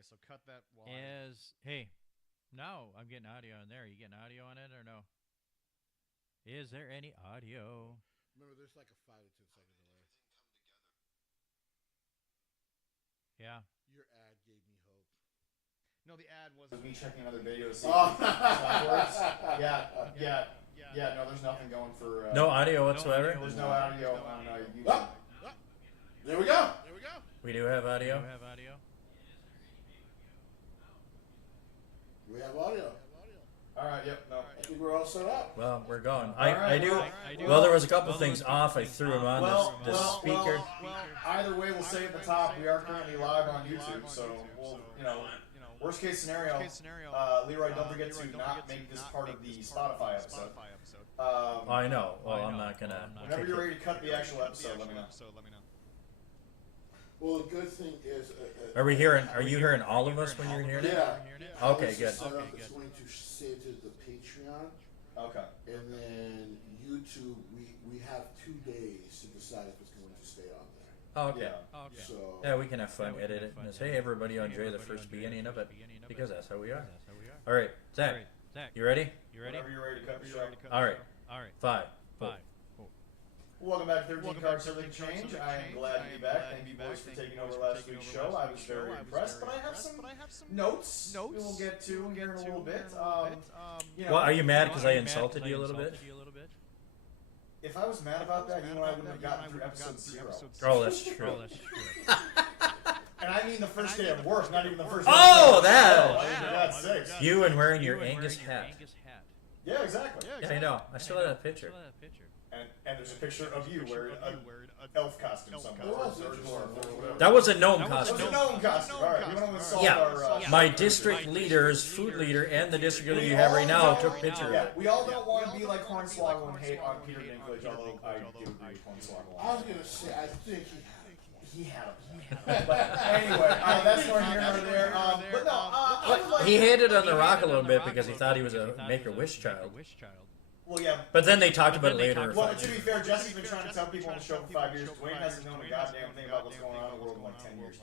Okay, so cut that. Hey, no, I'm getting audio on there. Are you getting audio on it or no? Is there any audio? Remember, there's like a 5 to 10 second delay. Yeah. Your ad gave me hope. No, the ad was me checking another video to see if it works. Yeah. No, there's nothing going for. No audio whatsoever. There's no audio on YouTube. There we go. We do have audio. We have audio. All right. Yep. No. I think we're all set up. Well, we're going. I do. Well, there was a couple things off. I threw them on the speaker. Either way, we'll say at the top we are currently live on YouTube, so we'll, worst case scenario. Leroy, don't forget to not make this part of the Spotify episode. I know. Well, I'm not gonna. Whenever you're ready to cut the actual episode, let me know. Well, the good thing is... Are we hearing? Are you hearing all of us when you're hearing it? Yeah. Okay, good. It's going to save to the Patreon. Okay. And then YouTube, we have 2 days to decide if it's going to stay on there. Oh, okay. Yeah. Okay. So, yeah, we can have fun, edit it, and say, hey, everybody, enjoy the first beginning of it, because that's how we are. All right, Zach, you ready? Whenever you're ready to cut the show. All right. 5, 4. Welcome back to 13 Cards Everything Change. I am glad to be back. Thank you, boys, for taking over last week's show. I was very impressed, but I have some notes we will get to here in a little bit. Well, are you mad because I insulted you a little bit? If I was mad about that, you know I wouldn't have gotten through episode 0. Oh, that's true. And I mean the first day of work, not even the first day Oh, that's 6. You and wearing your Angus hat. Yeah, exactly. Yeah, I know. I still have that picture. And there's a picture of you wearing an elf costume somewhere. That was a gnome costume. That was a gnome costume. All right, we want to insult our... My district leaders, food leader, and the district leader you have right now took pictures. Yeah, we all don't want to be like Hornswoggle and hate on Peter Dinklage, although I do agree with Hornswoggle. I was going to say, I think he had a But anyway, that's nor here nor there. But no, I would like he hated on The Rock a little bit because he thought he was a Make-A-Wish child. Well, yeah. But then they talked about it later. Well, to be fair, Jesse's been trying to tell people on the show for 5 years. Dwayne hasn't known a goddamn thing about what's going on in the world in like 10 years.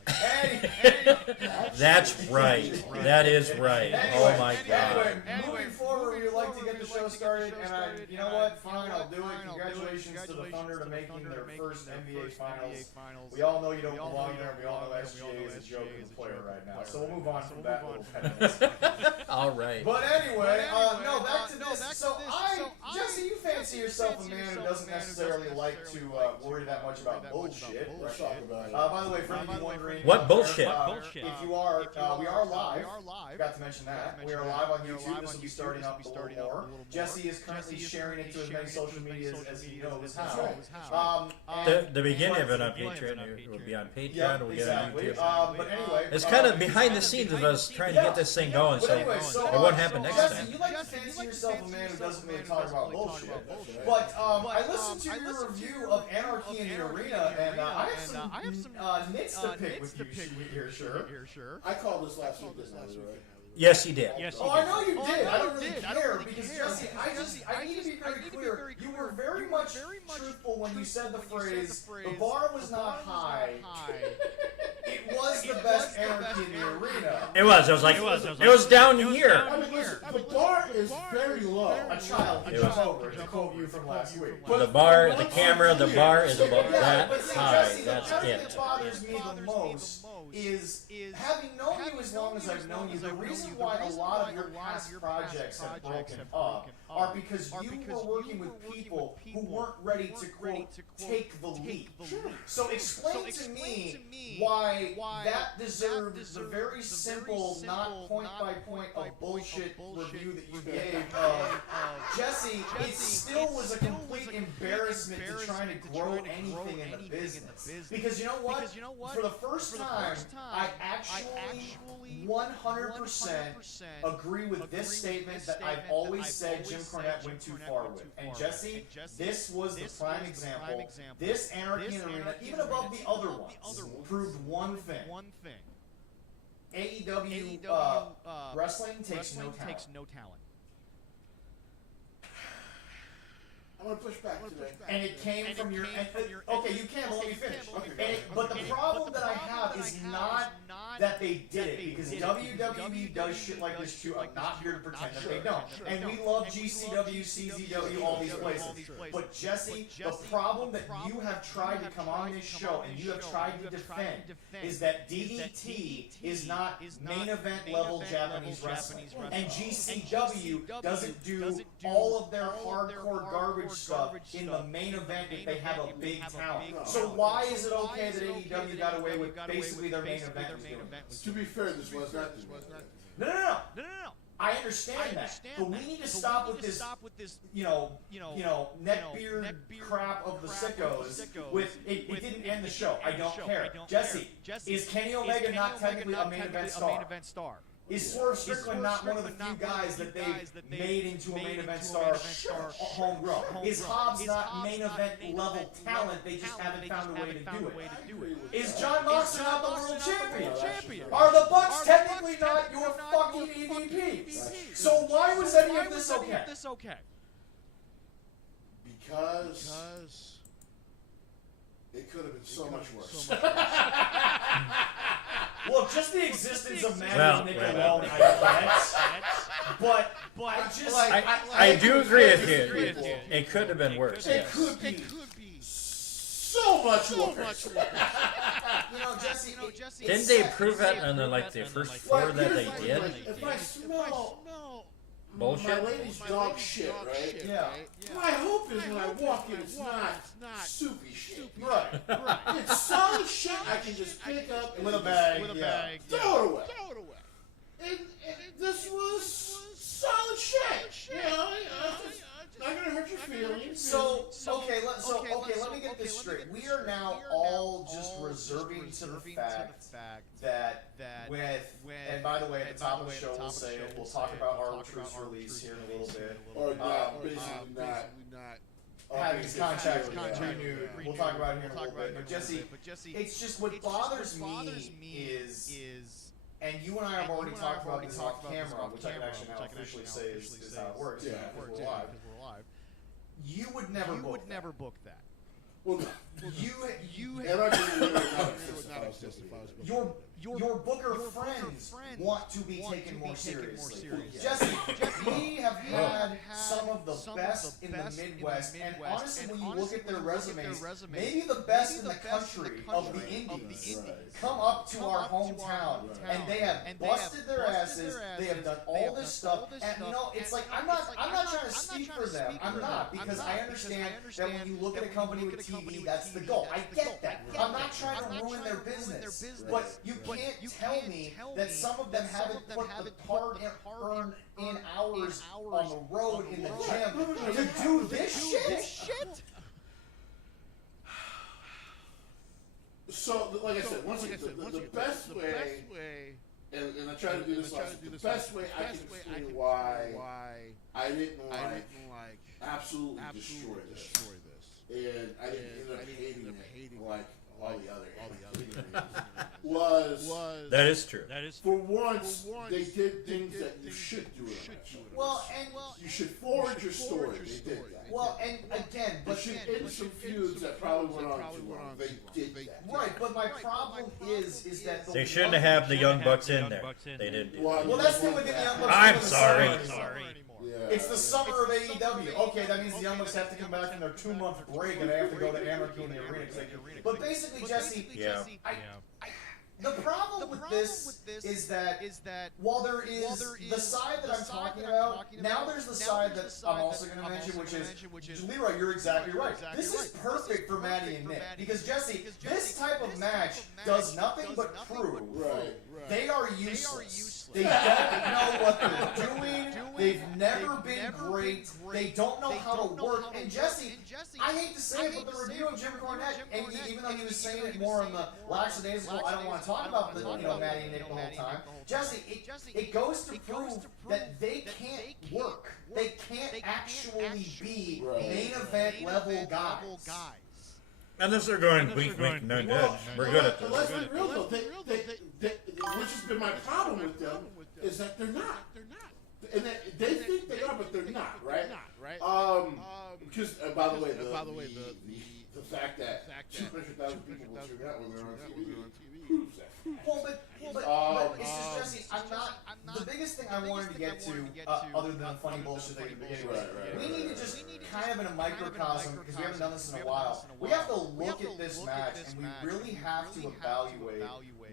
That's right. That is right. Oh my God. Anyway, moving forward, we'd like to get the show started, and you know what? Fine, I'll do it. Congratulations to the Thunder to making their first NBA Finals. We all know you don't belong there. We all know SGA is a joke as a player right now. So we'll move on from that little pettiness. All right. But anyway, no, back to this. So Jesse, you fancy yourself a man who doesn't necessarily like to worry that much about bullshit. By the way, for anyone wondering, what bullshit? If you are, we are live. Forgot to mention that we are live on YouTube. This will be starting up a little more. Jesse is currently sharing it to as many social medias as he knows how. The beginning of it on Patreon, it will be on Patreon. Yeah, we'll get on YouTube. But anyway, it's kind of behind the scenes of us trying to get this thing going, so it won't happen next Jesse, time. you like to fancy yourself a man who doesn't really talk about bullshit. But I listened to your review of Anarchy in the Arena, and I have some nits to pick with you here, sure. I called this last week, didn't I, right? Yes, you did. Oh, I know you did. I don't really care because Jesse, I need to be very clear. You were very much truthful when you said the phrase, the bar was not high. It was the best Anarchy in the Arena. It was. I was like, it was down here. I mean, listen, the bar is very low. A child can jump over to quote you from last week. The bar, the camera, the bar is about that but see, high. Jesse, That's the thing it. that bothers me the most is having known you as long as I've known you, the reason why a lot of your past projects have broken up are because you were working with people who weren't ready to, quote, take the leap. So explain to me why that deserved the very simple, not point-by-point of bullshit review that you gave of Jesse. It still was a complete embarrassment to trying to grow anything in the business. Because you know what? For the first time, I actually 100% agree with this statement that I've always said Jim Cornette went too far with. And Jesse, this was the prime example. This Anarchy in the Arena, even above the other ones, proved one thing. AEW wrestling takes no talent. I'm going to push back today. And it came from your... Okay, you can, but let me finish. But the problem that I have is not that they did it, because WWE does shit like this too. I'm not here to pretend that they don't. And we love GCW, CZW, all these places. But Jesse, the problem that you have tried to come on this show and you have tried to defend is that DDT is not main event level Japanese wrestling. And GCW doesn't do all of their hardcore garbage stuff in the main event if they have a big talent. So why is it okay that AEW got away with basically their main event was doing this? To be fair, this was not the main event. No. I understand that, but we need to stop with this, neckbeard crap of the sickos. With it didn't end the show. I don't care. Jesse, is Kenny Omega not technically a main event star? Is Swerve Strickland not one of the few guys that they've made into a main event star homegrown? Is Hobbs not main event level talent? They just haven't found a way to do it. Is John Moxley not the world champion? Are the Bucks technically not your fucking EVPs? So why was any of this okay? Because it could have been so much worse. Look, just the existence of Matt and Nick alone, I guess. But I just I do agree with you. It could have been worse. It could be so much worse. Jesse, Didn't they prove that on the first four that they did? If I smell Bullshit. my lady's dog shit, right? Yeah. My hope is when I walk in, it's not soupy shit. Right. It's solid shit I can just pick up With a bag. throw it away. And this was solid shit. It's not gonna hurt your feelings. So okay, let me get this straight. We are now all just reserving to the fact that and by the way, at the top of the show we'll say it. We'll talk about our truce release here in a little bit. Or basically not having his contract renewed. We'll talk about it here in a little bit. But Jesse, it's just what bothers me is. And you and I have already talked about this off camera, which I can actually now officially say is how it works. Yeah, because we're live. You would never book that. Well, your booker friends want to be taken more seriously. Jesse, we have had some of the best in the Midwest, and honestly, when you look at their resumes, maybe the best in the country of the indies come up to our hometown, and they have busted their asses. They have done all this stuff, and it's like I'm not trying to speak for them. I'm not, because I understand that when you look at a company with TV, that's the goal. I get that. I'm not trying to ruin their business, but you can't tell me that some of them haven't put the hard-earned in hours on the road in the gym to do this shit. So, like I said, once again, the best way, and I try to do this last, the best way I can explain why I didn't absolutely destroy this. And I didn't end up hating it like all the other was That is true. for once they did things that you should do in a match. You should forward your story. They did that. Well, and again, But you should end some feuds that probably went on too long. They did that. right, but my problem is that They shouldn't have the Young Bucks in there. They didn't do that. Well, that's the within the Young Bucks. I'm sorry. Yeah. It's the summer of AEW. Okay, that means the Young Bucks have to come back from their 2-month break and they have to go to Anarchy in the arena. But basically, Jesse, the problem with this is that while there is the side that I'm talking about, now there's the side that I'm also going to mention, which is Leroy, you're exactly right. This is perfect for Maddie and Nick, because Jesse, this type of match does nothing but prove they are useless. They don't know what they're doing. They've never been great. They don't know how to work. And Jesse, I hate to say it, but the review of Jim Cornette, and even though he was saying it more on the last days ago, I don't want to talk about the Maddie and Nick the whole time. Jesse, it goes to prove that they can't work. They can't actually be main event level guys. Unless they're going wink, wink, nudge, nudge. We're good at this. Let's be real though. Which has been my problem with them is that they're not. And they think they are, but they're not, right? Because by the way, the fact that 200,000 people will tune out when they're on TV proves that. Well, but it's just, Jesse, I'm not, the biggest thing I wanted to get to, other than the funny bullshit that you're beginning with, we need to just, kind of in a microcosm, because we haven't done this in a while, we have to look at this match, and we really have to evaluate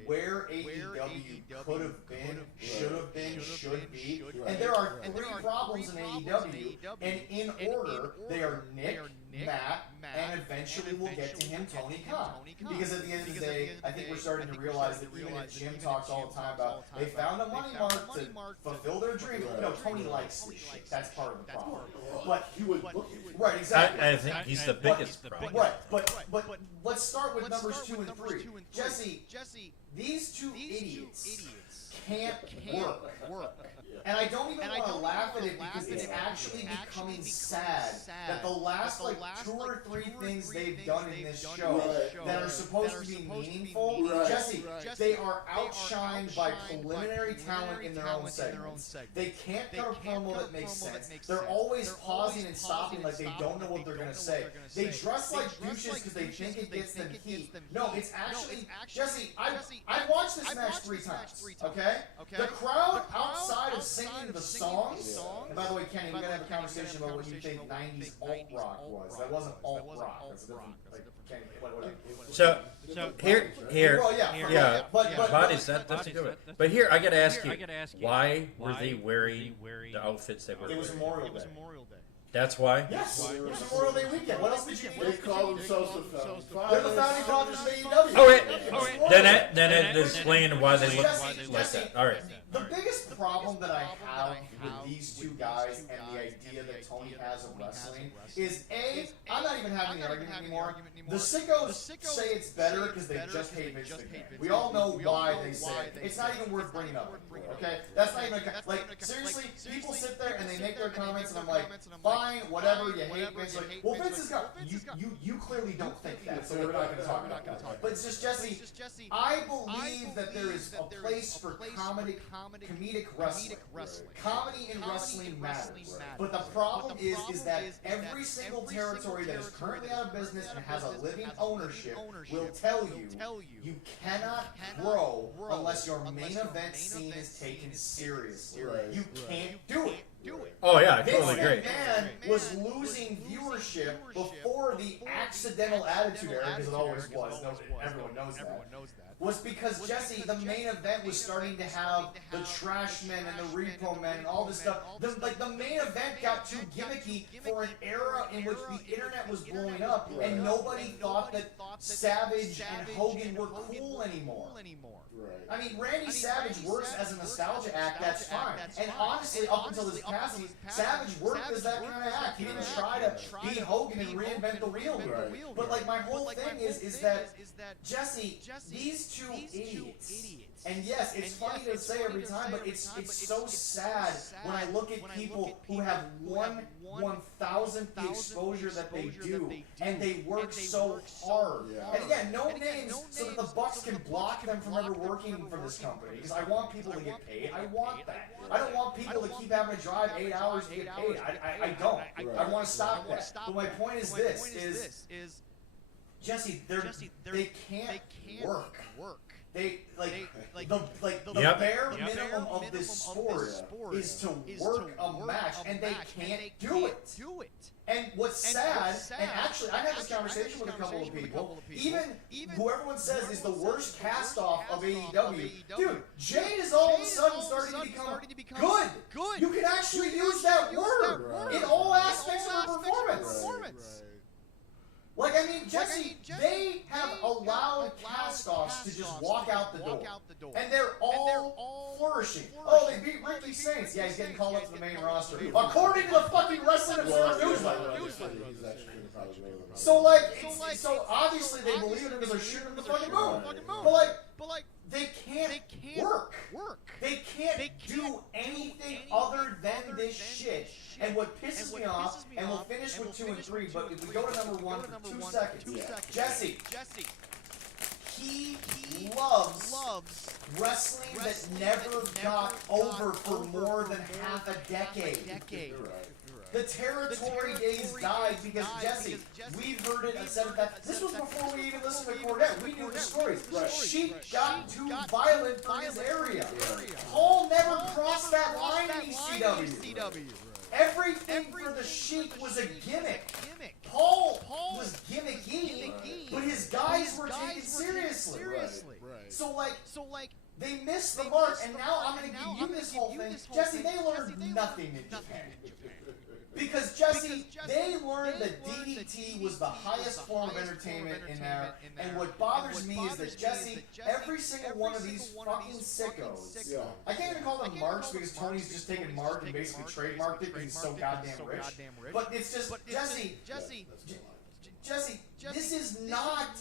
where AEW could have been, should be, and there are 3 problems in AEW, and in order, they are Nick, Matt, and eventually we'll get to him, Tony Khan. Because at the end of the day, I think we're starting to realize that even if Jim talks all the time about they found a money mark to fulfill their dream, you know, Tony likes this shit. That's part of the problem. But he would look right, exactly. I think he's the biggest problem. Right, but let's start with numbers 2 and 3. Jesse, these 2 idiots can't work. And I don't even want to laugh at it because it's actually becoming sad that the last like 2 or 3 things they've done in this show that are supposed to be meaningful, Jesse, they are outshined by preliminary talent in their own segments. They can't cut a promo that makes sense. They're always pausing and stopping like they don't know what they're going to say. They dress like douches because they think it gets them heat. No, it's actually, Jesse, I watched this match 3 times, okay? The crowd outside of singing the songs, and by the way, Kenny, we gotta have a conversation about what you think 90s alt-rock was. That wasn't alt-rock. That's a different, like, Kenny, what So here, well, yeah, but bodies, that's a good one. But here, I gotta ask you, why were they wearing the outfits they were it was wearing? Memorial Day. That's why? Yes, it was Memorial Day weekend. What else did you They call themselves the founding fathers. They're the founding fathers of AEW. Oh, wait. Then it explains why they look like that. All right. The biggest problem that I have with these 2 guys and the idea that Tony has of wrestling is A, I'm not even having the argument anymore. The sickos say it's better because they just hate Vince McMahon. We all know why they say it. It's not even worth bringing up, okay? That's not even, like, seriously, people sit there and they make their comments and I'm like, fine, whatever, you hate Vince. Like, well, Vince has got, you clearly don't think that, so we're not going to talk about that. But it's just, Jesse, I believe that there is a place for comedic wrestling. Comedy in wrestling matters. But the problem is that every single territory that is currently out of business and has a living ownership will tell you cannot grow unless your main event scene is taken seriously. You can't do it. Oh yeah, I totally agree. Vince McMahon was losing viewership before the accidental attitude era, because it always was. Everyone knows that. Was because, Jesse, the main event was starting to have the trash men and the repo men and all this stuff. The main event got too gimmicky for an era in which the internet was blowing up and nobody thought that Savage and Hogan were cool anymore. I mean, Randy Savage works as a nostalgia act, that's fine. And honestly, up until his passing, Savage worked as that kind of act. He didn't try to be Hogan and reinvent the wheel. But, like, my whole thing is that, Jesse, these 2 idiots. And yes, it's funny to say every time, but it's so sad when I look at people who have 1/1000th the exposure that they do, and they work so hard. And again, no names so that the Bucks can block them from ever working for this company, because I want people to get paid. I want that. I don't want people to keep having to drive 8 hours to get paid. I don't. I want to stop that. But my point is this, Jesse, they can't work. They the bare minimum of this sport is to work a match, and they can't do it. And what's sad, and actually I had this conversation with a couple of people, even who everyone says is the worst cast-off of AEW, dude, Jade is all of a sudden starting to become good. You can actually use that word in all aspects of her performance. Like, I mean, Jesse, they have allowed cast-offs to just walk out the door. And they're all flourishing. Oh, they beat Ricky Saints. Yeah, he's getting called up to the main roster. According to the fucking Wrestling Observer newsletter. So, so obviously they believe it because they're shooting him the fucking moon. But, like, they can't work. They can't do anything other than this shit. And what pisses me off, and we'll finish with 2 and 3, but if we go to number 1 for 2 seconds, Jesse, he loves wrestling that never got over for more than half a decade. You're right. The territory days died because, Jesse, we've heard it and said it that this was before we even listened to Cornette. We knew the stories. Sheik got too violent for his area. Paul never crossed that line in ECW. Everything for the Sheik was a gimmick. Paul was gimmicky, but his guys were taken seriously. So, like, they missed the mark, and now I'm going to give you this whole thing. Jesse, they learned nothing in Japan. Because, Jesse, they learned that DDT was the highest form of entertainment in there, and what bothers me is that, Jesse, every single one of these fucking sickos, I can't even call them marks because Tony's just taken Mark and basically trademarked it because he's so goddamn rich, but it's just, Jesse, this is not,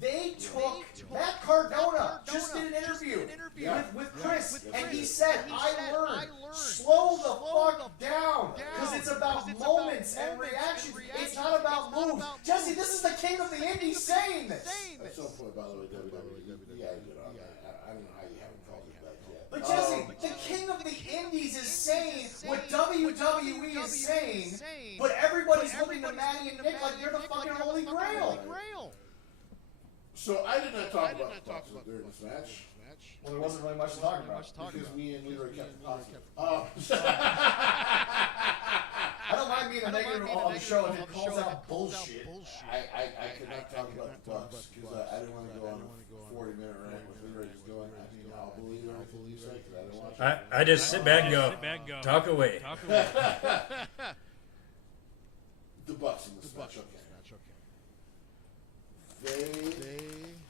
they took, Matt Cardona just did an interview with Chris, and he said, I learned, slow the fuck down, because it's about moments and reactions, it's not about moves. Jesse, this is the king of the indies saying this. At some point, by the way, WWE, you gotta get on that. I don't know how you haven't called it that yet. But Jesse, the king of the indies is saying what WWE is saying, but everybody's looking to Matty and Nick like they're the fucking Holy Grail. So I did not talk about the Bucks during this match. Well, there wasn't really much to talk about. Because me and Leroy kept it positive. I don't mind being the negative of the show if it calls out bullshit. I could not talk about the Bucks because I didn't want to go on a 40-minute rant with Leroy just going, I mean, I'll believe everything you say because I didn't watch it. I just sit back and go, talk away. The Bucks in this match, okay. They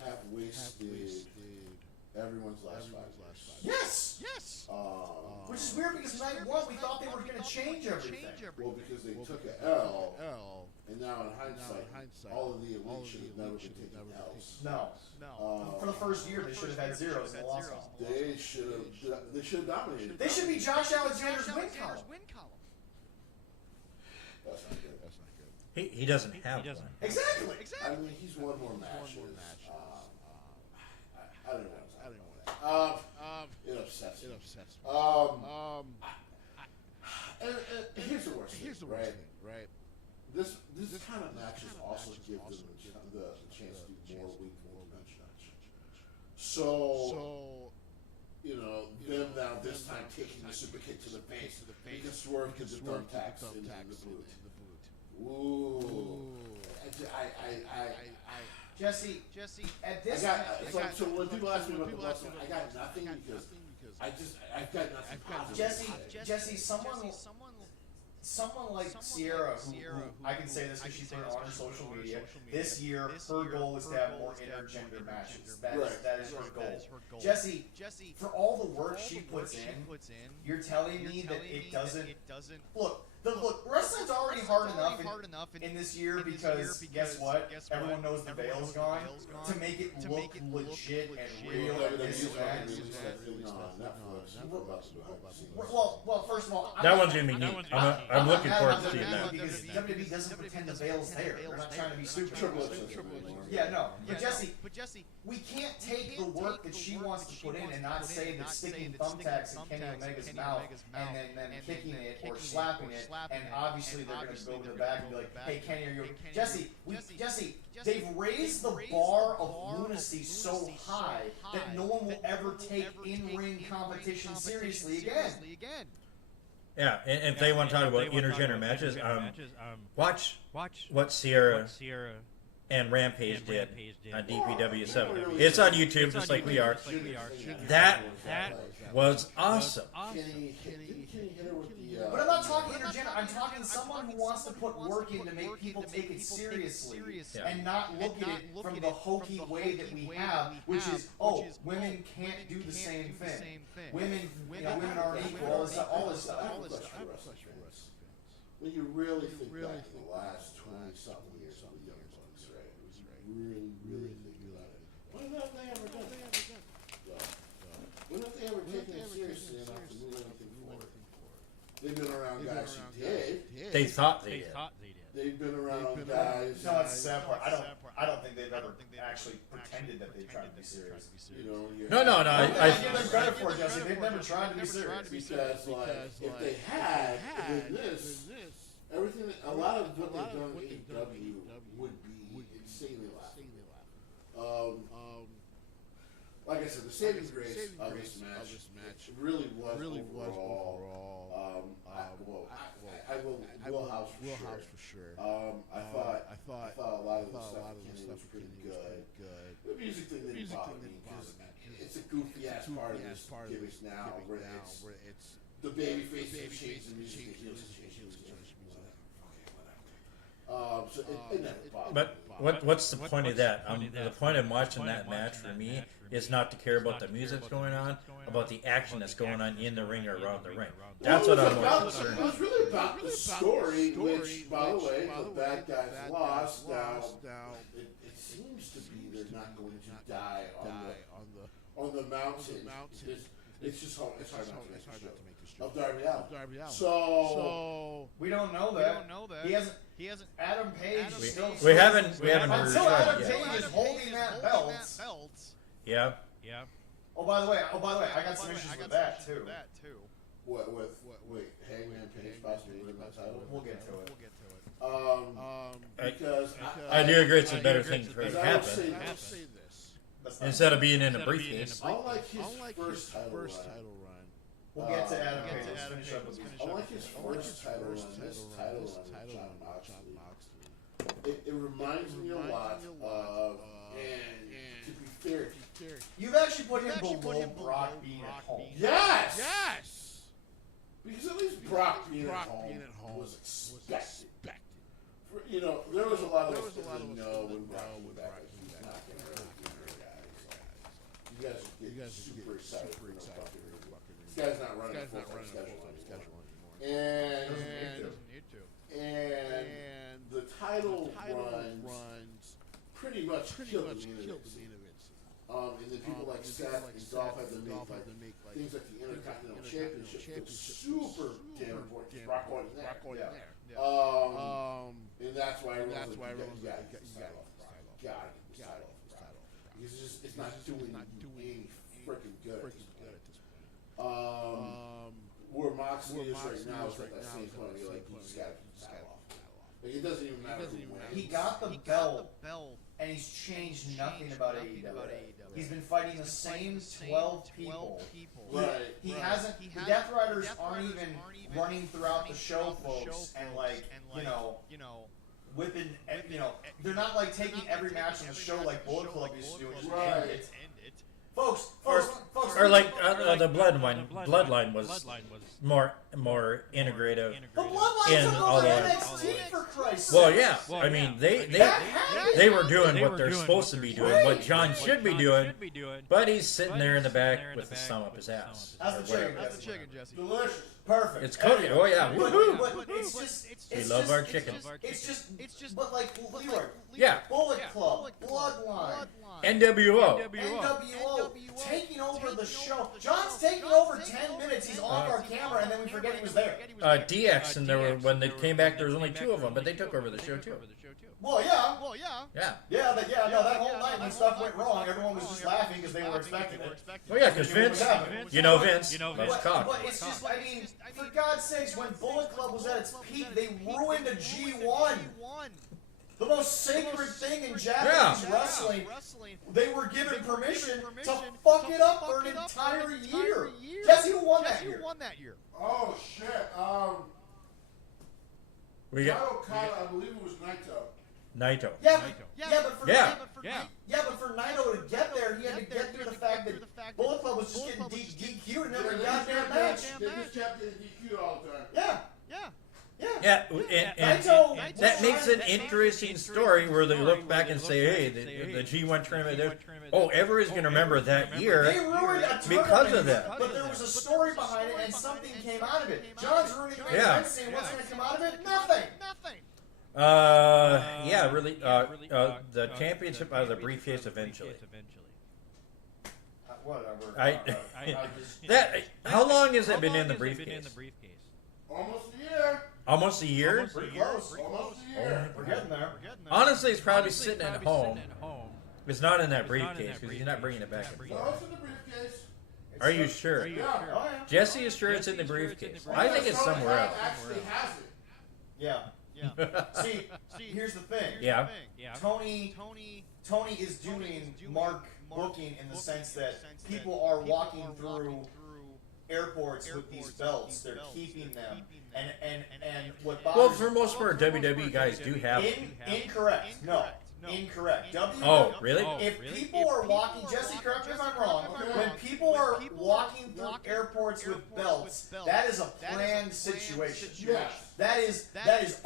have wasted everyone's last 5 years. Yes! Which is weird because night one we thought they were going to change everything. Well, because they took an L, and now in hindsight, all of the elite should have never been taking L's. No. For the first year, they should have had zeros and lost all. They should have dominated. They should be Josh Alexander's win column. That's not good. He doesn't have one. Exactly. I mean, he's won more matches. I don't know. It upsets me. And here's the worst thing, right? This kind of matches also give them the chance to do more week match. So, you know, them now this time taking the super kick to the face because Swerve gets the thumbtacks in the boot. Ooh. Jesse, at this so when people ask me about the Bucks, I got nothing because I've got nothing positive. Jesse, someone like Sierra, who I can say this because she's put it on her social media, this year her goal is to have more intergender matches. That is her goal. Jesse, for all the work she puts in, you're telling me that it doesn't. Look, wrestling's already hard enough in this year because guess what? Everyone knows the veil's gone. To make it look legit and real in this event. Well, first of all, that one's gonna be neat. I'm looking forward to seeing that. Because WWE doesn't pretend the veil's there. They're not trying to be super. Yeah, no. But Jesse, we can't take the work that she wants to put in and not say that sticking thumbtacks in Kenny Omega's mouth and then kicking it or slapping it, and obviously they're going to go to the back and be like, hey, Kenny, are you... Jesse, they've raised the bar of lunacy so high that no one will ever take in-ring competition seriously again. Yeah, and if they want to talk about intergender matches, watch what Sierra and Rampage did on DPW 7. It's on YouTube, just like we are. That was awesome. But I'm not talking intergender. I'm talking someone who wants to put work in to make people take it seriously and not look at it from the hokey way that we have, which is, women can't do the same thing. Women aren't equal. All this stuff. When you really think back to the last 20-something years of the Young Bucks, right? Really think about it. When have they ever done it? When have they ever taken it seriously enough to move anything forward? They've been around guys who did. They thought they did. they've been around guys. No, it's the sad part. I don't think they've ever actually pretended that they tried to be serious. You know, No. I give them credit for it, Jesse. They've never tried to be serious. Because like if they had then this, everything, a lot of what they've done in AEW would be insanely laughable. Like I said, the saving grace of this match really was overall. I will Wheelhouse for sure. I thought a lot of the stuff was pretty good. The music thing didn't bother me because it's a goofy ass part of this gimmick now where it's the baby face has changed the music, the heels have changed the music. So it never bothered me. But what's the point of that? The point of watching that match for me is not to care about the music that's going on, about the action that's going on in the ring or around the ring. That's what I'm more concerned It was really about the story, which, by the way, the bad guys lost. Now, it seems to be they're not going to die on the mountain. It's just hard. It's hard not to make the show. Of Darby Allin. So we don't know that. He hasn't. Adam Page still. We haven't heard until Adam yet. Page is holding that belt. Yeah. Oh, by the way, I got some issues with that too. what with wait, Hangman Page possibly winning that title? We'll get to it. Because I do agree it's a better thing for it to I will happen say this. instead of being in a briefcase. Unlike his first title run. We'll get to Adam Page. Let's finish up with these. Unlike his first title run, this title run with John Moxley, it reminds me a lot of, and to be fair, You've actually put him below Brock being at home. yes! Because at least Brock being at home was expected. You know, there was a lot of us that didn't know when Brock was back. He's not going to really be here, guys. You guys are super excited for this fucking movie. This guy's not running a full-time schedule anymore. And the title runs pretty much killed the main events. And then people like Seth and Dolph had to make things like the Intercontinental Championship look super damn important. Brock wasn't there. And that's why everyone's like, you gotta get this title off Brock. You gotta get this title off Brock. Because it's not doing any freaking good at this point. Where Moxley is right now is at that same point where you're like, you just gotta keep the title off. Like, it doesn't even matter who wins. He got the belt, and he's changed nothing about AEW. He's been fighting the same 12 people. Right. He hasn't. The Death Riders aren't even running throughout the show, folks, and like you know, whipping. You know, they're not like taking every match on the show like Bullet Club used to do. And just end it. Folks, Or like the Bloodline was more integrative. The Bloodline in took all over the- NXT for Christ's Well, sake. yeah. I mean, they were doing what they're supposed to be doing, what John should be doing, but he's sitting there in the back with his thumb up his ass. How's the chicken? That's the chicken, Jesse. Delicious. Perfect. It's cooking. Oh yeah. Woohoo! But it's just. We love our chicken. It's just. But like Leroy. Yeah. Bullet Club. Bloodline. NWO. NWO taking over the show. John's taking over 10 minutes. He's off our camera, and then we forget he was there. DX, and there were when they came back, there was only 2 of them, but they took over the show too. Well, yeah. Yeah. That whole night when stuff went wrong, everyone was just laughing because they were expecting it. Well, yeah, because Vince, Vince loves cock. But it's just, I mean, for God's sakes, when Bullet Club was at its peak, they ruined a G1. The most sacred thing in Japanese wrestling. They were given permission to fuck it up for an entire year. Jesse, who won that year? Oh shit. We got I believe it was Naito. Naito. But for Naito to get there, he had to get through the fact that Bullet Club was just getting DQ'd in every goddamn match. They just kept getting DQ'd all the time. Yeah, and that makes an interesting story where they look back and say, hey, the G1 tournament, everybody's going to remember that year They ruined a because of that. But there was a story behind it, and something came out of it. John's ruining the main event scene. What's going to come out of it? Nothing. Really, the championship out of the briefcase eventually. Whatever. How long has it been in the briefcase? Almost a year. almost a year. Pretty close. Almost a year. We're getting there. Honestly, it's probably sitting at home. It's not in that briefcase because he's not bringing it back and No, forth. it's in the briefcase. Are you sure? Yeah. Oh, yeah. Jesse is sure it's in the briefcase. I think it's somewhere else. Actually has it. Yeah. See, here's the thing. Yeah. Tony is doing Mark booking in the sense that people are walking through airports with these belts. They're keeping them. And what bothers Well, for most part, WWE guys do have. Incorrect. No. Incorrect. Oh, really? If people are walking, Jesse, correct me if I'm wrong, when people are walking through airports with belts, that is a planned situation. Yes. That is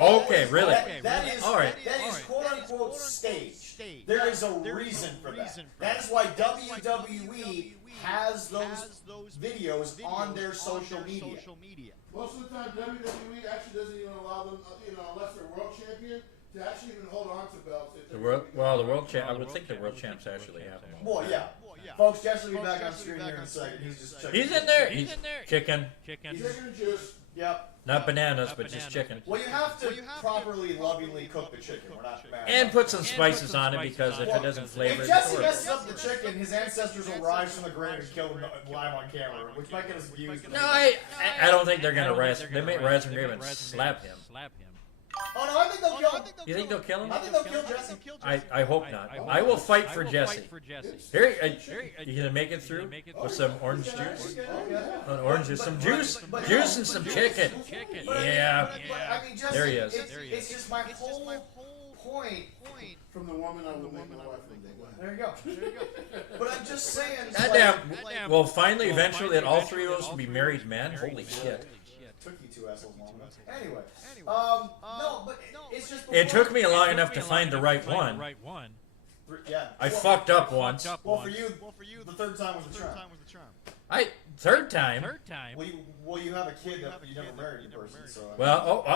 Okay, really? That is All right. That is quote unquote staged. There is a reason for that. That is why WWE has those videos on their social media. Most of the time, WWE actually doesn't even allow them, unless they're world champion, to actually even hold on to belts. If The they're world, really well, the good. world champ. I would think the world champs actually have them. Well, yeah. Folks, Jesse will be back on screen here in a second. He's just checking. He's in there. He's chicken, He's taking the juice. Yep. not bananas, but just chicken. Well, you have to properly, lovingly cook the chicken. We're not mad. And put some spices on it because if it doesn't flavor, If it's Jesse horrible. messes up the chicken, his ancestors will rise from the grave and kill him live on camera, which might get us views. No, I don't think they're gonna rise. They may rise from grave and slap him. Oh no, I think they'll kill him. You think they'll kill him? I think they'll kill Jesse. I hope not. I will fight for Jesse. Here, you gonna make it through with some orange juice? An orange juice, some juice, juice and some chicken. Yeah. But I mean, Jesse, There he is. It's just my whole point. From the woman I will make my wife from day one. There you go. But I'm just saying. it's Goddamn. like- Well, finally, eventually, that all three of us will be married men. Holy shit. Took you two assholes long enough. Anyway, no, but it's just. It took me long enough to find the right one. Yeah. I fucked up once. Well, for you, the third time was the charm. Third time. Well, you have a kid that you never married a person, so. Well,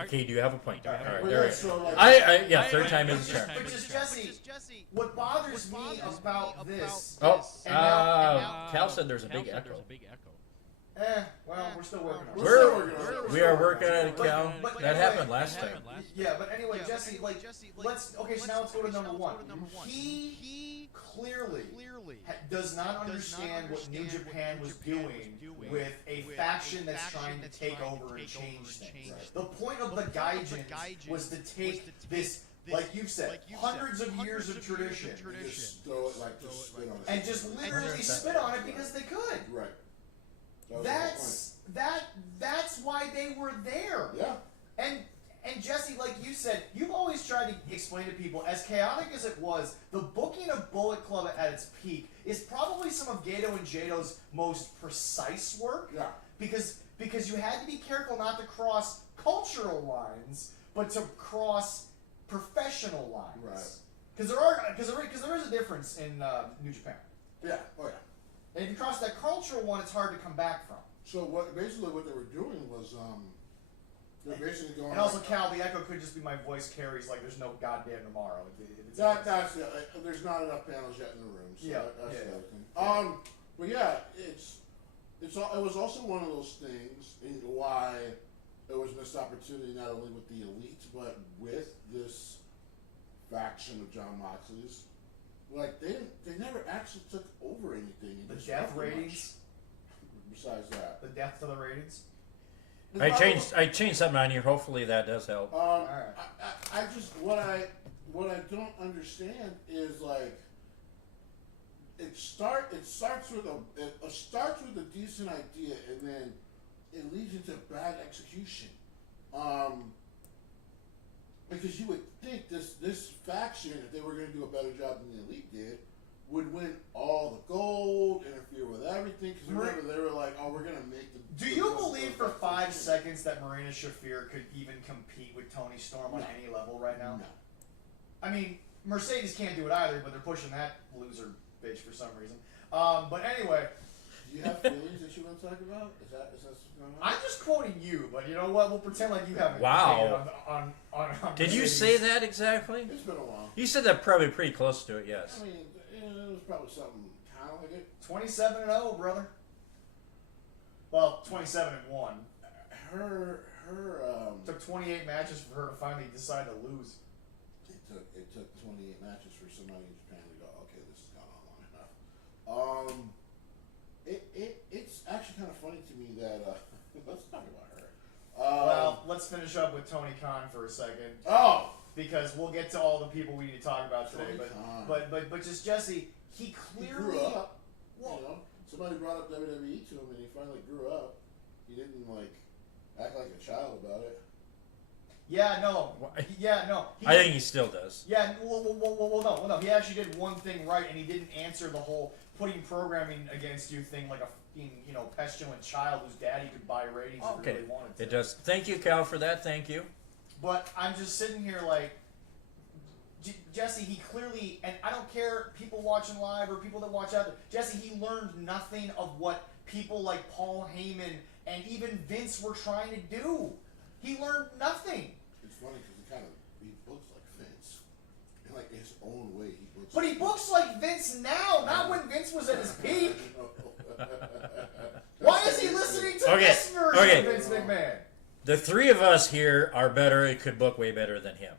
okay, do you have a point? All right, But there yeah, we go. so like, Yeah, third time is a charm. But just Jesse, what bothers me about this? Oh, and now, Cal said there's a big echo. well, we're still working on it. We are working on it, Cal. But That anyway, happened last time. Yeah, but anyway, Jesse, let's. Okay, so now let's go to number one. He clearly does not understand what New Japan was doing with a faction that's trying to take over and change things. The point of the Gaijins was to take this, like you've said, hundreds of years of tradition, just throw it like just spit on it. and just literally spit on it because they could. Right. That was That's why they were there. the point. Yeah. And Jesse, like you said, you've always tried to explain to people, as chaotic as it was, the booking of Bullet Club at its peak is probably some of Gato and Jato's most precise work. Yeah. Because you had to be careful not to cross cultural lines, but to cross professional lines. Right. Because there is a difference in New Japan. Yeah. Oh yeah. And if you cross that cultural one, it's hard to come back from. So what they were doing was they're basically going. And also, like, Cal, the echo could just be my voice carries like there's no goddamn tomorrow. that's it. There's not enough panels yet in the room. So Yeah, that's yeah. the other thing. But yeah, it was also one of those things in why it was missed opportunity not only with the elites but with this faction of John Moxley's. Like they never actually took over anything. The death ratings. Besides that, The death to the ratings. I changed something on here. Hopefully that does help. Alright. I just what I don't understand is like it starts with a decent idea and then it leads into bad execution. Because you would think this faction, if they were going to do a better job than the Elite did, would win all the gold, interfere with everything. Because remember, they were like, "Oh, we're going to make the." Do you believe for 5 seconds that Marina Shafir could even compete with Tony Storm on any level right now? No. I mean, Mercedes can't do it either, but they're pushing that loser bitch for some reason. But anyway. Do you have feelings that you want to talk about? Is that what's going on? I'm just quoting you, but you know what? We'll pretend like you haven't. Wow. On Did you Mercedes. say that exactly? It's been a while. You said that probably pretty close to it. Yes. I mean, it was probably something kind of like it. 27-0, brother. Well, 27-1. Her took 28 matches for her to finally decide to lose. It took 28 matches for somebody in Japan to go, okay, this has gone on long enough. It's actually kind of funny to me that let's talk about her. Well, let's finish up with Tony Khan for a second. Oh, because we'll get to all the people we need to talk about today. But just Jesse, he clearly grew up. Well, you know, somebody brought up WWE to him, and he finally grew up. He didn't act like a child about it. Yeah, no. Yeah, no. I think he still does. Yeah, well, no. He actually did one thing right, and he didn't answer the whole putting programming against you thing like a pestilent child whose daddy could buy ratings if he really wanted to. It does. Thank you, Cal, for that. Thank you. But I'm just sitting here like, Jesse, he clearly, and I don't care, people watching live or people that watch out there, Jesse, he learned nothing of what people like Paul Heyman and even Vince were trying to do. He learned nothing. It's funny because he books like Vince. In like his own way, he books. But he books like Vince now, not when Vince was at his peak. Why is he listening to this version of Vince McMahon? The three of us here are better. It could book way better than him.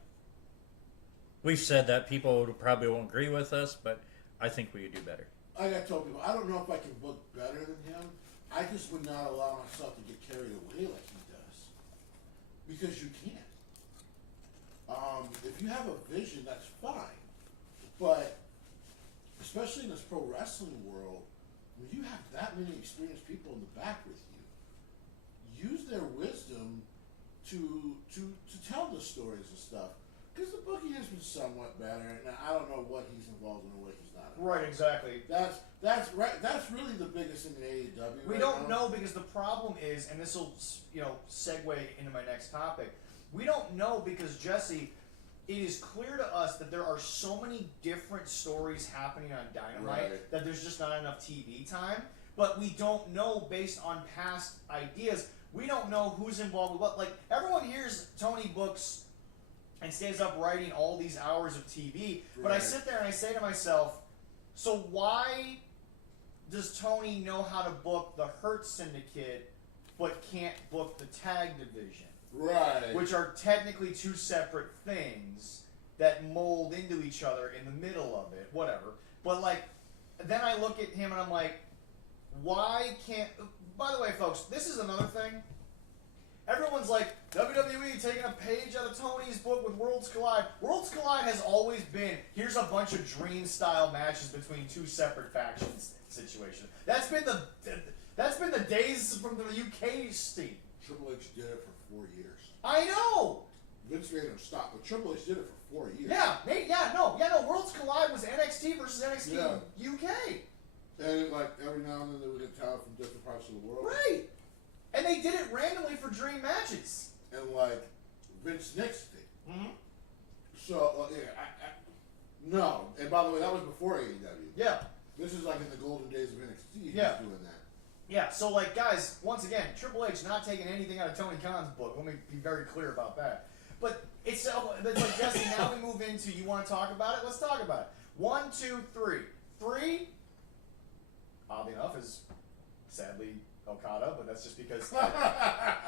We've said that. People probably won't agree with us, but I think we do better. Like I told people, I don't know if I can book better than him. I just would not allow myself to get carried away like he does. Because you can't. If you have a vision, that's fine. But, especially in this pro wrestling world, when you have that many experienced people in the back with you, use their wisdom to tell the stories and stuff. Because the booking has been somewhat better. Now, I don't know what he's involved in or what he's not. Right, exactly. That's right. That's really the biggest thing in AEW. We don't know because the problem is, and this will segue into my next topic. We don't know because Jesse, it is clear to us that there are so many different stories happening on Dynamite that there's just not enough TV time. But we don't know based on past ideas. We don't know who's involved with what. Like everyone hears Tony books and stays up writing all these hours of TV. But I sit there and I say to myself, so why does Tony know how to book the Hurt Syndicate but can't book the tag division? Right. Which are technically two separate things that mold into each other in the middle of it, whatever. But then I look at him and I'm like, why can't... By the way, folks, this is another thing. Everyone's like, WWE taking a page out of Tony's book with Worlds Collide. Worlds Collide has always been, here's a bunch of dream-style matches between two separate factions situation. That's been the days from the UK scene. Triple H did it for 4 years. I know! Vince made him stop, but Triple H did it for 4 years. No. Worlds Collide was NXT versus NXT UK. And every now and then they would get talent from different parts of the world. Right. And they did it randomly for dream matches. And Vince nixed it. Mm-hmm. So no. And by the way, that was before AEW. Yeah. This is in the golden days of NXT. He's doing that. Yeah. So guys, once again, Triple H not taking anything out of Tony Khan's book. Let me be very clear about that. But it's like Jesse. Now we move into you want to talk about it. Let's talk about it. 1, 2, 3. 3. Oddly enough, is sadly Okada, but that's just because,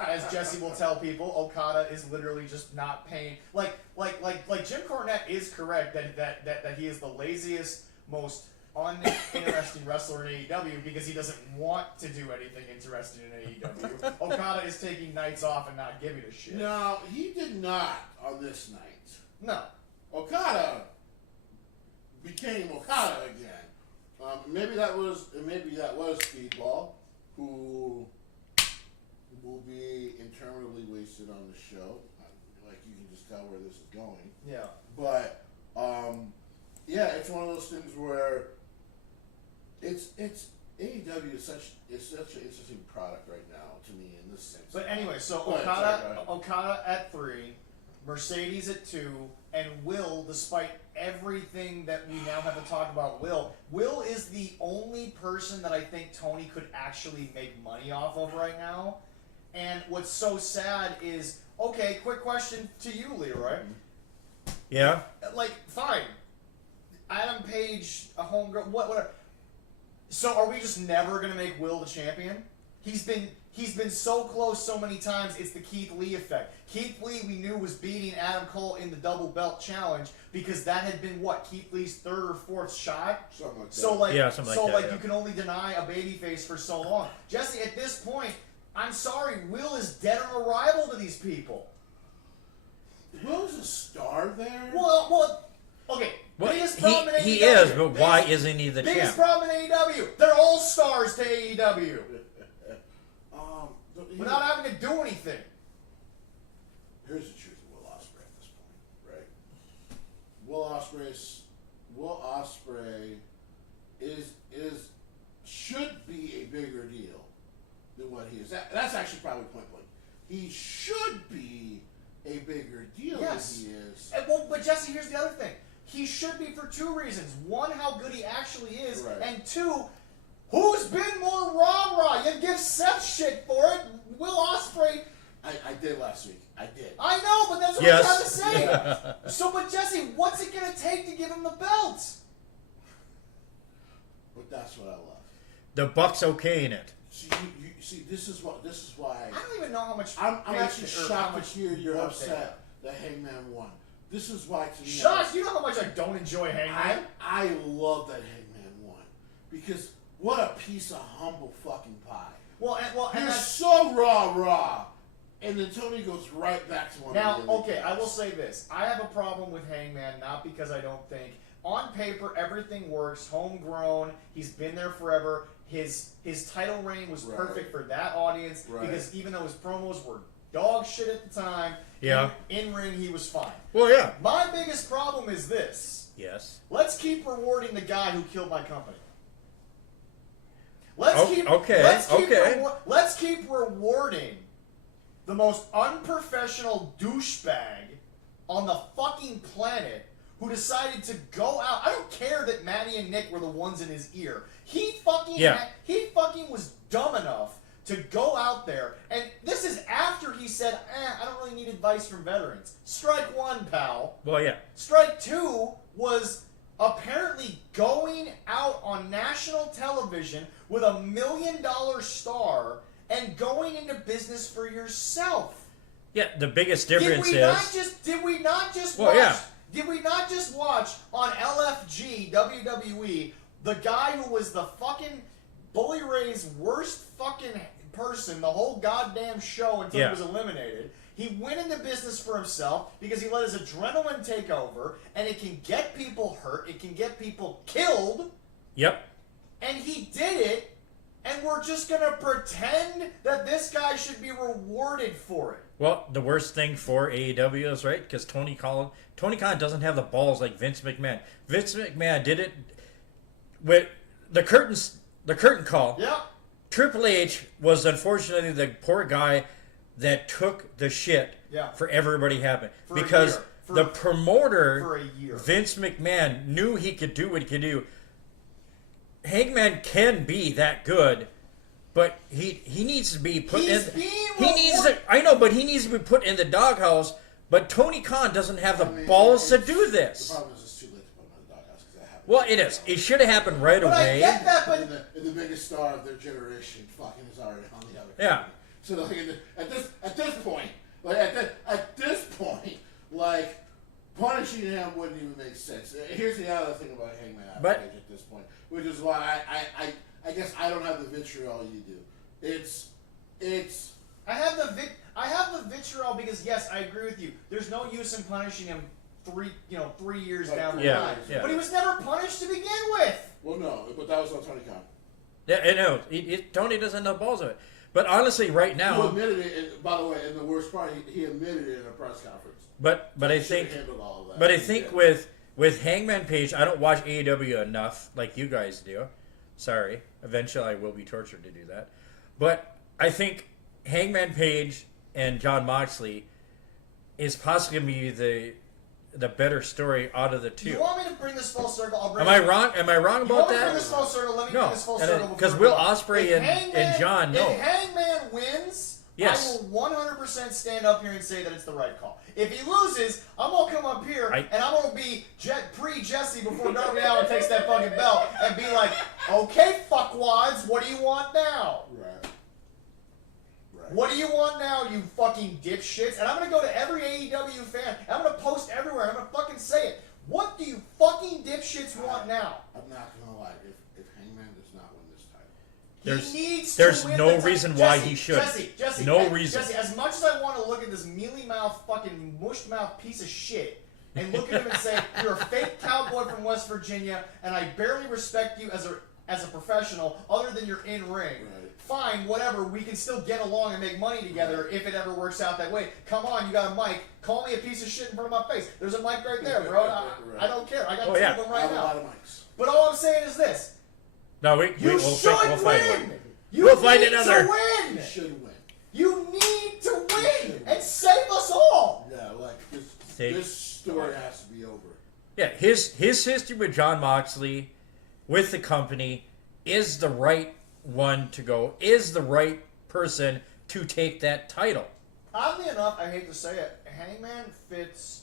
as Jesse will tell people, Okada is literally just not paying. Like Jim Cornette is correct that he is the laziest, most uninteresting wrestler in AEW because he doesn't want to do anything interesting in AEW. Okada is taking nights off and not giving a shit. No, he did not on this night. No. Okada became Okada again. Maybe that was Speedball, who will be interminably wasted on the show. You can just tell where this is going. Yeah. But it's one of those things where it's AEW is such an interesting product right now to me in this sense. But anyway, so Okada at 3, Mercedes at 2, and Will, despite everything that we now have to talk about Will is the only person that I think Tony could actually make money off of right now. And what's so sad is, okay, quick question to you, Leroy. Yeah? Fine. Adam Page, a homegirl, whatever. So are we just never going to make Will the champion? He's been he's been so close so many times, it's the Keith Lee effect. Keith Lee, we knew, was beating Adam Cole in the double belt challenge because that had been, what, Keith Lee's 3rd or 4th shot? Something like that. So, like, Yeah, something like that, yeah. you can only deny a babyface for so long. Jesse, at this point, I'm sorry, Will is dead on arrival to these people. Will's a star there? Well, okay. Well, biggest problem in he AEW. is, but why isn't he the Biggest champ? problem in AEW. They're all stars to AEW. Without having to do anything. Here's the truth of Will Ospreay at this point, right? Will Ospreay should be a bigger deal than what he is. That's actually probably point blank. He should be a bigger deal than he is. But Jesse, here's the other thing. He should be for 2 reasons. 1, how good he actually is, Right. and 2, who's been more rah-rah? You give Seth shit for it. Will Ospreay. I did last week. I did. I know, but that's what I'm trying to say. So, but Jesse, what's it going to take to give him the belt? But that's what I love. The Buck's okay in it. See, this is why. I don't even know how much. I'm actually shocked to hear you're upset that Hangman won. This is why to me. Josh, you know how much I don't enjoy Hangman. I love that Hangman won because what a piece of humble fucking pie. And You're so raw, and then Tony goes right back to one. Now, okay, I will say this: I have a problem with Hangman, not because I don't think on paper everything works, homegrown. He's been there forever. His title reign was perfect for that audience because even though his promos were dog shit at the time, in ring he was fine. Well, yeah. My biggest problem is this. Yes. Let's keep rewarding the guy who killed my company. Let's keep rewarding the most unprofessional douchebag on the fucking planet who decided to go out. I don't care that Manny and Nick were the ones in his ear. He fucking was dumb enough to go out there, and this is after he said, I don't really need advice from veterans. Strike 1, pal. Well, yeah. Strike 2 was apparently going out on national television with a $1 million star and going into business for yourself. Yeah, the biggest difference Did we not just watch on LFG WWE the guy who was the fucking Bully Ray's worst fucking person the whole goddamn show until he was eliminated? He went into business for himself because he let his adrenaline take over, and it can get people hurt, it can get people killed. Yep. And he did it, and we're just gonna pretend that this guy should be rewarded for it. Well, the worst thing for AEW is, right, because Tony Khan doesn't have the balls like Vince McMahon. Vince McMahon did it with the curtain call. Yeah. Triple H was unfortunately the poor guy that took the shit for everybody happening. Because the promoter, for a year, Vince McMahon, knew he could do what he could do. Hangman can be that good, but he needs to be put in. I know, but he needs to be put in the doghouse. But Tony Khan doesn't have the balls to do this. The problem is it's too late to put him in the doghouse because that happened. Well, it is. It should have happened right away. I get that, but the biggest star of their generation fucking is already on the other. Yeah. So like, at this point, like punishing him wouldn't even make sense. Here's the other thing about Hangman Page at this point, which is why I guess I don't have the vitriol you do. I have the vitriol because yes, I agree with you. There's no use in punishing him 3 years down the line. Yeah. But he was never punished to begin with. Well, no, but that was on Tony Khan. Yeah, I know. Tony doesn't have balls of it. But honestly, right now, he admitted it. And by the way, and the worst part, he admitted it in a press conference. But I think with Hangman Page, I don't watch AEW enough like you guys do. Sorry. Eventually, I will be tortured to do that. But I think Hangman Page and Jon Moxley is possibly going to be the better story out of the two. You want me to bring this full circle? Am I wrong? Am I wrong about that? Bring this full circle? Let me bring this full circle. Because Will Ospreay and John know. If Hangman wins, I will 100% stand up here and say that it's the right call. If he loses, I'm going to come up here and I'm going to be pre-Jesse before Darby Allin takes that fucking belt and be like, okay, fuckwads, what do you want now? Right. Right. What do you want now, you fucking dipshits? And I'm gonna go to every AEW fan. And I'm gonna post everywhere. I'm gonna fucking say it. What do you fucking dipshits want now? I'm not gonna lie. If Hangman does not win this title, There's no reason why he should. Jesse, no reason. Jesse, as much as I want to look at this mealy mouth, fucking mushed mouth piece of shit and look at him and say, you're a fake cowboy from West Virginia, and I barely respect you as a professional, other than you're in ring. Right. Fine, whatever. We can still get along and make money together if it ever works out that way. Come on, you got a mic. Call me a piece of shit in front of my face. There's a mic right there, bro. I don't care. I got two of them I right have a now. lot of mics. But all I'm saying is this. No, we'll You should fight win! one. You We'll fight need another. to win! You should win. You need to win and save us all! Yeah, like this story has to be over. Yeah, his history with Jon Moxley, with the company, is the right one to go. Is the right person to take that title. Oddly enough, I hate to say it, Hangman fits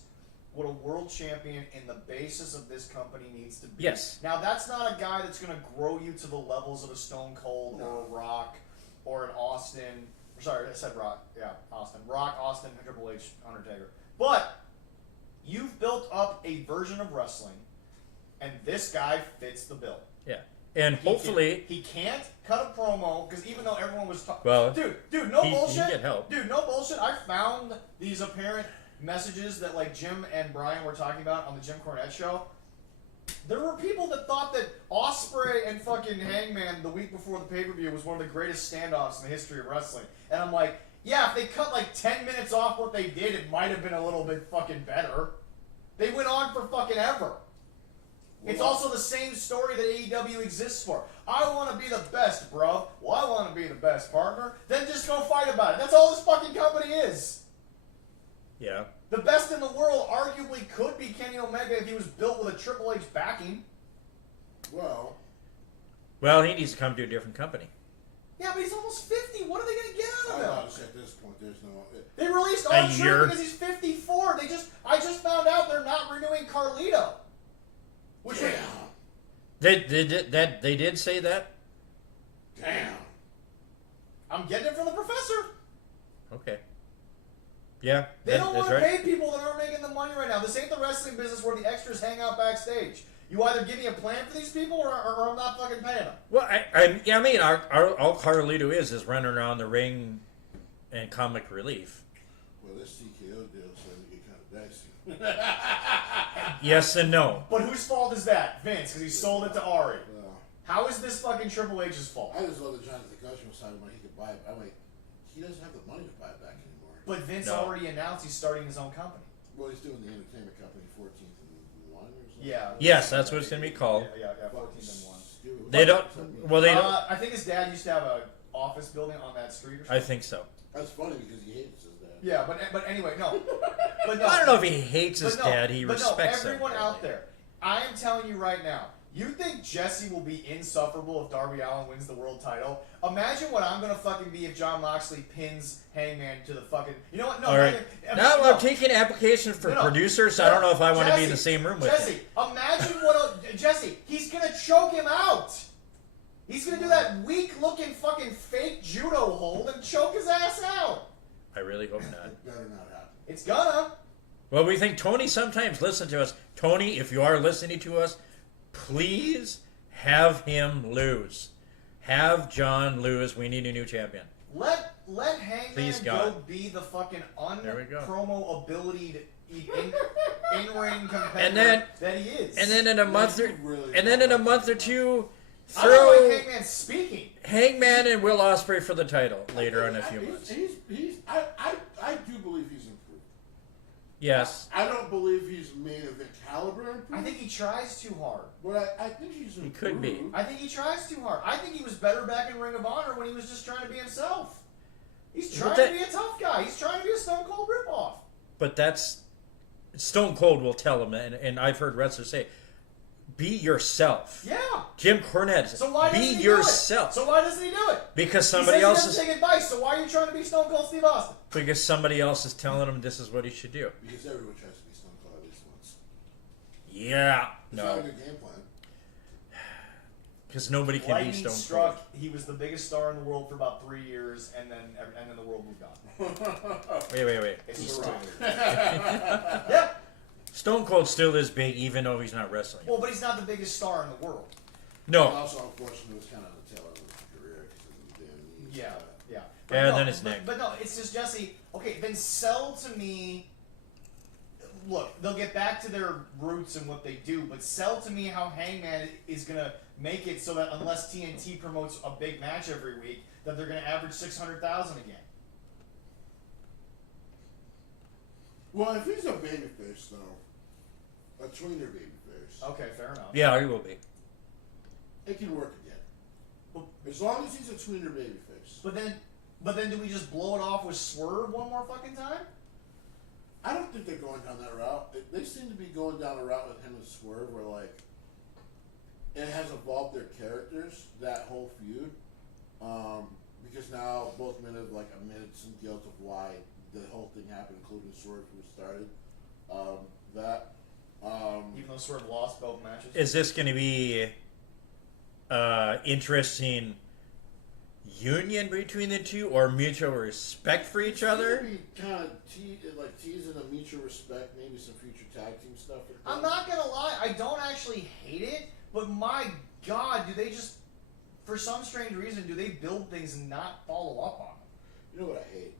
what a world champion in the basis of this company needs to be. Yes. Now, that's not a guy that's going to grow you to the levels of a Stone Cold or a Rock or an Austin. Sorry, I said Rock. Yeah, Austin. Rock, Austin, Triple H, Undertaker. But you've built up a version of wrestling, and this guy fits the bill. Yeah. And hopefully... He can't cut a promo, because even though everyone was talking... Well, Dude, no bullshit. He can get help. Dude, no bullshit. I found these apparent messages that, like, Jim and Brian were talking about on the Jim Cornette show. There were people that thought that Ospreay and fucking Hangman the week before the pay-per-view was one of the greatest standoffs in the history of wrestling. And I'm like, yeah, if they cut like 10 minutes off what they did, it might have been a little bit fucking better. They went on for fucking ever. It's also the same story that AEW exists for. I want to be the best, bro. Well, I want to be the best, partner. Then just go fight about it. That's all this fucking company is. Yeah. The best in the world arguably could be Kenny Omega if he was built with a Triple H backing. Well, he needs to come to a different company. Yeah, but he's almost 50. What are they going to get out of him? honestly, at this point, there's no... They released A R-Truth year. because he's 54. I just found out they're not renewing Carlito. Which Damn. They did say that? Damn. I'm getting it from the professor. Okay. Yeah, They don't that's want to right. pay people that aren't making the money right now. This ain't the wrestling business where the extras hang out backstage. You either give me a plan for these people or I'm not fucking paying them. Well, all Carlito is running around the ring and comic relief. Well, this TKO deal starting to get kind of dicey. Yes and no. But whose fault is that? Vince, because he sold it to Ari. Well, How is this fucking Triple H's fault? I just love that Jonathan Cushman was talking about he could buy it. I'm like, he doesn't have the money to buy it back anymore. But Vince No. already announced he's starting his own company. Well, he's doing the entertainment company 14th and 1 or something. Yeah. Yes, that's what it's going to be called. Yeah, 14th and 1. Stupid. They don't. Well, they don't. I think his dad used to have an office building on that street or something. I think so. That's funny because he hates his dad. Yeah, but anyway, no. But no. I don't know if he hates his But no, dad. He but respects no, everyone him. out there, I am telling you right now, you think Jesse will be insufferable if Darby Allin wins the world title? Imagine what I'm gonna fucking be if Jon Moxley pins Hangman to the fucking. You know what? No. All right. Now no. I'm taking applications for No. producers. I don't know if I want to be in the same room with Jesse, him. imagine Jesse, he's gonna choke him out. He's gonna do that weak-looking fucking fake judo hold and choke his ass out. I really hope not. It better not happen. It's gonna. Well, we think Tony sometimes listen to us. Tony, if you are listening to us, please have him lose. Have John lose. We need a new champion. Let Hangman Please, go God. be the fucking There we go. unpromo ability in-ring competitor And then- that he is. And then in a month or two, I don't throw like Hangman speaking. Hangman and Will Ospreay for the title later on in a few months. I do believe he's improved. Yes. I don't believe he's main event caliber improved. I think he tries too hard. But I think he's improved. He could be. I think he tries too hard. I think he was better back in Ring of Honor when he was just trying to be himself. He's trying But to be a tough guy. He's trying to be a Stone Cold ripoff. But that's Stone Cold will tell him, and I've heard wrestlers say, be yourself. Yeah. Jim Cornette, So why doesn't be he yourself. do it? So why doesn't he do it? Because He somebody says else he is doesn't take advice. So why are you trying to be Stone Cold Steve Austin? because somebody else is telling him this is what he should do. Because everyone tries to be Stone Cold at least once. Yeah. It's not No. a good game plan. Because nobody can Lightning be Stone struck. Cold. He was the biggest star in the world for about 3 years, and then the world moved on. Wait. It's the Rock. Yep. Stone Cold still is big, even though he's not wrestling. Well, but he's not the biggest star in the world. No. Also, unfortunately, it was kind of the tail end of his career because of the damn knees. Yeah. Yeah, no, then his neck. But no, it's just Jesse. Okay, then sell to me. Look, they'll get back to their roots and what they do, but sell to me how Hangman is gonna make it so that unless TNT promotes a big match every week, that they're gonna average 600,000 again. Well, if he's a babyface, though, a tweener babyface, Okay, fair enough. Yeah, he will be. it can work again. As long as he's a tweener babyface. But then do we just blow it off with Swerve one more fucking time? I don't think they're going down that route. They seem to be going down a route with him and Swerve where, like, it has evolved their characters, that whole feud. Because now both men have, like, admitted some guilt of why the whole thing happened, including Swerve, who started that. Even though Swerve lost both matches. Is this going to be interesting union between the two, or mutual respect for each other? Maybe kind of teasing a mutual respect, maybe some future tag team stuff. With I'm them. not gonna lie, I don't actually hate it, but my God, do they just, for some strange reason, do they build things and not follow up on them? You know what I hate,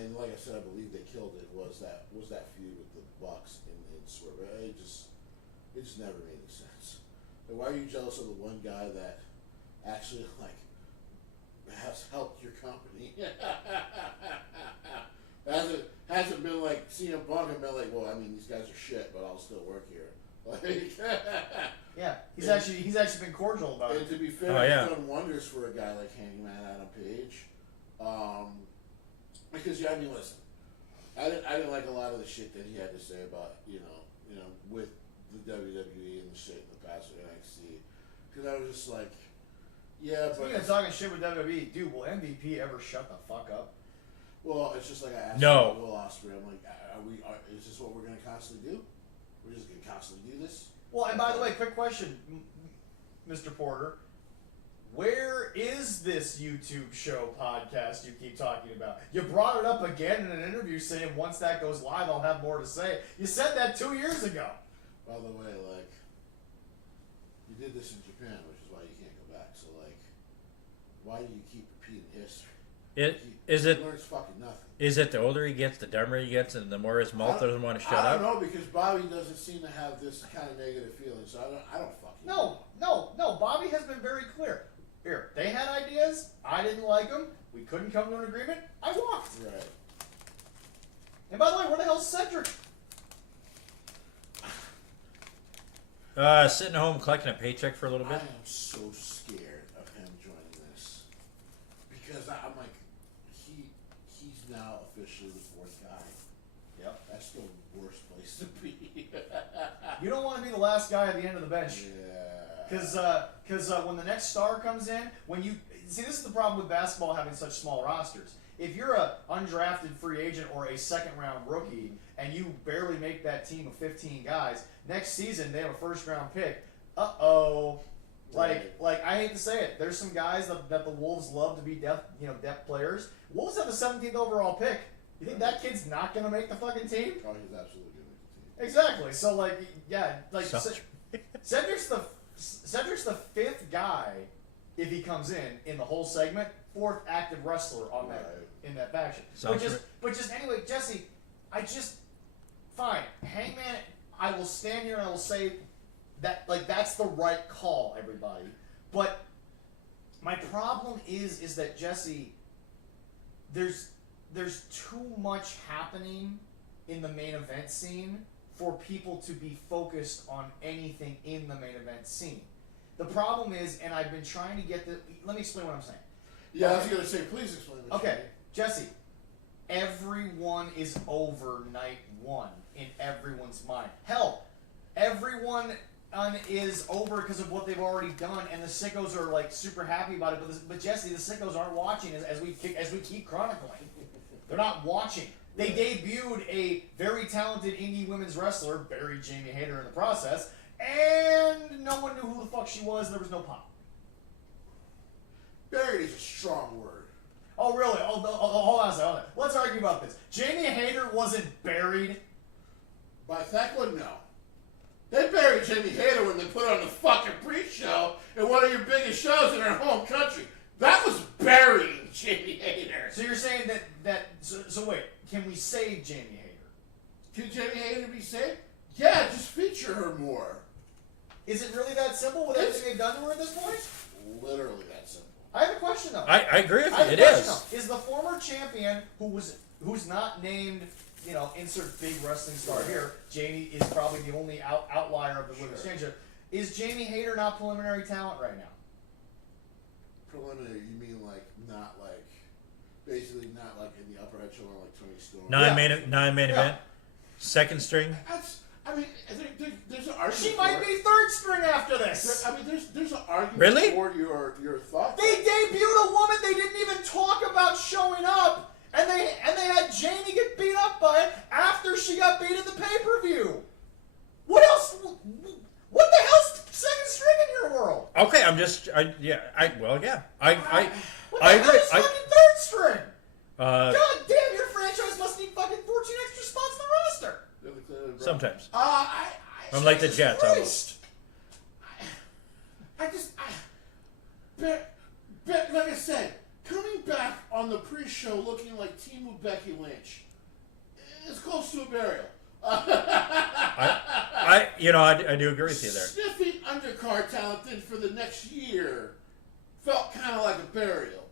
and like I said, I believe they killed it. Was that feud with the Bucks in Swerve? It just never made any sense. And why are you jealous of the one guy that actually has helped your company? hasn't been like CM Punk and been like, well, I mean, these guys are shit, but I'll still work here. Like, Yeah, he's actually been cordial about and it. to be fair, he's done wonders for a guy like Hangman Adam Page. Because I mean, listen, I didn't like a lot of the shit that he had to say about you know with the WWE and the shit in the past with NXT. Because I was just like, yeah, Speaking but of talking shit with WWE, dude, will MVP ever shut the fuck up? well, it's just like I asked No. Will Ospreay. I'm like, is this what we're gonna constantly do? We're just gonna constantly do this? Well, and by the way, quick question, Mr. Porter. Where is this YouTube show podcast you keep talking about? You brought it up again in an interview saying once that goes live, I'll have more to say. You said that 2 years ago. By the way, like, you did this in Japan, which is why you can't go back. So, like, why do you keep repeating history? It learns fucking nothing. is it the older he gets, the dumber he gets, and the more his mouth doesn't want to shut I up? don't know, because Bobby doesn't seem to have this kind of negative feeling, so I don't fucking No. Bobby has been very clear. Here, they had ideas. I didn't like them. We couldn't come to an agreement. I walked. Right. And by the way, where the hell's Cedric? Sitting at home collecting a paycheck for a little I bit. am so scared of him joining this. Because I'm like, he's now officially the fourth guy. Yep. That's the worst place to be. You don't want to be the last guy at the end of the bench. Yeah. Because when the next star comes in, when you see, this is the problem with basketball having such small rosters. If you're a undrafted free agent or a second round rookie and you barely make that team of 15 guys, next season they have a first round pick. Like I hate to say it, there's some guys that the Wolves love to be depth players. Wolves have the 17th overall pick. You think that kid's not gonna make the fucking team? Oh, he's absolutely going to make the team. Exactly. So Sounds Cedric's the fifth guy if he comes in the whole segment, fourth active wrestler on that in that faction. Sounds But just anyway, Jesse, fine. Hangman, I will stand here and I will say that that's the right call, everybody. But my problem is that Jesse, there's too much happening in the main event scene for people to be focused on anything in the main event scene. The problem is, and I've been trying to get let me explain what I'm saying. Yeah, I was going to say, please explain this. Okay, Jesse, everyone is over night one in everyone's mind. Hell, everyone is over because of what they've already done, and the sickos are like super happy about it. But Jesse, the sickos aren't watching as we keep chronicling. They're not watching. They debuted a very talented indie women's wrestler, buried Jamie Hayter in the process, And no one knew who the fuck she was. There was no pop. Buried is a strong word. Oh, really? Oh, hold on a second. Let's argue about this. Jamie Hayter wasn't buried. By Thecla, no. They buried Jamie Hayter when they put on the fucking pre-show in one of your biggest shows in our home country. That was burying Jamie Hayter. So you're saying so wait, can we save Jamie Hayter? Can Jamie Hayter be saved? Yeah, just feature her more. Is it really that simple with everything they've done to her at this point? Literally that simple. I have a question though. I agree with you. It is. Is the former champion who's not named, insert big wrestling star here, Jamie is probably the only outlier of the women's championship. Is Jamie Hayter not preliminary talent right now? Preliminary, you mean basically not like in the upper echelon like Tony Storm? Nine main event, second string. There's an argument. She might be third string after this. There's an argument Really? for your thought. They debuted a woman they didn't even talk about showing up, and they had Jamie get beat up by it after she got beat in the pay-per-view. What else? What the hell's second string in your world? Okay, I What the hell is fucking third string? Uh, God damn, your franchise must need fucking 14 extra spots in the roster. sometimes. I'm like the Jets almost. Like I said, coming back on the pre-show looking like Timu Becky Lynch is close to a burial. I do agree with you there. Sniffing undercard talent then for the next year felt kind of like a burial.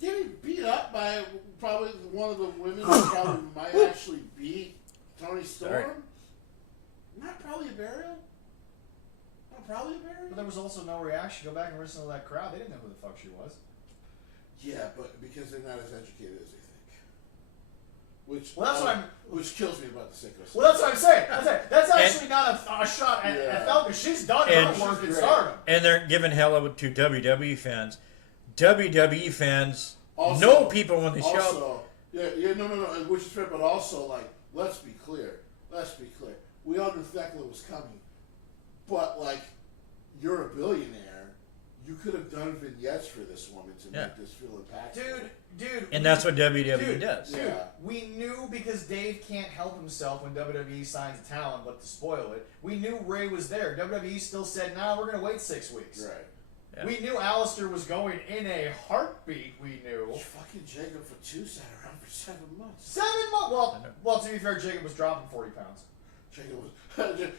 Getting beat up by probably one of the women who probably might actually beat Tony Storm. Sorry. Not probably a burial. Not probably a burial. But there was also no reaction. Go back and listen to that crowd. They didn't know who the fuck she was. Yeah, but because they're not as educated as they think. Which kills me about the sickness. Well, that's what I'm saying. That's actually not a shot at Falcon. She's done her work in Stardom. And they're giving hell to WWE fans. WWE fans Also, know people when they show up. No, which is fair, but also, let's be clear. We all knew Thecla was coming, but, you're a billionaire. You could have done vignettes for this woman to make this feel impactful. Dude. And that's what WWE does. Dude, we knew because Dave can't help himself when WWE signs a talent, but to spoil it, we knew Ray was there. WWE still said, we're going to wait 6 weeks. Right. Yeah. We knew Alistair was going in a heartbeat, we knew. Fucking Jacob for 2 sat around for 7 months. 7 months? Well, to be fair, Jacob was dropping 40 pounds.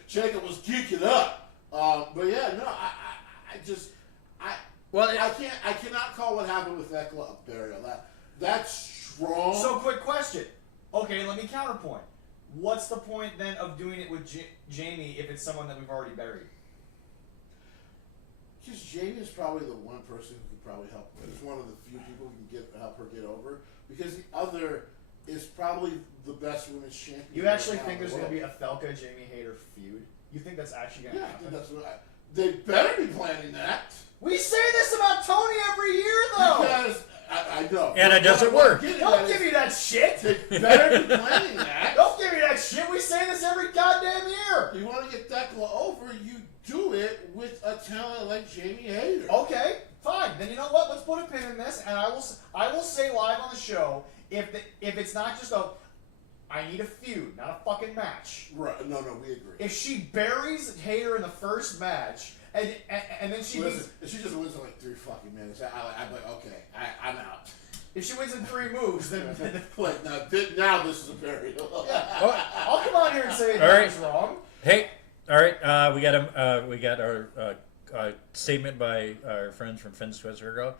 Jacob was geeking up. But yeah, no, I cannot call what happened with Thecla a burial. That's strong. So, quick question. Okay, let me counterpoint. What's the point then of doing it with Jamie if it's someone that we've already buried? Because Jamie is probably the one person who could probably help. He's one of the few people who can help her get over. Because the other is probably the best women's champion. You actually think there's going to be a Falca Jamie Hayter feud? You think that's actually going to happen? I think that's what they better be planning that. We say this about Tony every year, though. Because I know, and it doesn't work. Don't give me that shit. They better be planning that. Don't give me that shit. We say this every goddamn year. You want to get Thecla over, you do it with a talent like Jamie Hayter. Okay, fine. Then you know what? Let's put a pin in this, and I will say live on the show if it's not just I need a feud, not a fucking match. Right? No, we agree. If she buries Hayter in the first match, and then she if she just wins in 3 fucking minutes, I'm like, okay, I'm out. If she wins in 3 moves, then now this is a burial. Yeah. I'll come on here and say All was wrong. Hey, all right, we got our statement by our friends from Finn's Twister Girl.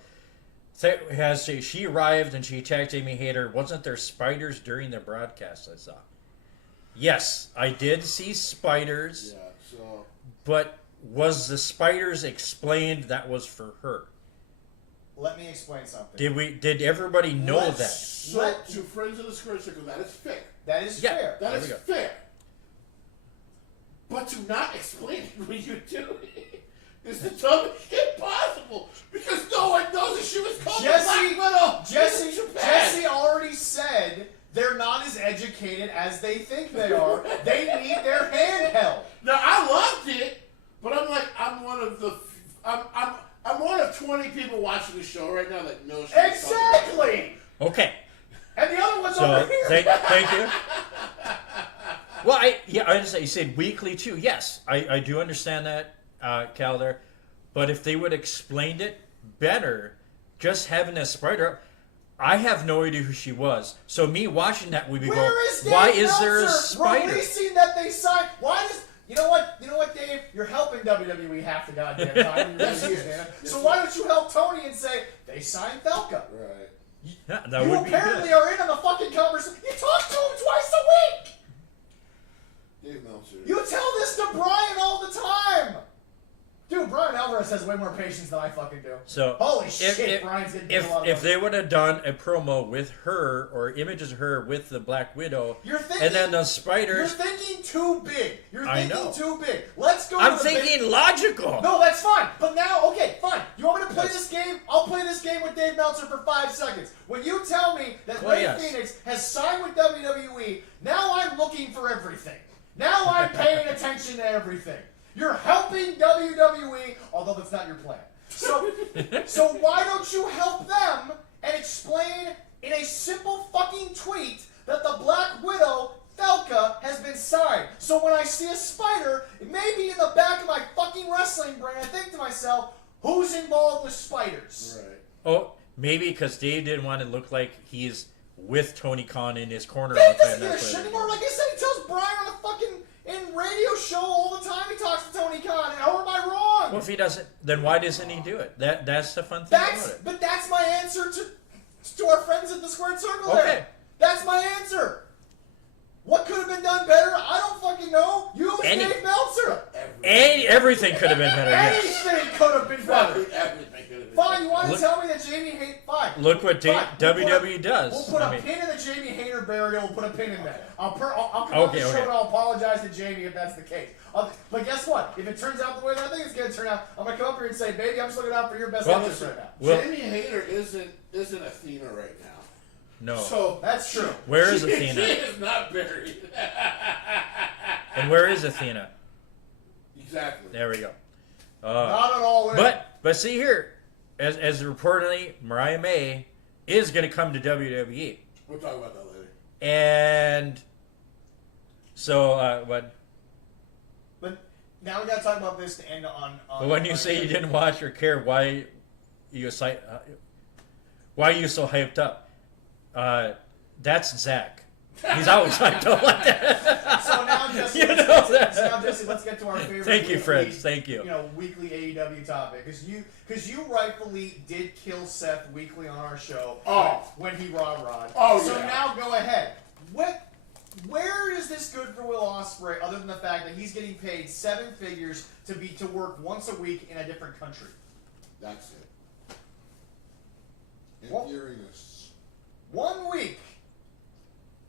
She arrived and she attacked Jamie Hayter. Wasn't there spiders during the broadcast? I saw. Yes, I did see spiders. Yeah. So. But was the spiders explained that was for her? Let me explain something. Did everybody know that? So to friends of the Square Circle, that is fair. That is fair. That is fair. But to not explain it when you do it is the dumbest shit possible. Because no one knows that she was called Black Widow. Jesse already said they're not as educated as they think they are. They need their hand held. Now, I loved it, but I'm like, I'm one of 20 people watching the show right now that knows. Exactly. Okay. And the other one's So over here. thank you. Well, I understand. You said weekly too. Yes, I do understand that, Cal. There, but if they would explained it better, just having a spider. I have no idea who she was. So me watching that, we would go, why is there a spider? Releasing that they signed. Why does... You know what, Dave? You're helping WWE half the goddamn time. So why don't you help Tony and say, they signed Felka? Right. Yeah, that You would be apparently good. are in on the fucking conversation. You talk to him twice a week! Dave Meltzer. You tell this to Brian all the time! Dude, Brian Alvarez has way more patience than I fucking do. So Holy shit, Brian's getting a lot of if they would have done a promo with her or images of her with the Black Widow, You're thinking, and then the you're spiders, thinking too big. You're I thinking know. too big. Let's go I'm to the thinking logical. No, that's fine. But now, okay, fine. You want me to play this game? I'll play this game with Dave Meltzer for 5 seconds. When you tell me that Well, Ray yes. Phoenix has signed with WWE, now I'm looking for everything. Now I'm paying attention to everything. You're helping WWE, although that's not your plan. So why don't you help them and explain in a simple fucking tweet that the Black Widow Felka has been signed? So when I see a spider, maybe in the back of my fucking wrestling brain, I think to myself, who's involved with spiders? Right. Oh, maybe because Dave didn't want to look like he's with Tony Khan in his corner all Dave the time. doesn't give a That's shit what it anymore. Like I said, he tells Brian on the fucking radio show all the time. He talks to Tony Khan. Or am I wrong? Well, if he doesn't, then why doesn't he do it? That's the fun thing about it. But that's my answer to our friends at the Squared Circle. Okay. There. That's my answer. What could have been done better? I don't fucking know. You was Dave Meltzer. Everything could have been better. Yes. Anything could have been better. Everything could have been Fine, you want to Look- tell me that Jamie Hayter... Fine. Look what Fine. WWE does. We'll put I a mean- pin in the Jamie Hayter burial. We'll put a pin in that. I'll come on the show and I'll apologize to Jamie if that's the case. But guess what? If it turns out the way that I think it's going to turn out, I'm going to come up here and say, baby, I'm just looking out for your best interest right now. Well- Jamie Hayter isn't Athena right now. No. So That's true. Where is she Athena? is not buried. And where is Athena? Exactly. There we go. Not at all. But see here, as reportedly, Mariah May is going to come to WWE, We'll talk about that later. and so what? But now we got to talk about this to end on When you say you didn't watch or care, why you so hyped up? That's Zach. He's always hyped up like that. So now, Jesse, let's get to our favorite. Thank you, weekly, friends. Thank you. Weekly AEW topic, because you rightfully did kill Seth weekly on our show. Oh. when he rah-rahed. Oh, so yeah. now go ahead. Where is this good for Will Ospreay, other than the fact that he's getting paid 7 figures to work once a week in a different country? That's it. What? Eeriness. 1 week.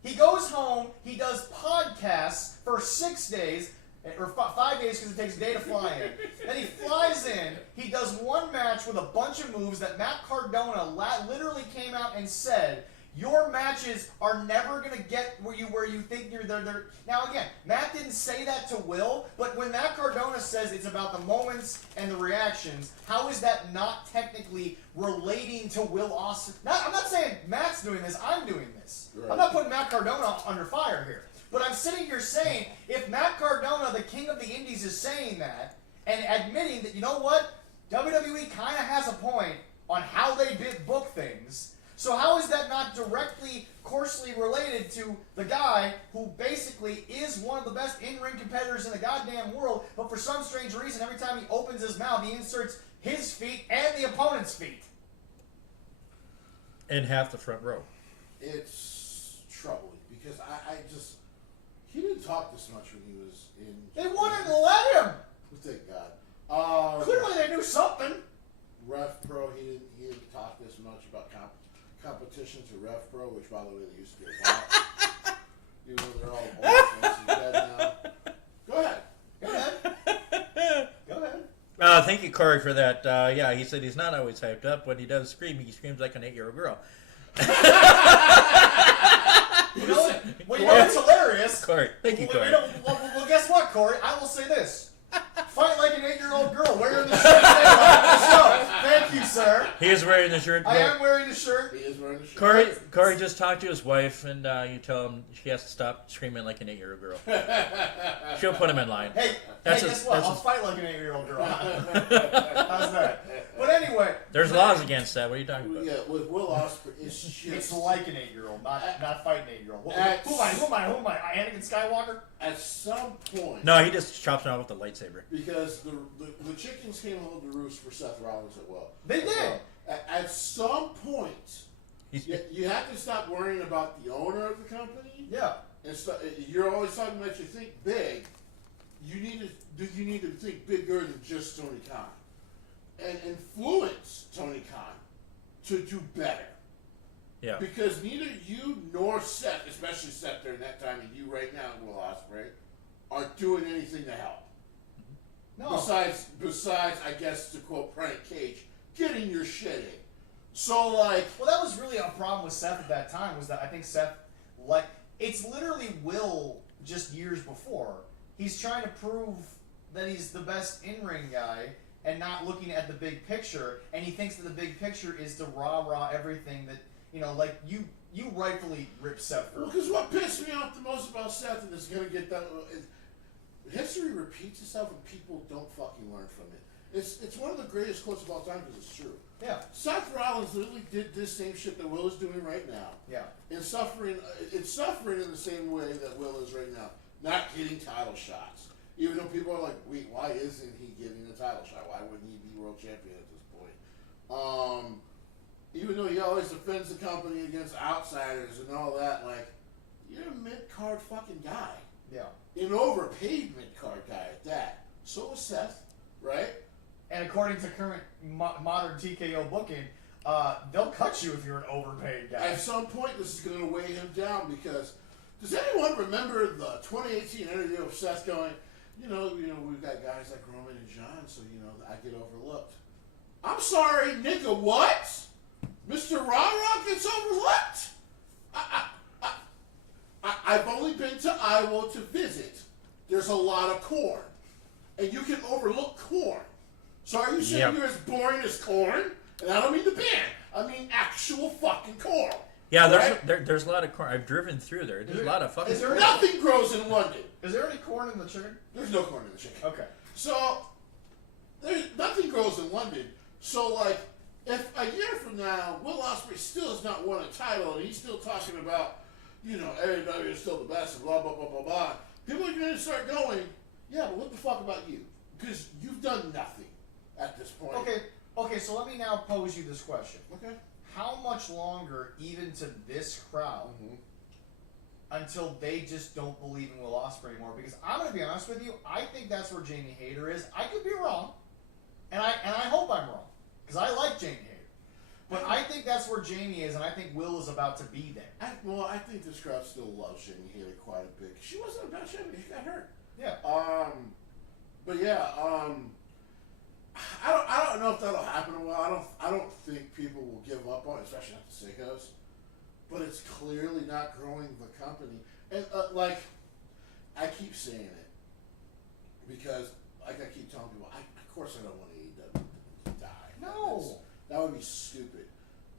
He goes home, he does podcasts for 6 days, or 5 days because it takes a day to fly in. Then he flies in, he does one match with a bunch of moves that Matt Cardona literally came out and said, your matches are never going to get where you think you're there. Now again, Matt didn't say that to Will, but when Matt Cardona says it's about the moments and the reactions, how is that not technically relating to Will Ospreay? I'm not saying Matt's doing this, I'm doing this. Right. I'm not putting Matt Cardona under fire here. But I'm sitting here saying, if Matt Cardona, the king of the indies, is saying that, and admitting that, you know what, WWE kind of has a point on how they book things, so how is that not directly, coarsely related to the guy who basically is one of the best in-ring competitors in the goddamn world, but for some strange reason, every time he opens his mouth, he inserts his feet and the opponent's feet? In half the front row. It's troubling because I just he didn't talk this much when he was in. They wouldn't let him! Thank God. Clearly they knew something. Rev Pro, he didn't talk this much about competition to Rev Pro, which by the way they used to be a lot. Even though they're all old since he's dead now. Go ahead. Go ahead. Go ahead. Thank you, Corey, for that. Yeah, he said he's not always hyped up. When he does scream, he screams like an 8-year-old girl. You know what's hilarious? Corey, thank you, Corey. Well, guess what, Corey? I will say this. Fight like an 8-year-old girl wearing the shirt today on the show. Thank you, sir. He is wearing the shirt. I am wearing the shirt. He is wearing the shirt. Corey just talked to his wife, and you tell him she has to stop screaming like an 8-year-old girl. She'll put him in line. Hey, guess what? I'll fight like an 8-year-old girl. How's that? But anyway. There's laws against that. What are you talking about? Yeah, with Will Ospreay, it's just... It's like an 8-year-old, not fighting an 8-year-old. Who am I? Anakin Skywalker? At some point... No, he just chops him out with a lightsaber. Because the chickens came home to roost for Seth Rollins at Will. They did. So, at some point, you have to stop worrying about the owner of the company. Yeah. And you're always talking about you think big. You need to think bigger than just Tony Khan. And influence Tony Khan to do better. Yeah. Because neither you nor Seth, especially Seth during that time, and you right now, Will Ospreay, are doing anything to help. No. Besides, I guess to quote Frank Cage, getting your shit in. So like, well, that was really a problem with Seth at that time. Was that I think Seth, like, it's literally Will just years before. He's trying to prove that he's the best in-ring guy and not looking at the big picture. And he thinks that the big picture is to rah everything that, you know, like you rightfully rip Seth for. Well, because what pissed me off the most about Seth, and it's gonna get that, history repeats itself and people don't fucking learn from it. It's one of the greatest quotes of all time because it's true. Yeah. Seth Rollins literally did this same shit that Will is doing right now. Yeah. And suffering in the same way that Will is right now. Not getting title shots. Even though people are like, wait, why isn't he getting a title shot? Why wouldn't he be world champion at this point? Even though he always defends the company against outsiders and all that, like, you're a mid-card fucking guy. Yeah. An overpaid mid-card guy at that. So is Seth, right? And according to current modern TKO booking, they'll cut you if you're an overpaid guy. At some point, this is going to weigh him down because does anyone remember the 2018 interview of Seth going, you know, we've got guys like Roman and John, so, I get overlooked. I'm sorry, nigga, what? Mr. Raw gets overlooked? I've only been to Iowa to visit. There's a lot of corn. And you can overlook corn. So are you saying you're as boring as corn? And I don't mean the band. I mean actual fucking corn. Yeah, right? there's a lot of corn. I've driven through there. There's a lot of fucking corn. Nothing grows in London. Is there any corn in the chicken? There's no corn in the chicken. Okay. So, nothing grows in London. So, like, if a year from now, Will Ospreay still has not won a title, and he's still talking about, AEW is still the best, and blah, blah, blah, blah, blah, people are going to start going, yeah, but what the fuck about you? Because you've done nothing at this point. Okay, so let me now pose you this question. Okay. How much longer, even to this crowd, until they just don't believe in Will Ospreay anymore? Because I'm going to be honest with you, I think that's where Jamie Hayter is. I could be wrong, and I hope I'm wrong, because I like Jamie Hayter. But I think that's where Jamie is, and I think Will is about to be there. I think this crowd still loves Jamie Hayter quite a bit. She wasn't a bad champion. She got hurt. Yeah. But yeah, I don't know if that'll happen in a while. I don't think people will give up on it, especially not the sickos. But it's clearly not growing the company. And like, I keep saying it because, like, I keep telling people, of course I don't want AEW to die. No. That would be stupid.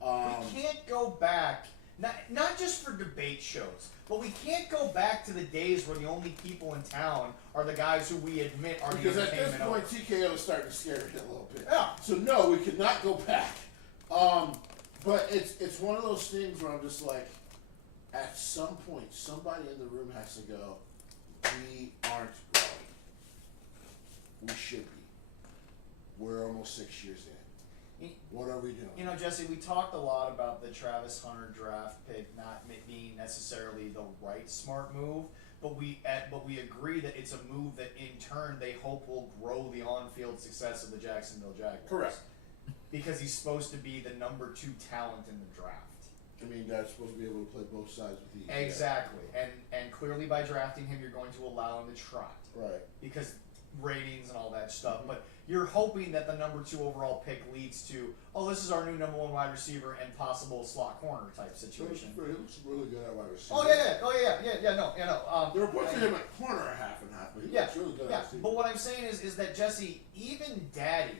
We can't go back, not just for debate shows, but we can't go back to the days where the only people in town are the guys who we admit are because the at this entertainment point, TKO is starting to scare me a little bit. Yeah. So no, we cannot go back. But it's one of those things where I'm just like, at some point, somebody in the room has to go, we aren't growing. We should be. We're almost 6 years in. What are we doing? Jesse, we talked a lot about the Travis Hunter draft pick not being necessarily the right smart move, but we agree that it's a move that in turn they hope will grow the on-field success of the Jacksonville Jaguars. Correct. Because he's supposed to be the number 2 talent in the draft. I mean, that's supposed to be able to play both sides with ease. Exactly. And clearly by drafting him, you're going to allow him to trot. Right. Because ratings and all that stuff, but you're hoping that the number 2 overall pick leads to, oh, this is our new number 1 wide receiver and possible slot corner type situation. He looks really good at wide receiver. No. There were reports of him at corner half and half, but he looks really good at receiver. But what I'm saying is that Jesse, even Daddy,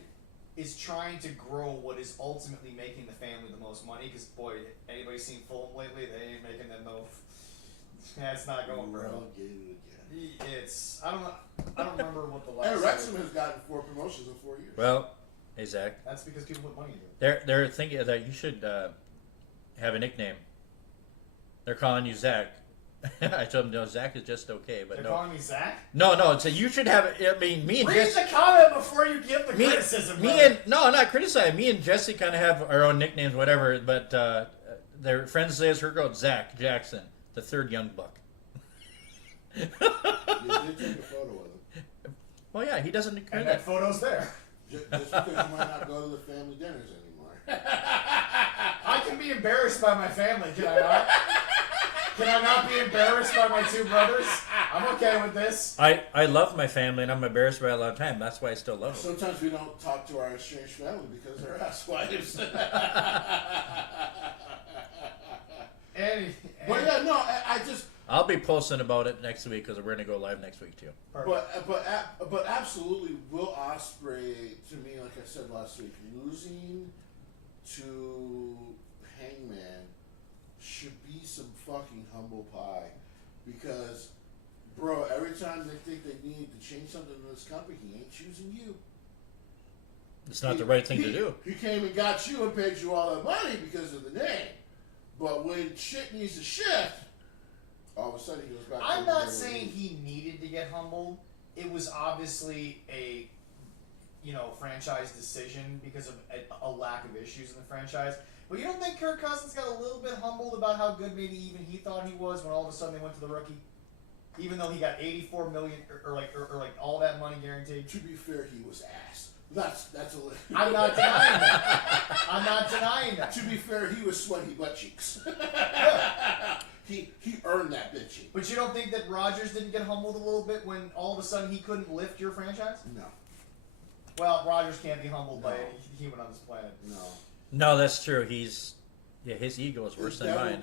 is trying to grow what is ultimately making the family the most money. Because boy, anybody seen Fulham lately? They ain't making them no. It's not going bro. It's I don't remember what the last. And Wrexham has gotten 4 promotions in 4 years. Well, hey Zach. That's because people put money into it. They're thinking that you should have a nickname. They're calling you Zach. I told them no, Zach is just okay, but They're no. calling me Zach? No. So you should have. I mean, me and read Jesse. the comment before you give the criticism. Not criticize. Me and Jesse kind of have our own nicknames, whatever. But their friends say it's her girl Zach Jackson, the 3rd young buck. You did take a photo with him. Well, yeah, he doesn't. And that photo's there. Just because you might not go to the family dinners anymore. I can be embarrassed by my family, can I not? Can I not be embarrassed by my 2 brothers? I'm okay with this. I love my family, and I'm embarrassed by it a lot of time. That's why I still love them. Sometimes we don't talk to our estranged family because they're asswives. But yeah, no, I just. I'll be posting about it next week because we're going to go live next week too. But absolutely, Will Ospreay, to me, like I said last week, losing to Hangman should be some fucking humble pie, because, bro, every time they think they need to change something in this company, he ain't choosing you. It's not the right thing to do. He came and got you and paid you all that money because of the name. But when shit needs to shift, all of a sudden he goes back. I'm not saying he needed to get humbled. It was obviously a, franchise decision because of a lack of issues in the franchise. But you don't think Kirk Cousins got a little bit humbled about how good maybe even he thought he was when all of a sudden they went to the rookie? Even though he got $84 million or all that money guaranteed. To be fair, he was ass. That's a. I'm not denying that. I'm not denying that. To be fair, he was sweaty butt cheeks. He earned that bitch cheek. But you don't think that Rodgers didn't get humbled a little bit when all of a sudden he couldn't lift your franchise? No. Well, Rodgers can't be humbled by any human on this planet. No, that's true. His ego is worse than mine.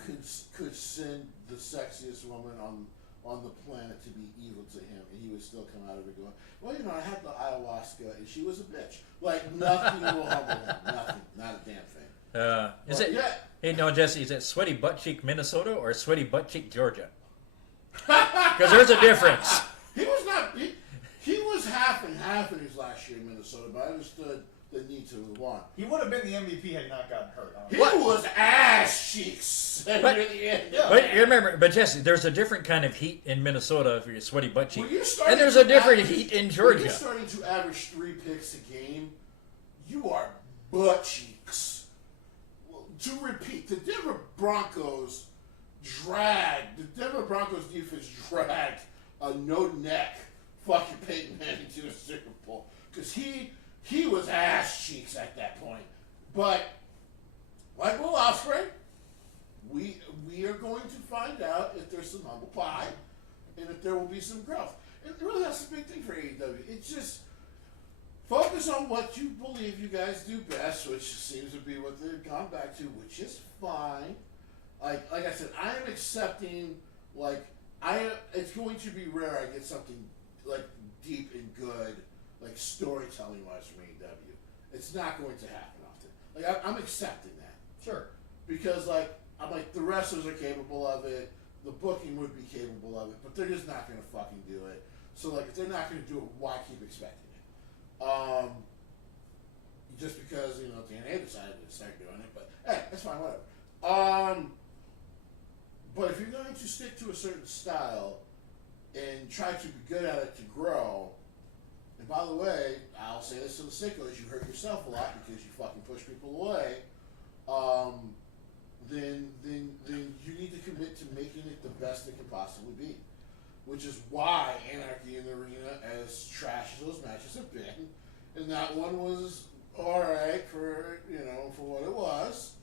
Could send the sexiest woman on the planet to be evil to him, and he would still come out of it going, well, I had the ayahuasca, and she was a bitch. Like, nothing will humble him. Nothing. Not a damn thing. Hey, no, Jesse, is it Sweaty Butt Cheek, Minnesota, or Sweaty Butt Cheek, Georgia? Because there's a difference. He was not. He was half and half in his last year in Minnesota, but I understood the need to move on. He would have been the MVP had he not gotten hurt. He was ass cheeks. But you remember, but Jesse, there's a different kind of heat in Minnesota for your sweaty butt cheek, and there's a different heat in Georgia. When you're starting to average 3 picks a game, you are butt cheeks. Well, to repeat, the Denver Broncos defense dragged a no-neck fucking Peyton Manning to the Super Bowl because he was ass cheeks at that point. But like Will Ospreay, we are going to find out if there's some humble pie and if there will be some growth. And really, that's the big thing for AEW. It's just focus on what you believe you guys do best, which seems to be what they've gone back to, which is fine. Like I said, I am accepting. It's going to be rare I get something like deep and good, like storytelling wise from AEW. It's not going to happen often. Like I'm accepting that. Sure. Because I'm like the wrestlers are capable of it, the booking would be capable of it, but they're just not going to fucking do it. So if they're not going to do it, why keep expecting it? Just because TNA decided to start doing it, but hey, that's fine, whatever. But if you're going to stick to a certain style and try to be good at it to grow, and by the way, I'll say this to the sicklers, you hurt yourself a lot because you fucking push people away, then you need to commit to making it the best it can possibly be. Which is why Anarchy in the Arena, as trash as those matches have been, and that one was alright for what it was.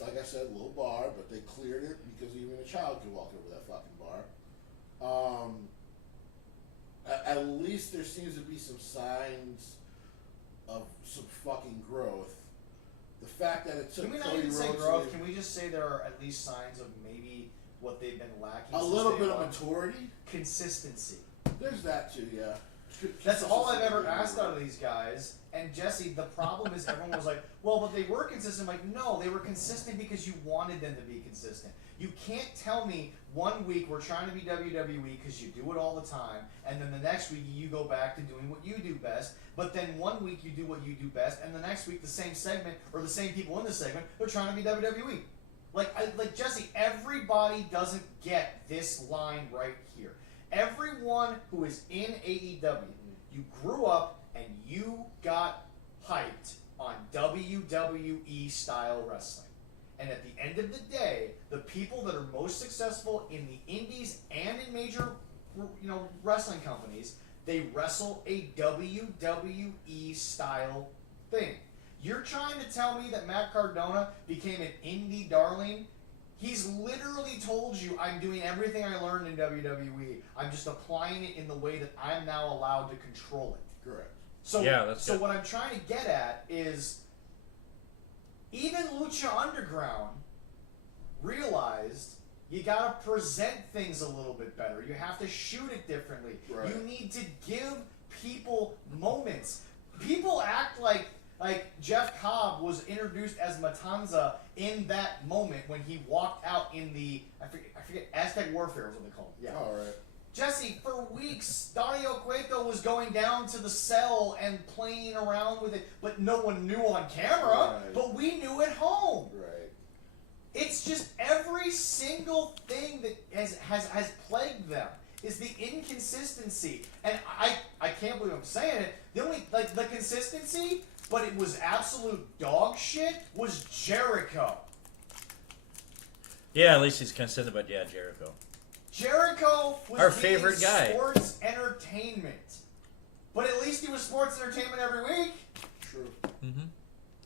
Like I said, a little bar, but they cleared it because even a child could walk over that fucking bar. At least least there seems to be some signs of some fucking growth. The fact that it took Can we not Cody even say Rhodes growth? Can we just say there are at least signs of maybe what they've been lacking? a since little they bit of won? maturity? Consistency. There's that too, yeah. That's all I've ever asked out of these guys. And Jesse, the problem is everyone was like, well, but they were consistent. I'm like, no, they were consistent because you wanted them to be consistent. You can't tell me 1 week we're trying to be WWE because you do it all the time, and then the next week you go back to doing what you do best, but then 1 week you do what you do best, and the next week the same segment, or the same people in the segment, they're trying to be WWE. Like Jesse, everybody doesn't get this line right here. Everyone who is in AEW, you grew up and you got hyped on WWE style wrestling. And at the end of the day, the people that are most successful in the indies and in major, wrestling companies, they wrestle a WWE style thing. You're trying to tell me that Matt Cardona became an indie darling? He's literally told you, I'm doing everything I learned in WWE. I'm just applying it in the way that I'm now allowed to control it. Correct. So, Yeah, that's so good. what I'm trying to get at is, even Lucha Underground realized you gotta present things a little bit better. You have to shoot it differently. Right. You need to give people moments. People act like Jeff Cobb was introduced as Matanza in that moment when he walked out in the I forget Aztec Warfare is what they call it. Yeah. All right. Jesse, for weeks, Dario Cueto was going down to the cell and playing around with it, but no one knew on camera, Right. but we knew at home. Right. It's just every single thing that has plagued them is the inconsistency. And I can't believe I'm saying it. The only, the consistency, but it was absolute dog shit, was Jericho. Yeah, at least he's consistent, but yeah, Jericho. Jericho was Our being favorite guy. sports entertainment. But at least he was sports entertainment every week. True. Mm-hmm.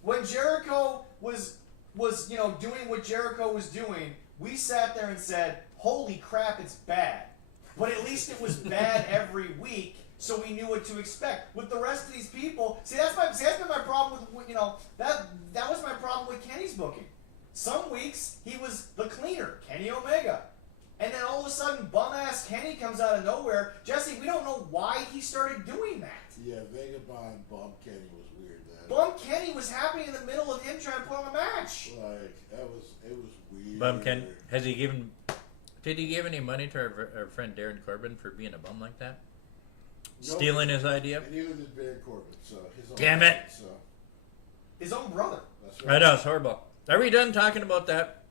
When Jericho was doing what Jericho was doing, we sat there and said, holy crap, it's bad. But at least it was bad every week, so we knew what to expect. With the rest of these people, that's been my problem with, that was my problem with Kenny's booking. Some weeks, he was the cleaner, Kenny Omega. And then all of a sudden, bum-ass Kenny comes out of nowhere. Jesse, we don't know why he started doing that. Yeah, Vagabond Bum Kenny was weird, man. Bum Kenny was happening in the middle of him trying to put on a match. Like, it was weird. Bum Ken, has he given? Did he give any money to our friend Darren Corbin for being a bum like that? Nope. Stealing his idea? And neither did Baron Corbin, so his own Damn it. So His own brother. that's I right. know, it's horrible. Are we done talking about that?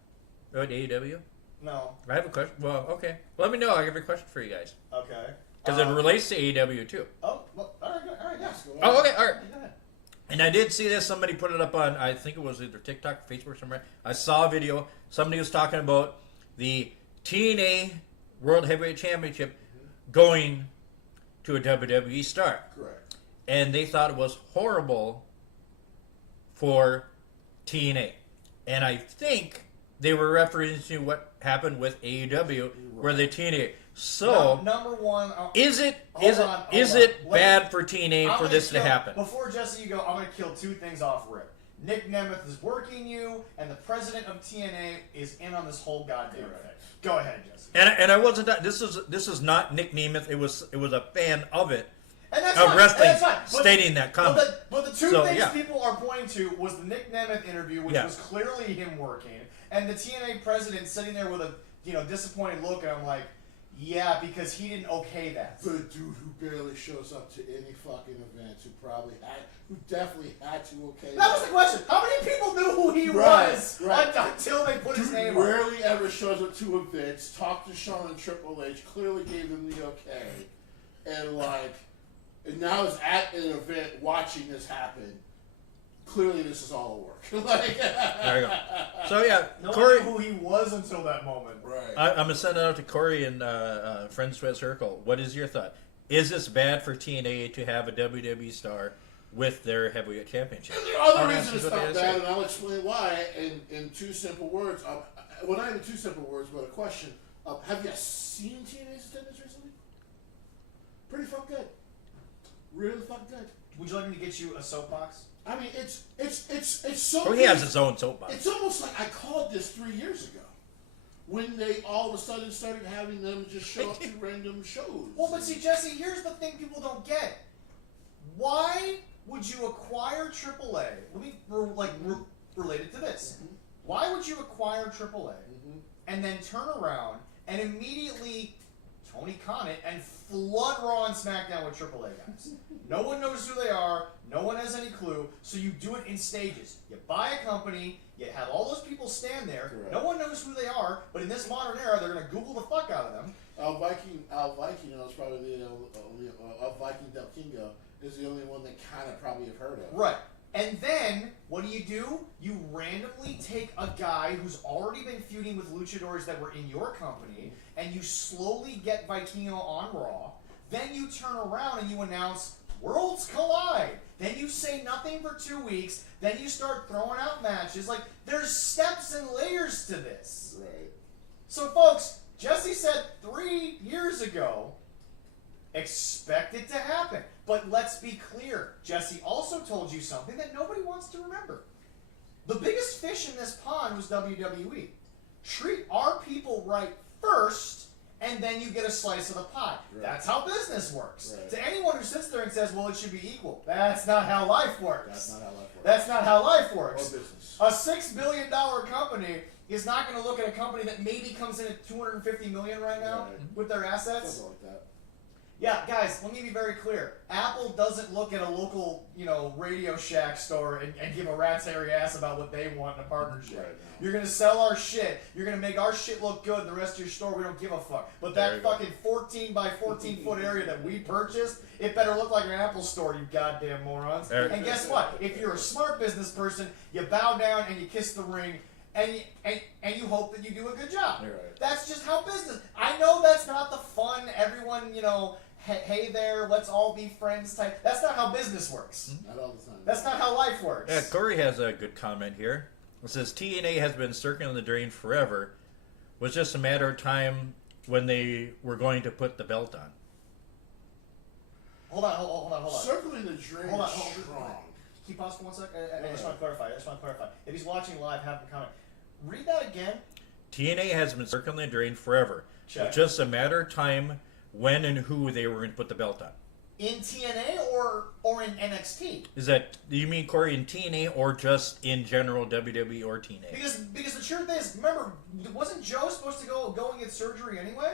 About AEW? No. I have a question. Well, okay. Let me know. I have a question for you guys. Okay. Because it relates to AEW too. Oh, well, all right, yeah. Yes, go Oh, ahead. okay, all right. Go ahead. And I did see this. Somebody put it up on, I think it was either TikTok, Facebook, somewhere. I saw a video. Somebody was talking about the TNA World Heavyweight Championship going to a WWE star. Correct. And they thought it was horrible for TNA. And I think they were referring to what happened with AEW, where the TNA. So, Number one. is it Hold on. bad for TNA I'm for gonna this to kill- happen? Before Jesse, you go, I'm going to kill two things off rip. Nick Nemeth is working you, and the president of TNA is in on this whole goddamn thing. Go ahead, Jesse. And I wasn't. This is not Nick Nemeth. It was a fan of it. And that's Of fine. wrestling and that's fine. stating that comment. But the two So, things yeah. people are pointing to was the Nick Nemeth interview, which Yeah. was clearly him working, and the TNA president sitting there with a disappointed look, and I'm like, yeah, because he didn't okay that. The dude who barely shows up to any fucking events, who definitely had to okay That was the question. How many people knew who he Right, was right. until they put his Dude name on? rarely ever shows up to events, talked to Shawn and Triple H, clearly gave them the okay, and now is at an event watching this happen. Clearly this is all a work. There you go. So yeah, No Corey. one knew who he was until that moment. Right. I'm gonna send it out to Corey and Friends Sweat Circle. What is your thought? Is this bad for TNA to have a WWE star with their heavyweight championship? And there are other Oh, reasons that's it's what not they bad, say. and I'll explain why in two simple words. Well, not even two simple words, but a question. Have you seen TNA's attendance recently? Pretty fucking good. really fucking good. Would you like me to get you a soapbox? I mean, it's so. Oh, he has his own soapbox. It's almost like I called this 3 years ago, when they all of a sudden started having them just show up to random shows. Well, but see, Jesse, here's the thing people don't get. Why would you acquire AAA? Let me relate it to this. Mm-hmm. Why would you acquire AAA Mm-hmm. and then turn around and immediately Tony Khan it and flood Raw and SmackDown with AAA guys? No one knows who they are. No one has any clue. So you do it in stages. You buy a company. You have all those people stand there. Correct. No one knows who they are. But in this modern era, they're going to Google the fuck out of them. Al Viking is probably the Viking Del Kingo is the only one that kind of probably have heard of. Right. And then, what do? You randomly take a guy who's already been feuding with luchadors that were in your company, and you slowly get Vikingo on Raw. Then you turn around and you announce, Worlds Collide. Then you say nothing for 2 weeks. Then you start throwing out matches. Like, there's steps and layers to this. Right. So, folks, Jesse said 3 years ago, expect it to happen. But let's be clear. Jesse also told you something that nobody wants to remember. The biggest fish in this pond was WWE. Treat our people right first, and then you get a slice of the pie. Right. That's how business works. Right. To anyone who sits there and says, well, it should be equal, that's not how life works. That's not how life works. That's not how life works. Or business. A $6 billion company is not going to look at a company that maybe comes in at $250 million right now Right. with their assets. Something like that. Yeah, guys, let me be very clear. Apple doesn't look at a local, Radio Shack store and give a rat's hairy ass about what they want in a partnership. Right. You're going to sell our shit. You're going to make our shit look good. The rest of your store, we don't give a fuck. But There that you go. fucking 14 by 14 foot area that we purchased, it better look like an Apple store, you goddamn morons. There- And guess what? If you're a smart business person, you bow down and you kiss the ring. And you hope that you do a good job. You're right. That's just how business. I know that's not the fun, everyone, hey there, let's all be friends type. That's not how business works. Not all the time. That's not how life works. Yeah, Corey has a good comment here. It says TNA has been circling the drain forever. It was just a matter of time when they were going to put the belt on. Hold on. Circling the drain Hold on, is hold on. strong. Keep paused for 1 second. I just want to clarify. If he's watching live, have him comment. Read that again. TNA has been circling the drain forever. Check. It was just a matter of time when and who they were going to put the belt on. In TNA or in NXT? Is that, do you mean, Corey, in TNA or just in general WWE or TNA? Because the truth is, remember, wasn't Joe supposed to go and get surgery anyway?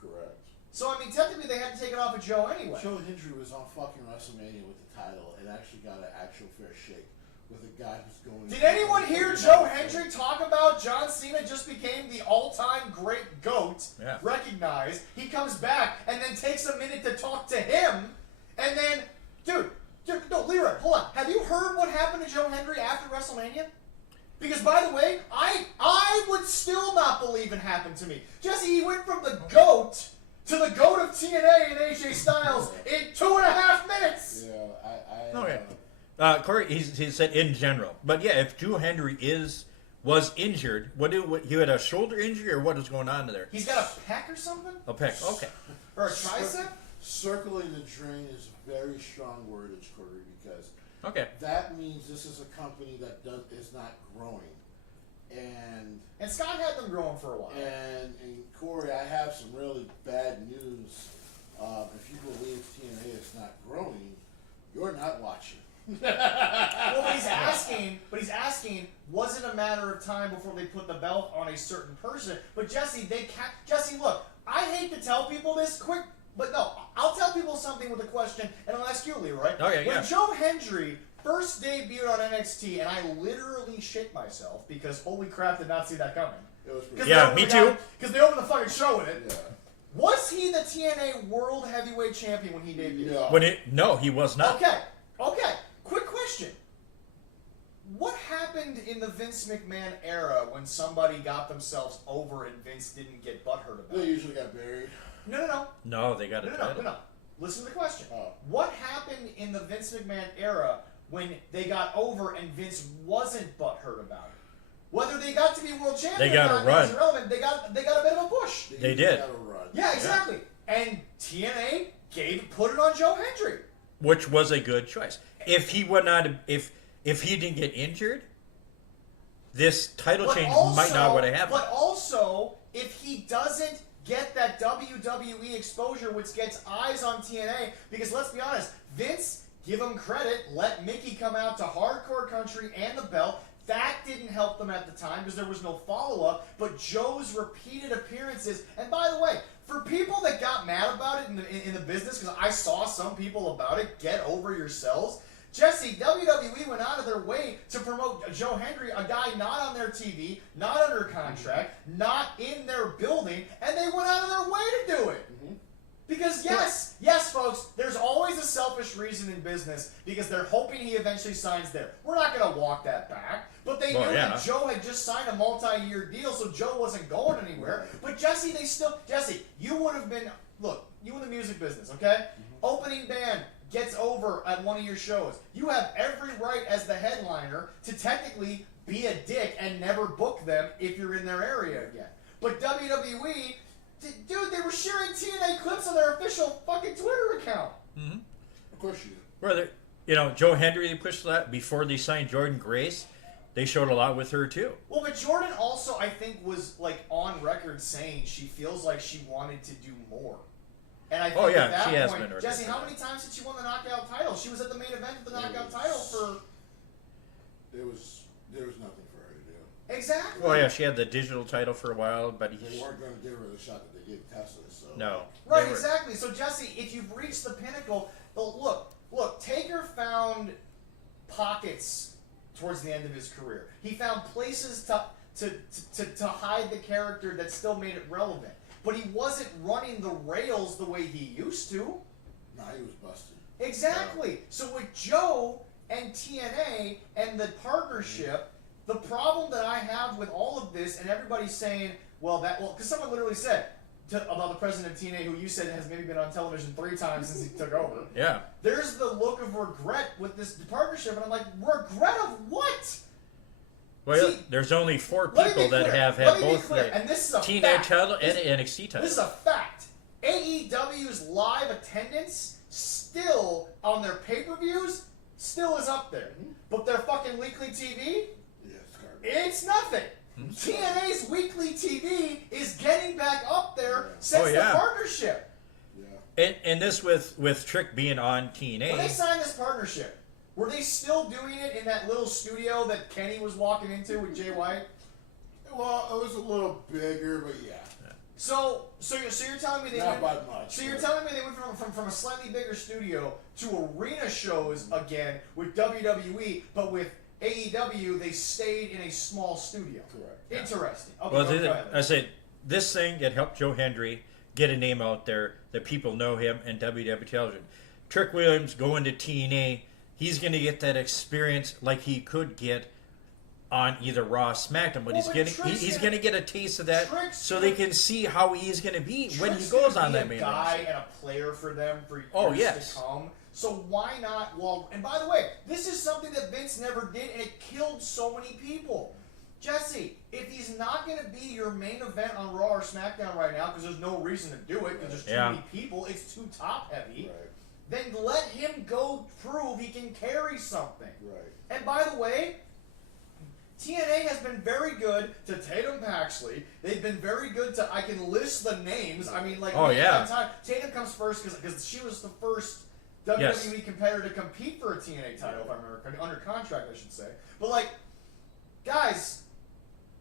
Correct. So, I mean, technically they had to take it off of Joe anyway. Joe Hendry was on fucking WrestleMania with the title and actually got an actual fair shake with a guy who's going... Did anyone hear Joe Hendry talk about John Cena just became the all-time great GOAT? Yeah. Recognized. He comes back and then takes a minute to talk to him. And then, dude, no, Leroy, hold on. Have you heard what happened to Joe Hendry after WrestleMania? Because, by the way, I would still not believe it happened to me. Jesse, he went from the GOAT to the GOAT of TNA and AJ Styles in 2.5 minutes. Yeah, Okay. Corey, he said in general. But yeah, if Joe Hendry was injured, he had a shoulder injury or what is going on there? He's got a pec or something? A pec, okay. Or a tricep? Circling the drain is very strong wordage, Corey, because Okay. that means this is a company that is not growing. And Scott had them growing for a while. and Corey, I have some really bad news. If you believe TNA is not growing, you're not watching. Well, but he's asking, was it a matter of time before they put the belt on a certain person? But Jesse, look, I hate to tell people this quick, but no, I'll tell people something with a question, and I'll ask you, Leroy. Okay, when yeah. Joe Hendry first debuted on NXT, and I literally shit myself because holy crap, did not see that coming. It was pretty Yeah, me too. Because they opened the fucking show with it. Yeah. Was he the TNA World Heavyweight Champion when he debuted? Yeah. No, he was not. Okay. Quick question. What happened in the Vince McMahon era when somebody got themselves over and Vince didn't get butthurt about They it? usually got buried. No. No, they got a title. No. Listen to the question. Oh. What happened in the Vince McMahon era when they got over and Vince wasn't butthurt about it? Whether they got to be world champion They got or a not run. is irrelevant. They got a bit of a push. They usually did. got a run. Yeah, exactly. And TNA put it on Joe Hendry. which was a good choice. If he would not, if he didn't get injured, this title change might not would have happened. But also, if he doesn't get that WWE exposure, which gets eyes on TNA, because let's be honest, Vince, give him credit, let Mickey come out to Hardcore Country and the belt. That didn't help them at the time because there was no follow-up, but Joe's repeated appearances, and by the way, for people that got mad about it in the business, because I saw some people about it, get over yourselves. Jesse, WWE went out of their way to promote Joe Hendry, a guy not on their TV, not under contract, not in their building, and they went out of their way to do it. Because yes, folks, there's always a selfish reason in business because they're hoping he eventually signs there. We're not going to walk that back. But they knew that Joe had just signed a multi-year deal, so Joe wasn't going anywhere. But Jesse, you would have been, look, you in the music business, okay? Opening band gets over at one of your shows. You have every right as the headliner to technically be a dick and never book them if you're in their area again. But WWE... Dude, they were sharing TNA clips on their official fucking Twitter account. Of course you do. Brother, you know, Joe Hendry, they pushed that before they signed Jordan Grace. They showed a lot with her, too. Well, but Jordan also, I think, was, like, on record saying she feels like she wanted to do more. And I think at that point, Jesse, how many times did she win the Knockout title? She was at the main event of the Knockout title for... There was nothing for her to do. Exactly. Oh, yeah, she had the digital title for a while, but They weren't going to give her the shot that they gave Tesla, so... No. Right, exactly. So, Jesse, if you've reached the pinnacle... Look, Taker found pockets towards the end of his career. He found places to hide the character that still made it relevant. But he wasn't running the rails the way he used to. Nah, he was busted. Exactly. So with Joe and TNA and the partnership, the problem that I have with all of this, and everybody's saying, because someone literally said about the president of TNA, who you said has maybe been on television 3 times since he took over. Yeah. There's the look of regret with this partnership, and I'm like, regret of what? Well, there's only 4 people that have had both the and this is a TNA title and NXT title. This is a fact. AEW's live attendance still on their pay-per-views still is up there. But their fucking weekly TV, it's nothing. TNA's weekly TV is getting back up there since the partnership. And this with Trick being on TNA. When they signed this partnership, were they still doing it in that little studio that Kenny was walking into with Jay White? Well, it was a little bigger, but yeah. So you're telling me they not went, by much. So you're telling me they went from a slightly bigger studio to arena shows again with WWE, but with AEW they stayed in a small studio. Correct. Interesting. Okay, Well, go ahead. I said this thing it helped Joe Hendry get a name out there that people know him and WWE television. Trick Williams going to TNA, he's going to get that experience like he could get on either Raw or SmackDown, but he's going to get a taste of that so they can see how he's going to be when he goes on that main roster. A guy roster. and a player for them for years to come. So why not? Well, and by the way, this is something that Vince never did, and it killed so many people. Jesse, if he's not going to be your main event on Raw or SmackDown right now, because there's no reason to do it, because there's too many people, it's too top heavy. Then let him go prove he can carry something. Right. And by the way, TNA has been very good to Tatum Paxley. They've been very good to, I can list the names. I mean, like, Tatum comes first because she was the first WWE competitor to compete for a TNA title, if I remember, under contract, I should say. But, like, guys,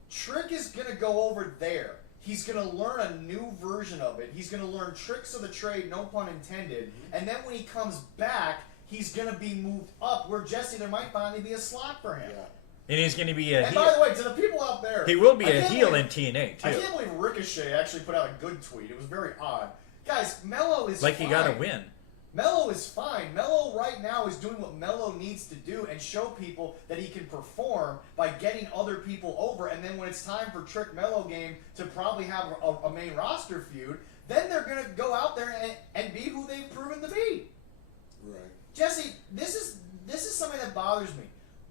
Trick is going to go over there. He's going to learn a new version of it. He's going to learn tricks of the trade, no pun intended. And then when he comes back, he's going to be moved up where, Jesse, there might finally be a slot for him. Yeah. And he's going to be a heel. heel. And by the way, to the people out there... He will be a heel in TNA, too. I can't believe Ricochet actually put out a good tweet. It was very odd. Guys, Mello is like fine. He got to win. Mello is fine. Mello right now is doing what Mello needs to do and show people that he can perform by getting other people over. And then when it's time for Trick Mello game to probably have a main roster feud, then they're going to go out there and be who they've proven to be. Right. Jesse, this is something that bothers me.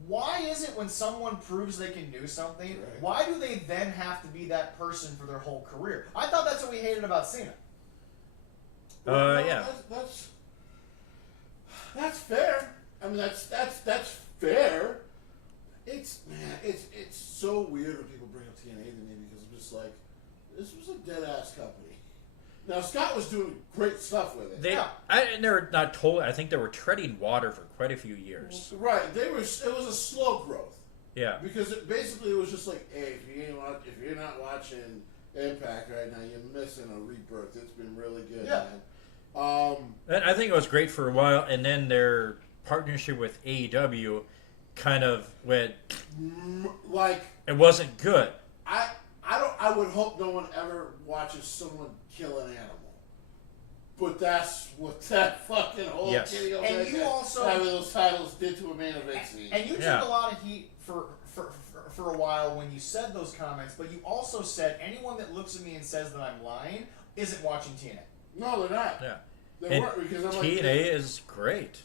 Why is it when someone proves they can do something, why do they then have to be that person for their whole career? I thought that's what we hated about Cena. Well, yeah. That's I mean, that's fair. It's so weird when people bring up TNA to me because I'm just like, this was a dead ass company. Now Scott was doing great stuff with it. They're not told. I think they were treading water for quite a few years. Right. It was a slow growth. Yeah. Because it was just like, hey, if you're not watching Impact right now, you're missing a rebirth. It's been really good, man. And I think it was great for a while, and then their partnership with AEW kind of went like it wasn't good. I would hope no one ever watches someone kill an animal. But that's what that fucking whole Kenny Omega and you also having those titles did to a main event scene. And you took a lot of heat for a while when you said those comments, but you also said anyone that looks at me and says that I'm lying isn't watching TNA. No, they're not. Yeah. They weren't because I'm TNA is great.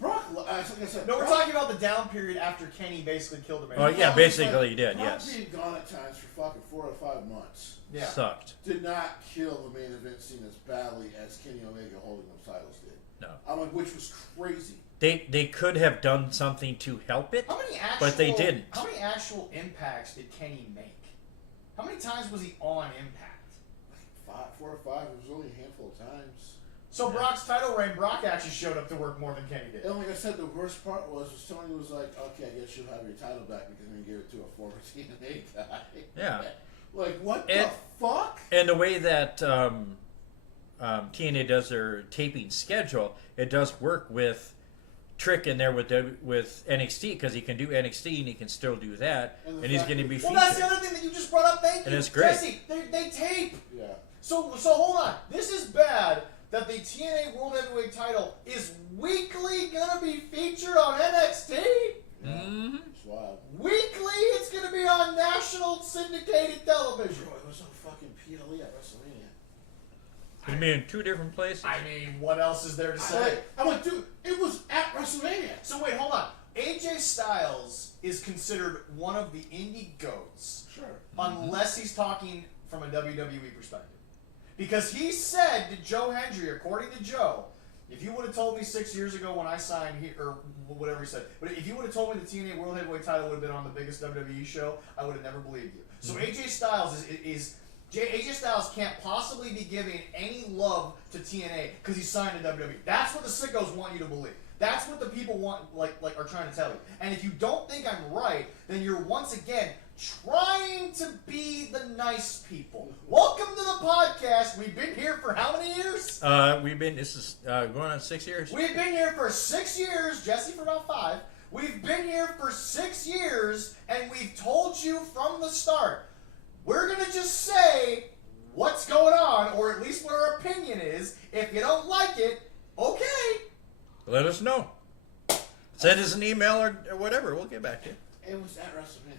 Brock, like I said, no, we're talking about the down period after Kenny basically killed him. Oh yeah, basically he did. Brock Yes. being gone at times for fucking 4 or 5 months. Yeah. Sucked. Did not kill the main event scene as badly as Kenny Omega holding those titles did. No. I'm like, which was crazy. They could have done something to help it, but they didn't. How many actual impacts did Kenny make? How many times was he on Impact? 4 or 5. It was only a handful of times. So Brock's title reign, Brock actually showed up to work more than Kenny did. And like I said, the worst part was Tony was like, okay, I guess you'll have your title back because we gave it to a former TNA guy. Yeah. Like, what the fuck? And the way that TNA does their taping schedule, it does work with Trick in there with NXT because he can do NXT and he can still do that, and he's going to be featured. Well, that's the other thing that you just brought up. Thank you, and it's great. Jesse. They tape. Yeah. So hold on. This is bad that the TNA World Heavyweight title is weekly gonna be featured on NXT. Mm-hmm. It's wild. Weekly, it's gonna be on national syndicated television. Bro, it was on fucking PLE at WrestleMania. You mean in 2 different places? I mean, what else is there to say? I'm like, dude, it was at WrestleMania. So wait, hold on. AJ Styles is considered one of the indie goats, Sure. unless he's talking from a WWE perspective. Because he said to Joe Hendry, according to Joe, if you would have told me 6 years ago when I signed here, or whatever he said, but if you would have told me the TNA World Heavyweight title would have been on the biggest WWE show, I would have never believed you. So AJ Styles AJ Styles can't possibly be giving any love to TNA because he signed to WWE. That's what the sickos want you to believe. That's what the people want, are trying to tell you. And if you don't think I'm right, then you're once again trying to be the nice people. Welcome to the podcast. We've been here for how many years? This is going on 6 years. We've been here for 6 years. Jesse for about 5. We've been here for 6 years, and we've told you from the start. We're going to just say what's going on, or at least what our opinion is. If you don't like it, okay. Let us know. Send us an email or whatever. We'll get back to you. It was at WrestleMania.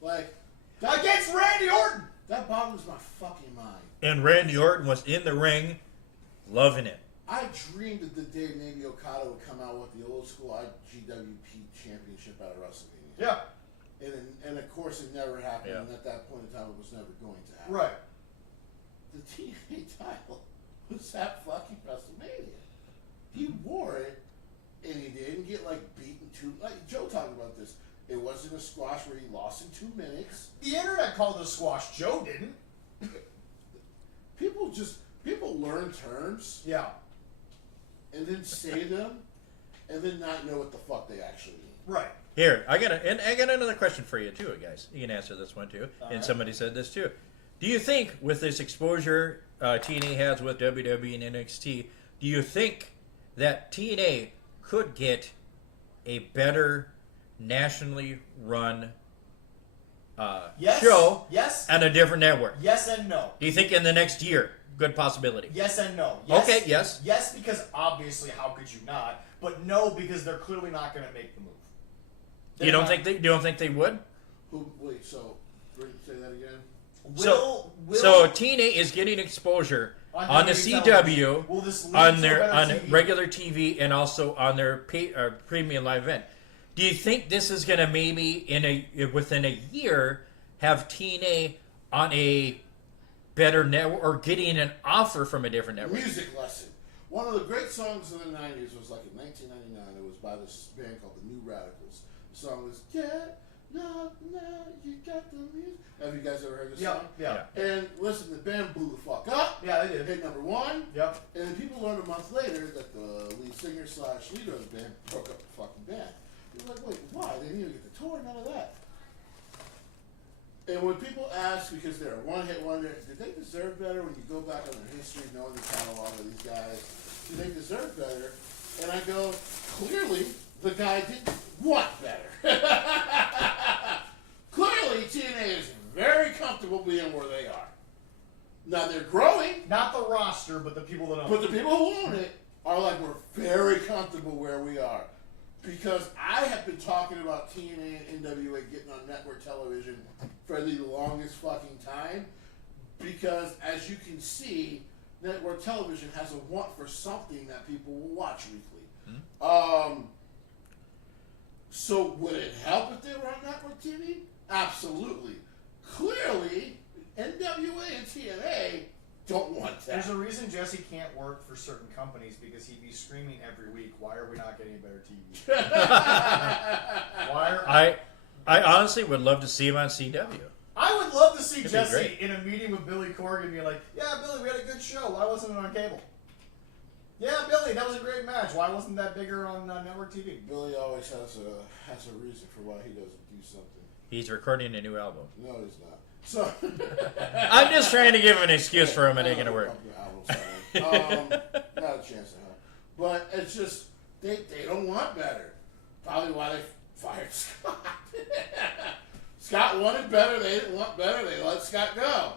Like, Against Randy Orton! that boggles my fucking mind. And Randy Orton was in the ring, loving it. I dreamed of the day maybe Okada would come out with the old school IGWP championship out of WrestleMania. Yeah. And of course it never happened, Yeah. and at that point in time it was never going to happen. Right. The TNA title was at fucking WrestleMania. He wore it, and he didn't get beaten like Joe talked about this. It wasn't a squash where he lost in 2 minutes. The internet called it a squash. Joe didn't. People learn terms Yeah. and then say them and then not know what the fuck they actually mean. Right. Here, I got another question for you too, guys. You can answer this one too. All and right. somebody said this too. Do you think with this exposure TNA has with WWE and NXT, do you think that TNA could get a better nationally run Yes. show Yes. on a different network? Yes and no. Do you think in the next year? Good possibility. Yes and no. Yes, Okay, yes. Yes, because obviously, how could you not? But no, because they're clearly not going to make the move. You don't think they would? Wait, so say that again? So TNA is getting exposure on the CW, Will this lead on to their better on TV? regular TV, and also on their premium live event. Do you think this is going to maybe within a year have TNA on a better network or getting an offer from a different network? Music lesson. One of the great songs in the 90s was like in 1999. It was by this band called the New Radicals. The song was Get Up Now, You Got the Music. Have you guys ever heard this song? Yeah. And listen, the band blew the fuck up. Yeah, they did. Hit number 1. Yep. And then people learned a month later that the lead singer / leader of the band broke up the fucking band. You're like, wait, why? They didn't even get the tour, none of that. And when people ask, because they're a one-hit wonder, did they deserve better when you go back on their history, knowing the catalog of these guys? Do they deserve better? And I go, clearly, the guy didn't want better. Clearly, TNA is very comfortable being where they are. Now, they're growing. Not the roster, but the people that own But it. the people who own it are like, we're very comfortable where we are. Because I have been talking about TNA and NWA getting on network television for the longest fucking time. Because as you can see, network television has a want for something that people will watch weekly. So would it help if they were on network TV? Absolutely. Clearly, NWA and TNA don't want that. There's a reason Jesse can't work for certain companies because he'd be screaming every week, why are we not getting a better TV? I honestly would love to see him on CW. I would love to see It'd be Jesse great. in a meeting with Billy Corgan and be like, yeah, Billy, we had a good show. Why wasn't it on cable? Yeah, Billy, that was a great match. Why wasn't that bigger on network TV? Billy always has a reason for why he doesn't do something. He's recording a new album. No, he's not. So I'm just trying to give him an excuse for him. It ain't gonna work. Not a chance in hell. But it's just they don't want better. Probably why they fired Scott. Scott wanted better. They didn't want better. They let Scott go.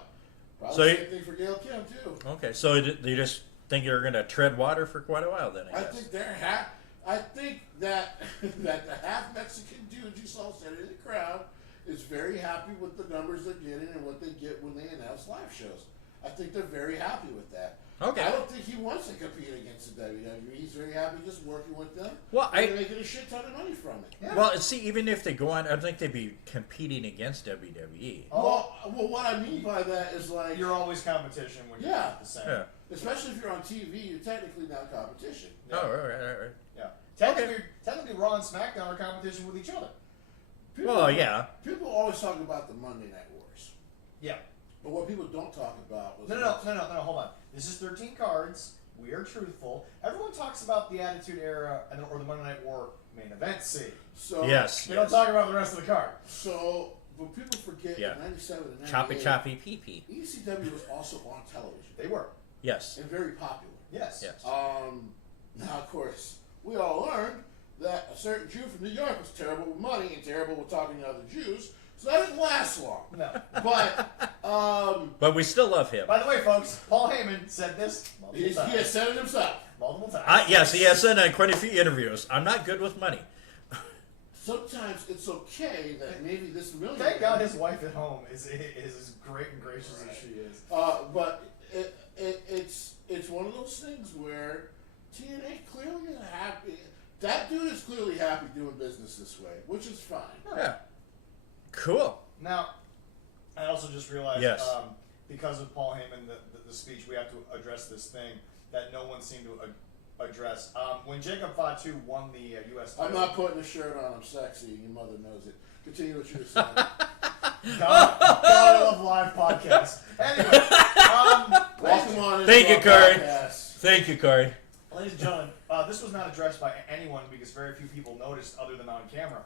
Probably So the same thing for Gail Kim too. Okay, so you just think you're gonna tread water for quite a while then? I guess. think they're half. I think that that the half Mexican dude you saw sitting in the crowd is very happy with the numbers they're getting and what they get when they announce live shows. I think they're very happy with that. Okay. I don't think he wants to compete against the WWE. He's very happy just working with them. Well, and making a shit ton of money from it. Yeah. Well, see, even if they go on, I don't think they'd be competing against WWE. Well, what I mean by that is like You're always competition when you're the same. Yeah. especially if you're on TV, you're technically not competition. Yeah. Oh, right. Yeah. Technically, Raw and SmackDown are competition with each other. People, Well, yeah. People always talk about the Monday Night Wars, Yeah. but what people don't talk about was No, hold on. This is 13 cards. We are truthful. Everyone talks about the Attitude Era or the Monday Night War main event scene. So Yes. They don't talk about the rest of the card. So, but people forget Yeah. in '97 and Choppy, '98, choppy, pee pee. ECW was also on television They were. Yes. and very popular. Yes. Yes. Now, of course, we all learned that a certain Jew from New York was terrible with money and terrible with talking to other Jews, so that didn't last long. No. But But we still love him. By the way, folks, Paul Heyman said this multiple he times. has said it himself. Multiple times. Yes, he has said in quite a few interviews, I'm not good with money. Sometimes it's okay that maybe this million. Thank God his wife at home is as great and gracious as she is. But it's one of those things where TNA clearly is happy. That dude is clearly happy doing business this way, which is fine. Yeah. Cool. Now, I also just realized, Yes. because of Paul Heyman, the speech, we have to address this thing that no one seemed to address. When Jacob Fatu won the U.S. title, I'm not putting a shirt on. I'm sexy. Your mother knows it. Continue what you were saying. God, I love live podcasts. Anyway, Welcome on. Thank you, into our Corey. podcast. Thank you, Corey. ladies and gentlemen, this was not addressed by anyone because very few people noticed other than on camera.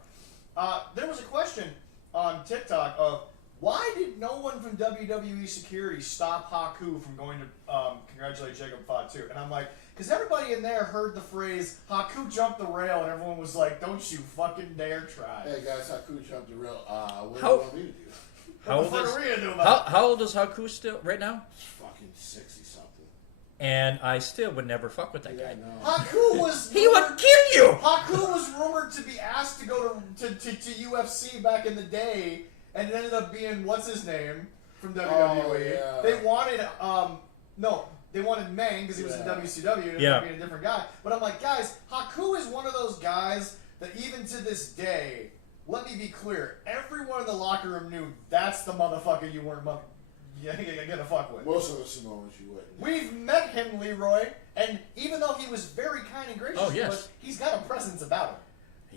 There was a question on TikTok of why did no one from WWE security stop Haku from going to congratulate Jacob Fatu? And I'm like, because everybody in there heard the phrase Haku jumped the rail, and everyone was like, "Don't you fucking dare try!" Hey guys, Haku jumped the rail. What do How- you want me to do? How What the old fuck is are we gonna do about it? how old is Haku still right now? It's fucking 60 something. And I still would never fuck with that Yeah, guy. no. Haku was He would kill you. Haku was rumored to be asked to go to UFC back in the day, and it ended up being what's his name from WWE. Oh, yeah. They wanted they wanted Meng because he was in Yeah. WCW and ended Yeah. up being a different guy. But I'm like, guys, Haku is one of those guys that even to this day, let me be clear, everyone in the locker room knew that's the motherfucker you weren't you're gonna fuck with. Most of the Samoans you wouldn't. We've met him, Leroy, and even though he was very kind and gracious to us, he's got a presence about him.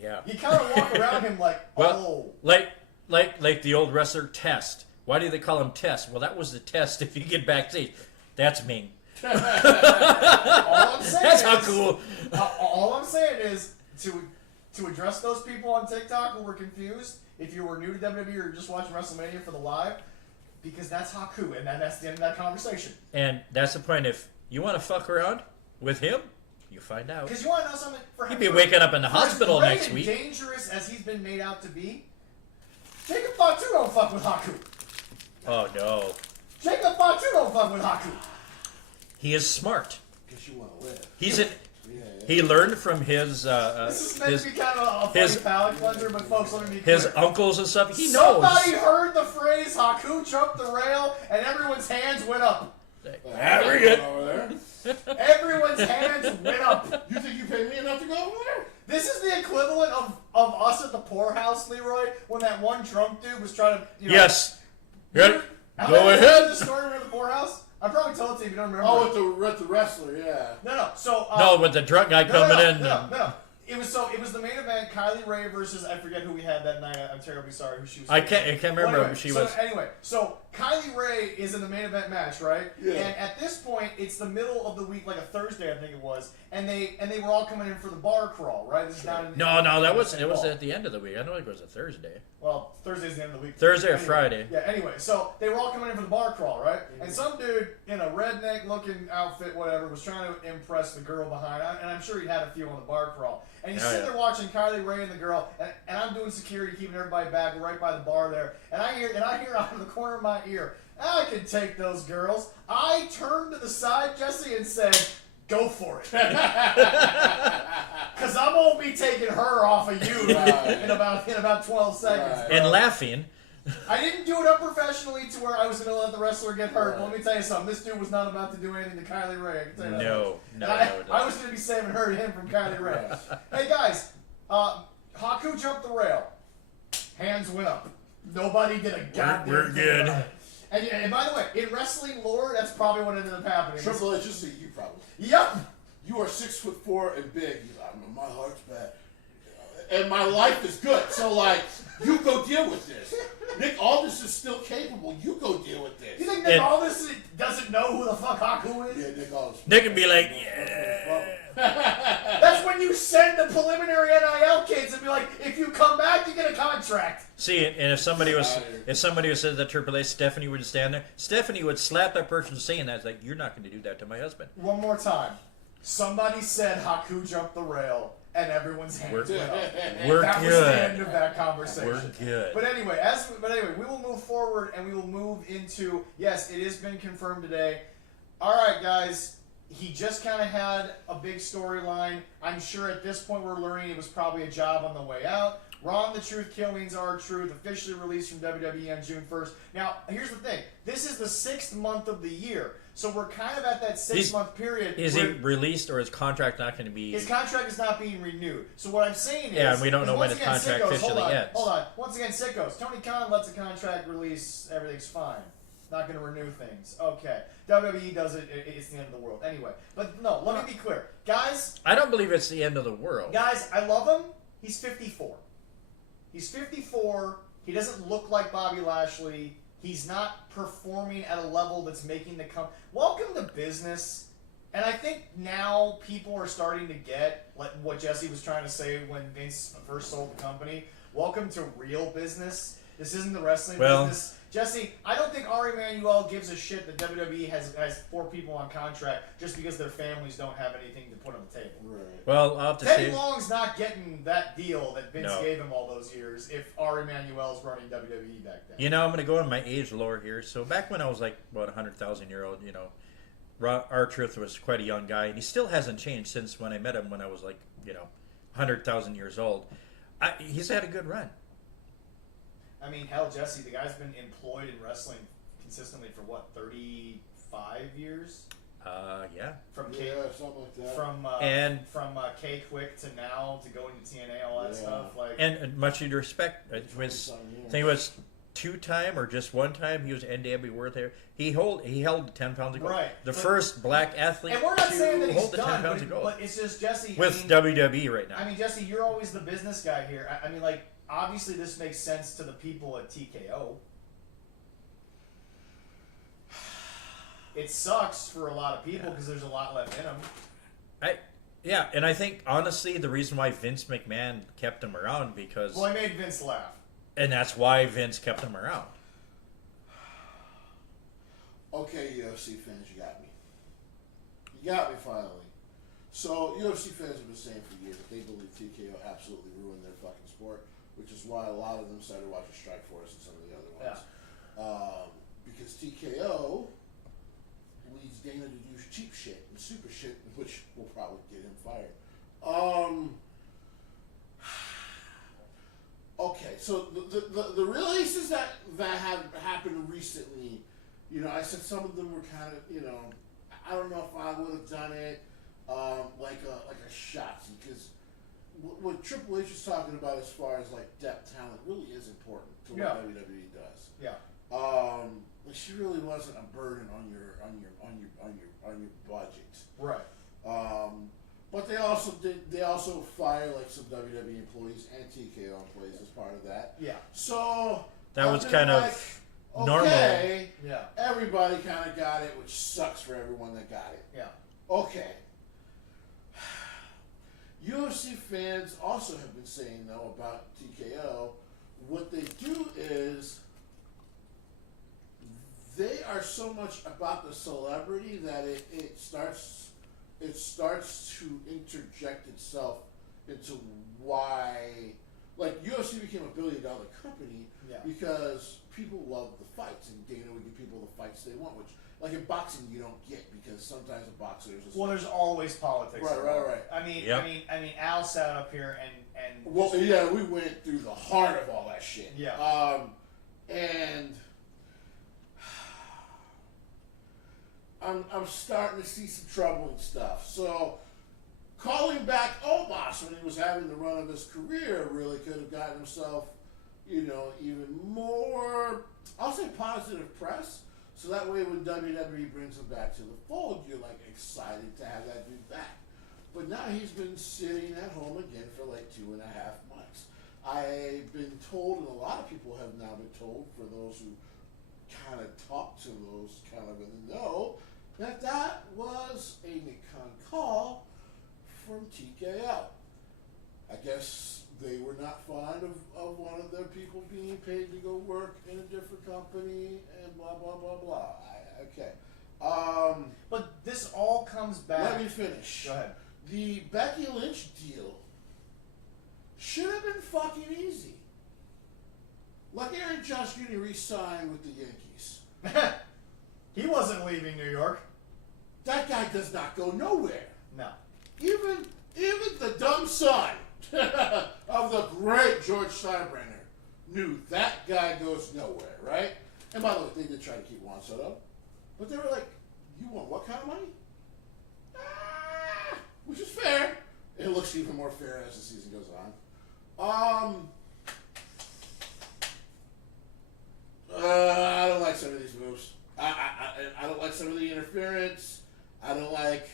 Yeah. You kind of walk around him like, well, like the old wrestler Test. Why do they call him Test? Well, that was the test. If you get backstage, that's Ming. All I'm saying That's how cool. All I'm saying is to address those people on TikTok who were confused. If you were new to WWE or just watching WrestleMania for the live, because that's Haku, and that's the end of that conversation. And that's the point. If you want to fuck around with him, you find out. Because you want to know something? He'd be waking up in the hospital next week. As dangerous as he's been made out to be, Jacob Fatu don't fuck with Haku. Oh no. Jacob Fatu don't fuck with Haku. He is smart. Because you want to live. He's an. He learned from his. This is meant to be kind of a funny palate cleanser, but folks, let me be clear. His uncles and stuff. He knows. Somebody heard the phrase "Haku jumped the rail," and everyone's hands went up. Everyone's hands went up. You think you pay me enough to go over there? This is the equivalent of us at the poorhouse, Leroy, when that one drunk dude was trying to. Yes. Ready? Go ahead. The story of the poorhouse. I probably told it to you if you don't remember. Oh, with the wrestler, yeah. No. So no, with the drunk guy coming in. No. It was the main event. Kylie Ray versus I forget who we had that night. I'm terribly sorry who she was. I can't remember who she was. Anyway, so Kylie Ray is in the main event match, right? Yeah. And at this point, it's the middle of the week, like a Thursday, I think it was, and they were all coming in for the bar crawl, right? This is down in that was at the end of the week. I know it was a Thursday. Well, Thursday's the end of the week. Thursday or Friday. Yeah. Anyway, so they were all coming in for the bar crawl, right? Mm-hmm. And some dude in a redneck-looking outfit, whatever, was trying to impress the girl behind, and I'm sure he'd had a few on the bar crawl. And he's sitting there watching Kylie Ray and the girl, and I'm doing security, keeping everybody back right by the bar there. And I hear out of the corner of my ear, I can take those girls. I turned to the side, Jesse, and said, go for it. Because I'm going to be taking her off of you in about 12 seconds. Right. And laughing. I didn't do it unprofessionally to where I was going to let the wrestler get hurt. But let me tell you something. This dude was not about to do anything to Kylie Ray. I can tell you that. I was going to be saving him from Kylie Ray. Hey, guys. Haku jumped the rail. Hands went up. Nobody did a goddamn thing. We're good. And by the way, in wrestling lore, that's probably what ended up happening. Triple H, just you probably. Yep. You are 6'4" and big. My heart's bad. And my life is good. So, you go deal with this. Nick Aldis is still capable. You go deal with this. You think Nick Aldis doesn't know who the fuck Haku is? Yeah, Nick Aldis. Nick would be like, yeah. That's when you send the preliminary NIL kids and be like, if you come back, you get a contract. See, and if somebody was said that Triple H, Stephanie would stand there. Stephanie would slap that person saying that. It's like, you're not going to do that to my husband. One more time. Somebody said Haku jumped the rail, and everyone's hands went up. That was the end of that conversation. We're good. But anyway, we will move forward, and we will move into, yes, it has been confirmed today. All right, guys. He just kind of had a big storyline. I'm sure at this point we're learning it was probably a job on the way out. Ron the Truth Killings Are Truth, officially released from WWE on June 1st. Now, here's the thing. This is the 6th month of the year. So we're kind of at that 6-month period. Is he released or his contract not going to be... His contract is not being renewed. So what I'm saying is... Yeah, and we don't know when his contract officially ends. Hold on. Once again, sickos. Tony Khan lets a contract release. Everything's fine. Not going to renew things. Okay. WWE does it. It's the end of the world. Anyway. But no, let me be clear. Guys... I don't believe it's the end of the world. Guys, I love him. He's 54. He's 54. He doesn't look like Bobby Lashley. He's not performing at a level that's making the Welcome to business. And I think now people are starting to get like what Jesse was trying to say when Vince first sold the company. Welcome to real business. This isn't the wrestling business. Jesse, I don't think Ari Emanuel gives a shit that WWE has 4 people on contract just because their families don't have anything to put on the table. Right. Well, I'll have to Teddy Long's not getting that deal that Vince gave him all those years if Ari Emanuel's running WWE back then. You know, I'm going to go on my age lore here. So back when I was like, about 100,000-year-old, you know, R-Truth was quite a young guy, and he still hasn't changed since when I met him when I was like, 100,000 years old. He's had a good run. I mean, hell, Jesse, the guy's been employed in wrestling consistently for what, 35 years? Yeah. Something like that. From K-Quick to now to go into TNA, all that stuff. And much due respect, I think it was 2-time or just 1 time he was NWA World Heavyweight. He held 10 pounds of gold. Right. The first black athlete And we're not saying that to he's hold the 10 done, pounds of gold. but it's just, Jesse. With WWE right now. I mean, Jesse, you're always the business guy here. I mean, like, obviously this makes sense to the people at TKO. It sucks for a lot of people because there's a lot left in them. Yeah, and I think, honestly, the reason why Vince McMahon kept him around because... Well, I made Vince laugh. And that's why Vince kept him around. Okay, UFC fans, you got me. You got me finally. So, UFC fans have been saying for years that they believe TKO absolutely ruined their fucking sport, which is why a lot of them started watching Strikeforce and some of the other ones. Yeah. Because TKO leads Dana to do cheap shit and super shit, which will probably get him fired. Okay, so the releases that have happened recently, you know, I said some of them were kind of, you know, I don't know if I would have done it like a Shotzi, because what Triple H is talking about as far as like depth talent really is important to what WWE does. Yeah. She really wasn't a burden on your budget. Right. But they also fire like some WWE employees and TKO employees as part of that. Yeah. So that was kind of normal. Okay, yeah. Everybody kind of got it, which sucks for everyone that got it. Yeah. Okay. UFC fans also have been saying though about TKO, what they do is they are so much about the celebrity that it starts to interject itself into why, like, UFC became $1 billion company because people love the fights, and Dana would give people the fights they want, which, like in boxing, you don't get because sometimes a boxer is there's always politics. Right. I mean, Al sat up here and well, yeah, we went through the heart of all that shit. Yeah. And I'm starting to see some troubling stuff. So, calling back Omos when he was having the run of his career really could have gotten himself, you know, even more, I'll say, positive press. So that way when WWE brings him back to the fold, you're like excited to have that dude back. But now he's been sitting at home again for like 2.5 months. I've been told, and a lot of people have now been told, for those who kind of talk to those kind of in the know, that was a Nick Khan call from TKO. I guess they were not fond of one of their people being paid to go work in a different company and blah, blah, blah, blah. Okay. But this all comes back... Let me finish. Go ahead. The Becky Lynch deal should have been fucking easy. Like Aaron Judge getting re-signed with the Yankees. He wasn't leaving New York. That guy does not go nowhere. No. Even the dumb son of the great George Steinbrenner knew that guy goes nowhere, right? And by the way, they did try to keep Juan Soto, but they were like, "You want what kind of money?" Which is fair. It looks even more fair as the season goes on. I don't like some of these moves. I don't like some of the interference. I don't like.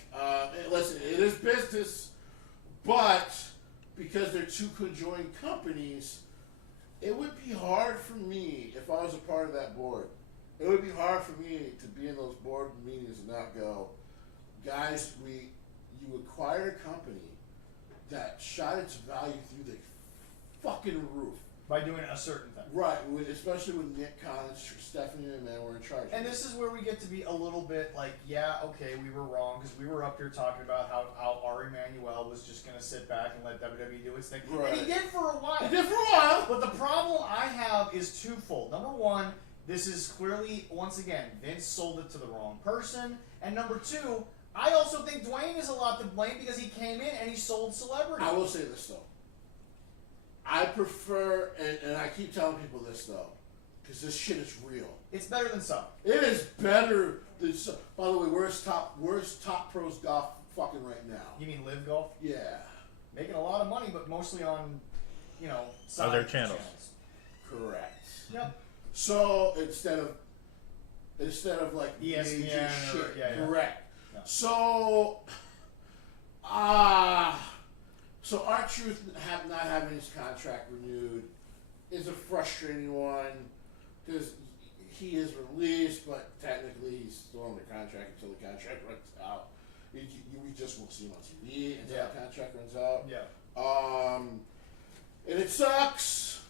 Listen, it is business, but because they're two conjoined companies, it would be hard for me if I was a part of that board. It would be hard for me to be in those board meetings and not go, guys, you acquired a company that shot its value through the fucking roof. By doing a certain thing. Right, especially when Nick Khan and Stephanie McMahon were in charge. And this is where we get to be a little bit like, yeah, okay, we were wrong, because we were up here talking about how Ari Emanuel was just going to sit back and let WWE do its thing. Right. And he did for a while. He did for a while. But the problem I have is twofold. Number one, this is clearly, once again, Vince sold it to the wrong person. And number two, I also think Dwayne is a lot to blame because he came in and he sold celebrity. I will say this, though. I prefer, and I keep telling people this, though, because this shit is real. It's better than some. It is better than some. By the way, where's top pros golf fucking right now? You mean Live Golf? Yeah. Making a lot of money, but mostly on, side other channels. Correct. Yep. So instead of like ESPN major shit, yeah. correct. Yeah. So so R-Truth not having his contract renewed is a frustrating one because he is released, but technically he's still under contract until the contract runs out. We just won't see him on TV until the contract runs out. Yeah. And it sucks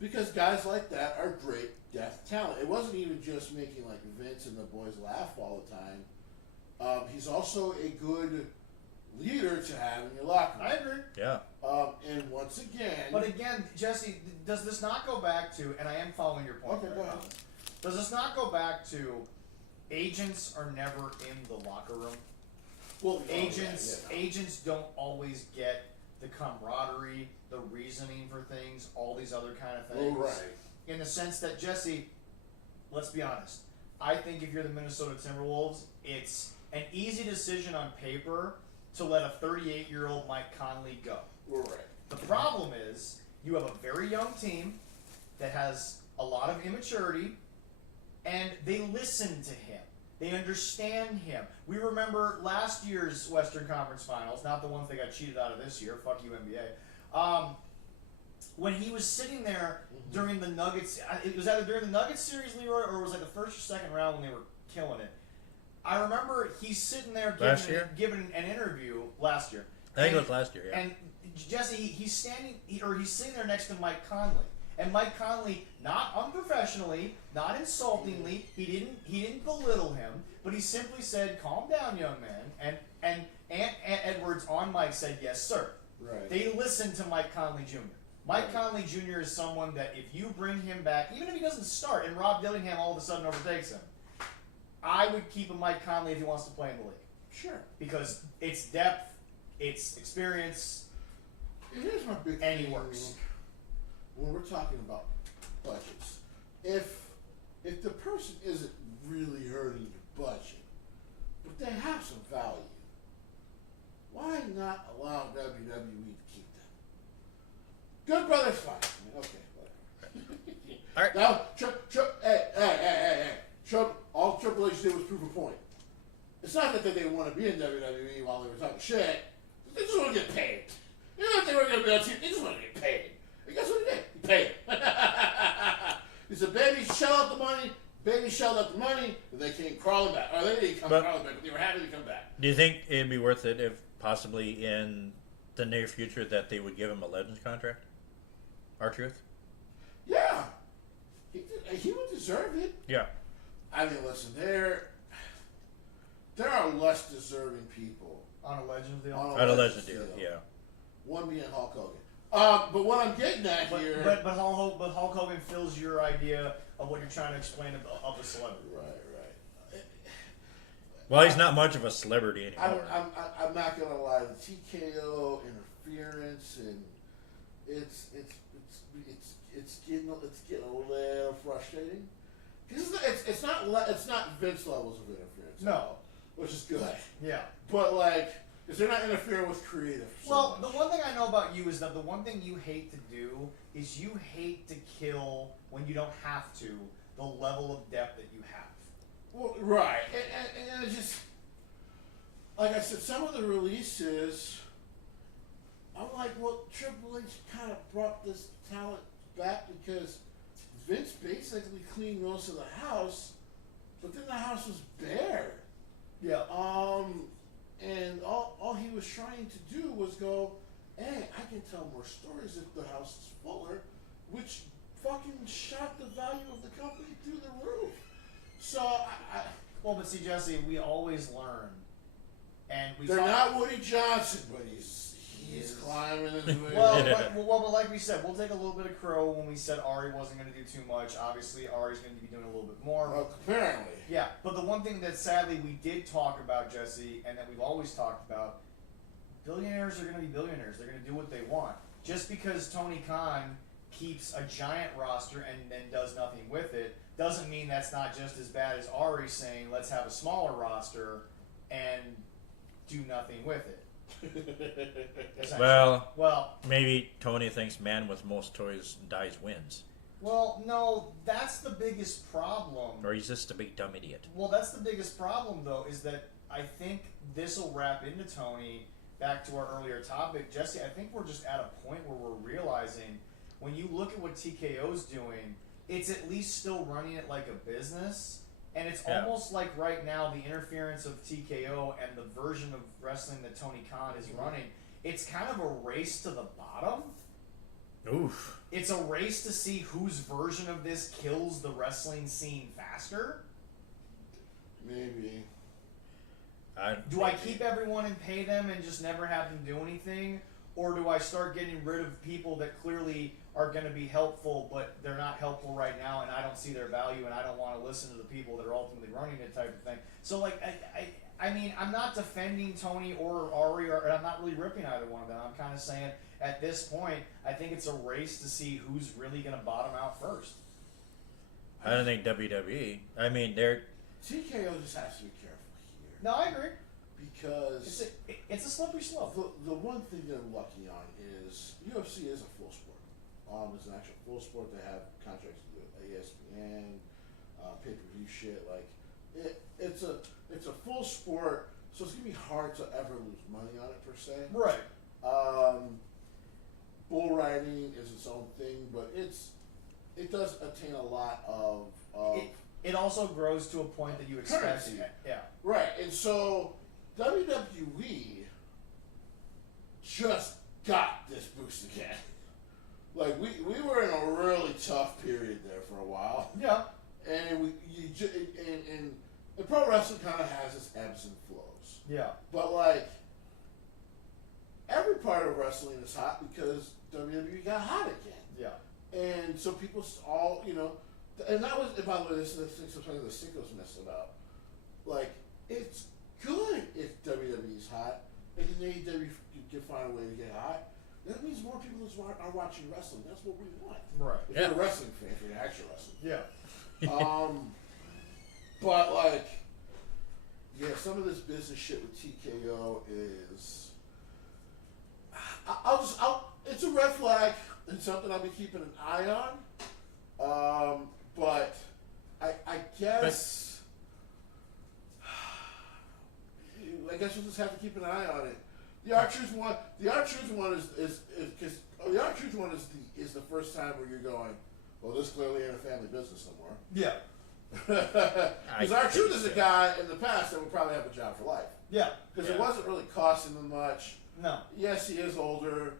because guys like that are great death talent. It wasn't even just making like Vince and the boys laugh all the time. He's also a good leader to have in your locker room. I agree. Yeah. And once again, But again, Jesse, does this not go back to, and I am following your point. Okay, go ahead. Does this not go back to agents are never in the locker room? well, Agents don't always get the camaraderie, the reasoning for things, all these other kind of things. Well, right. In the sense that, Jesse, let's be honest. I think if you're the Minnesota Timberwolves, it's an easy decision on paper to let a 38-year-old Mike Conley go. We're right. The problem is you have a very young team that has a lot of immaturity, and they listen to him. They understand him. We remember last year's Western Conference Finals, not the ones they got cheated out of this year. Fuck you, NBA. When he was sitting there during the Nuggets, it was either during the Nuggets series, Leroy, or it was like the first or second round when they were killing it. I remember he's sitting there giving an interview last year. I think it was last year, yeah. And Jesse, he's sitting there next to Mike Conley. And Mike Conley, not unprofessionally, not insultingly, he didn't belittle him, but he simply said, "Calm down, young man." And Ant Edwards on mic said, "Yes, sir." Right. They listened to Mike Conley Jr. Mike Conley Jr. is someone that if you bring him back, even if he doesn't start and Rob Dillingham all of a sudden overtakes him, I would keep a Mike Conley if he wants to play in the league. Sure. Because it's depth, it's experience, And here's my big and he thing works. when we're talking about budgets. If the person isn't really hurting your budget, but they have some value, why not allow WWE to keep them? Good Brothers fine. I mean, okay, whatever. All right. Now, hey. All Triple H did was prove a point. It's not that they didn't want to be in WWE while they were talking shit. They just want to get paid. You know, if they were going to be on TV, they just want to get paid. And guess what he did? He paid. He said, baby, shell out the money. Baby shelled out the money, and they came crawling back. Or they didn't come crawling back, but they were happy to come back. Do you think it'd be worth it if possibly in the near future that they would give him a Legends contract? R-Truth? Yeah. He would deserve it. Yeah. I mean, listen, there are less deserving people On a Legends deal? on On a Legends deal, yeah. One being Hulk Hogan. But what I'm getting at here... But Hulk Hogan fills your idea of what you're trying to explain of a celebrity. Right. Well, he's not much of a celebrity anymore. I'm not gonna lie. The TKO interference and it's getting a little frustrating. Because it's not Vince levels of interference. No. Which is good. Yeah. But like, because they're not interfering with creative. Well, the one thing I know about you is that the one thing you hate to do is you hate to kill when you don't have to the level of depth that you have. Well, right, and it's just like I said, some of the releases, I'm like, well, Triple H kind of brought this talent back because Vince basically cleaned most of the house, but then the house was bare. Yeah. And all he was trying to do was go, hey, I can tell more stories if the house is fuller, which fucking shot the value of the company through the roof. So Well, but see, Jesse, we always learn, and we. They're not Woody Johnson, but he's climbing his way. But like we said, we'll take a little bit of crow when we said Ari wasn't going to do too much. Obviously, Ari's going to be doing a little bit more. Well, apparently. Yeah, but the one thing that sadly we did talk about, Jesse, and that we've always talked about, billionaires are going to be billionaires. They're going to do what they want. Just because Tony Khan keeps a giant roster and then does nothing with it, doesn't mean that's not just as bad as Ari saying, let's have a smaller roster and do nothing with it. Well, Well, maybe Tony thinks man with most toys dies wins. Well, no, that's the biggest problem. Or he's just a big dumb idiot. Well, that's the biggest problem, though, is that I think this will wrap into Tony. Back to our earlier topic, Jesse, I think we're just at a point where we're realizing when you look at what TKO's doing, it's at least still running it like a business. And it's almost like right now the interference of TKO and the version of wrestling that Tony Khan is running, it's kind of a race to the bottom. Oof. It's a race to see whose version of this kills the wrestling scene faster. Maybe. Do I keep everyone and pay them and just never have them do anything? Or do I start getting rid of people that clearly are going to be helpful, but they're not helpful right now, and I don't see their value, and I don't want to listen to the people that are ultimately running it, type of thing. So, like, I mean, I'm not defending Tony or Ari, or I'm not really ripping either one of them. I'm kind of saying, at this point, I think it's a race to see who's really going to bottom out first. I don't think WWE. I mean, they're... TKO just has to be careful here. No, I agree. Because it's a slippery slope. The one thing they're lucky on is UFC is a full sport. It's an actual full sport. They have contracts with ESPN, pay-per-view shit. Like it's a full sport, so it's gonna be hard to ever lose money on it per se. Right. Bull riding is its own thing, but it does attain a lot of. It also grows to a point that you expect. Currency. Yeah. Right, and so WWE just got this boost again. Like we were in a really tough period there for a while. Yeah. And and pro wrestling kind of has its ebbs and flows. Yeah. But like every part of wrestling is hot because WWE got hot again. Yeah. And so people all, and that was, and by the way, this is the thing sometimes the sickos mess it up. Like, it's good if WWE's hot, and then AEW can find a way to get hot. That means more people are watching wrestling. That's what we want. Right. If you're a wrestling fan, if you're an actual wrestling. Yeah. But like, yeah, some of this business shit with TKO is, it's a red flag and something I'll be keeping an eye on. But I guess we'll just have to keep an eye on it. The R-Truth one is the first time where you're going, well, this clearly ain't a family business no more. Yeah. Because R-Truth is a guy in the past that would probably have a job for life. Yeah. Because it wasn't really costing him much. No. Yes, he is older,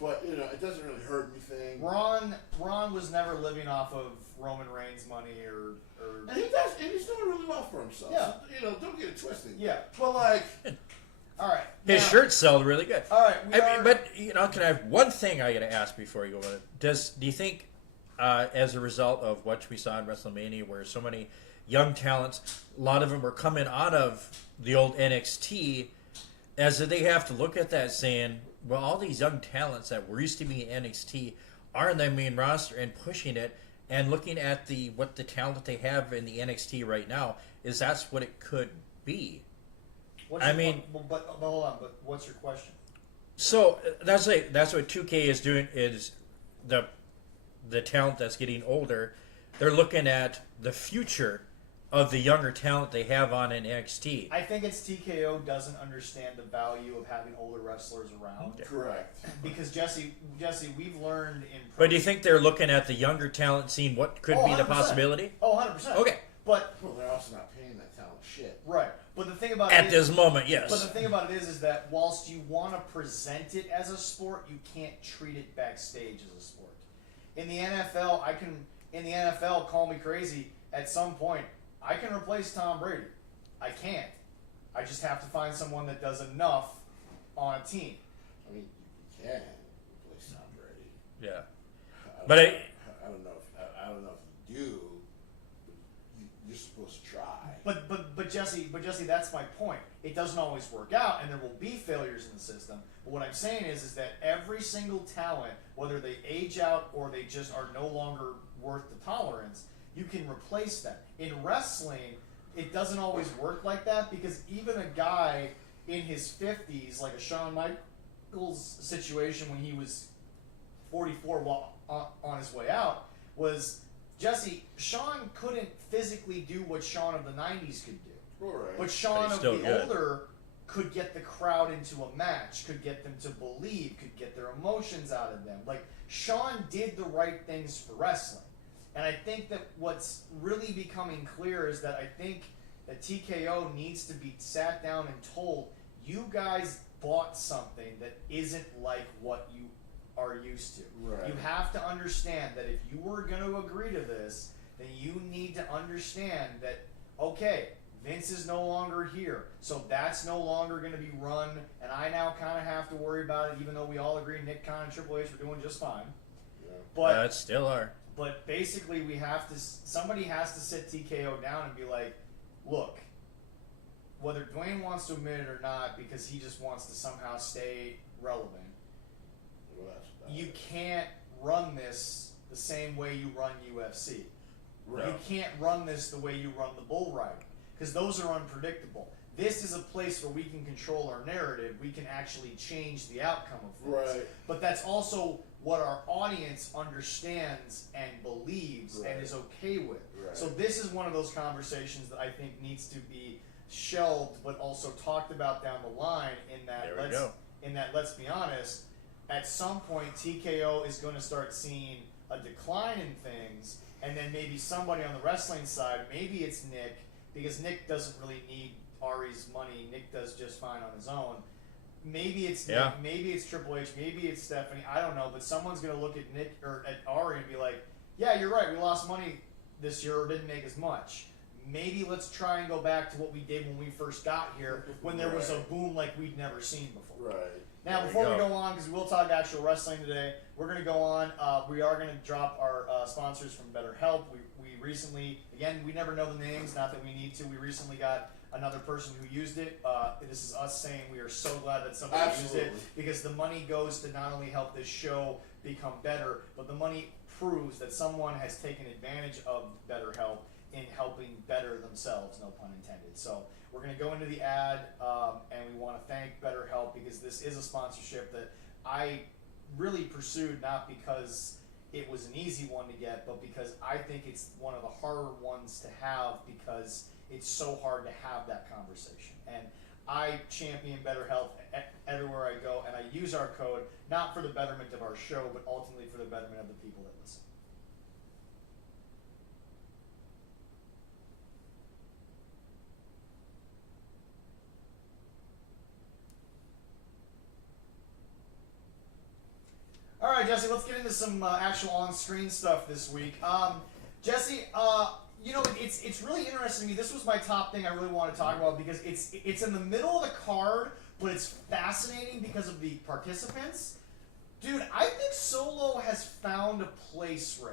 but it doesn't really hurt anything. Ron was never living off of Roman Reigns' money or and he does, and he's doing really well for himself. Yeah. So, don't get it twisted. Yeah. But like, all right. His shirts sell really good. All right. But can I have one thing I got to ask before you go on? Do you think, as a result of what we saw in WrestleMania, where so many young talents, a lot of them were coming out of the old NXT, as they have to look at that saying, well, all these young talents that were used to be in NXT are in the main roster and pushing it, and looking at what the talent they have in the NXT right now, is that's what it could be. But hold on. But what's your question? So that's what 2K is doing, is the talent that's getting older. They're looking at the future of the younger talent they have on in NXT. I think it's TKO doesn't understand the value of having older wrestlers around. Yeah. Correct. Because Jesse, we've learned in. But do you think they're looking at the younger talent, seeing what could be the 100%. possibility? Oh, 100%. Okay. But Well, they're also not paying that talent shit. right. But the thing about At it this moment, yes. But the thing about it is that whilst you want to present it as a sport, you can't treat it backstage as a sport. In the NFL, call me crazy. At some point, I can replace Tom Brady. I can't. I just have to find someone that does enough on a team. I mean, you can replace Tom Brady. Yeah. I don't know if you do. You're supposed to try. But Jesse, that's my point. It doesn't always work out, and there will be failures in the system. But what I'm saying is that every single talent, whether they age out or they just are no longer worth the tolerance, you can replace them. In wrestling, it doesn't always work like that, because even a guy in his 50s, like a Shawn Michaels situation when he was 44 while on his way out, was, Jesse, Shawn couldn't physically do what Shawn of the 90s could do. Right. But Shawn But of still the good. older could get the crowd into a match, could get them to believe, could get their emotions out of them. Like, Shawn did the right things for wrestling. And I think that what's really becoming clear is that I think that TKO needs to be sat down and told, you guys bought something that isn't like what you are used to. Right. You have to understand that if you were going to agree to this, then you need to understand that, okay, Vince is no longer here, so that's no longer going to be run, and I now kind of have to worry about it, even though we all agree Nick Khan and Triple H were doing just fine. Yeah. But still are. But basically, we have to. Somebody has to sit TKO down and be like, look, whether Dwayne wants to admit it or not, because he just wants to somehow stay relevant, Well, that's you can't run this the same way you run UFC. Right. You can't run this the way you run the bull riding, because those are unpredictable. This is a place where we can control our narrative. We can actually change the outcome of things. Right. But that's also what our audience understands and believes Right. and is okay with. Right. So this is one of those conversations that I think needs to be shelved, but also talked about down the line. Let's be honest, at some point TKO is going to start seeing a decline in things, and then maybe somebody on the wrestling side, maybe it's Nick, because Nick doesn't really need Ari's money. Nick does just fine on his own. Maybe it's Nick, maybe it's Triple H, maybe it's Stephanie, I don't know, but someone's going to look at Nick or at Ari and be like, yeah, you're right, we lost money this year or didn't make as much. Maybe let's try and go back to what we did when we first got here, when there was a boom like we'd never seen before. Right. Now, before we go on, because we will talk actual wrestling today, we're going to go on. We are going to drop our sponsors from BetterHelp. We recently, again, we never know the names, not that we need to. We recently got another person who used it. This is us saying we are so glad that somebody used it, because the money goes to not only help this show become better, but the money proves that someone has taken advantage of BetterHelp in helping better themselves, no pun intended. So we're going to go into the ad, and we want to thank BetterHelp, because this is a sponsorship that I really pursued, not because it was an easy one to get, but because I think it's one of the harder ones to have, because it's so hard to have that conversation. And I champion BetterHelp everywhere I go, and I use our code, not for the betterment of our show, but ultimately for the betterment of the people that listen. All right, Jesse, let's get into some actual on-screen stuff this week. Jesse, you know, it's really interesting to me. This was my top thing I really want to talk about, because it's in the middle of the card, but it's fascinating because of the participants. Dude, I think Solo has found a place right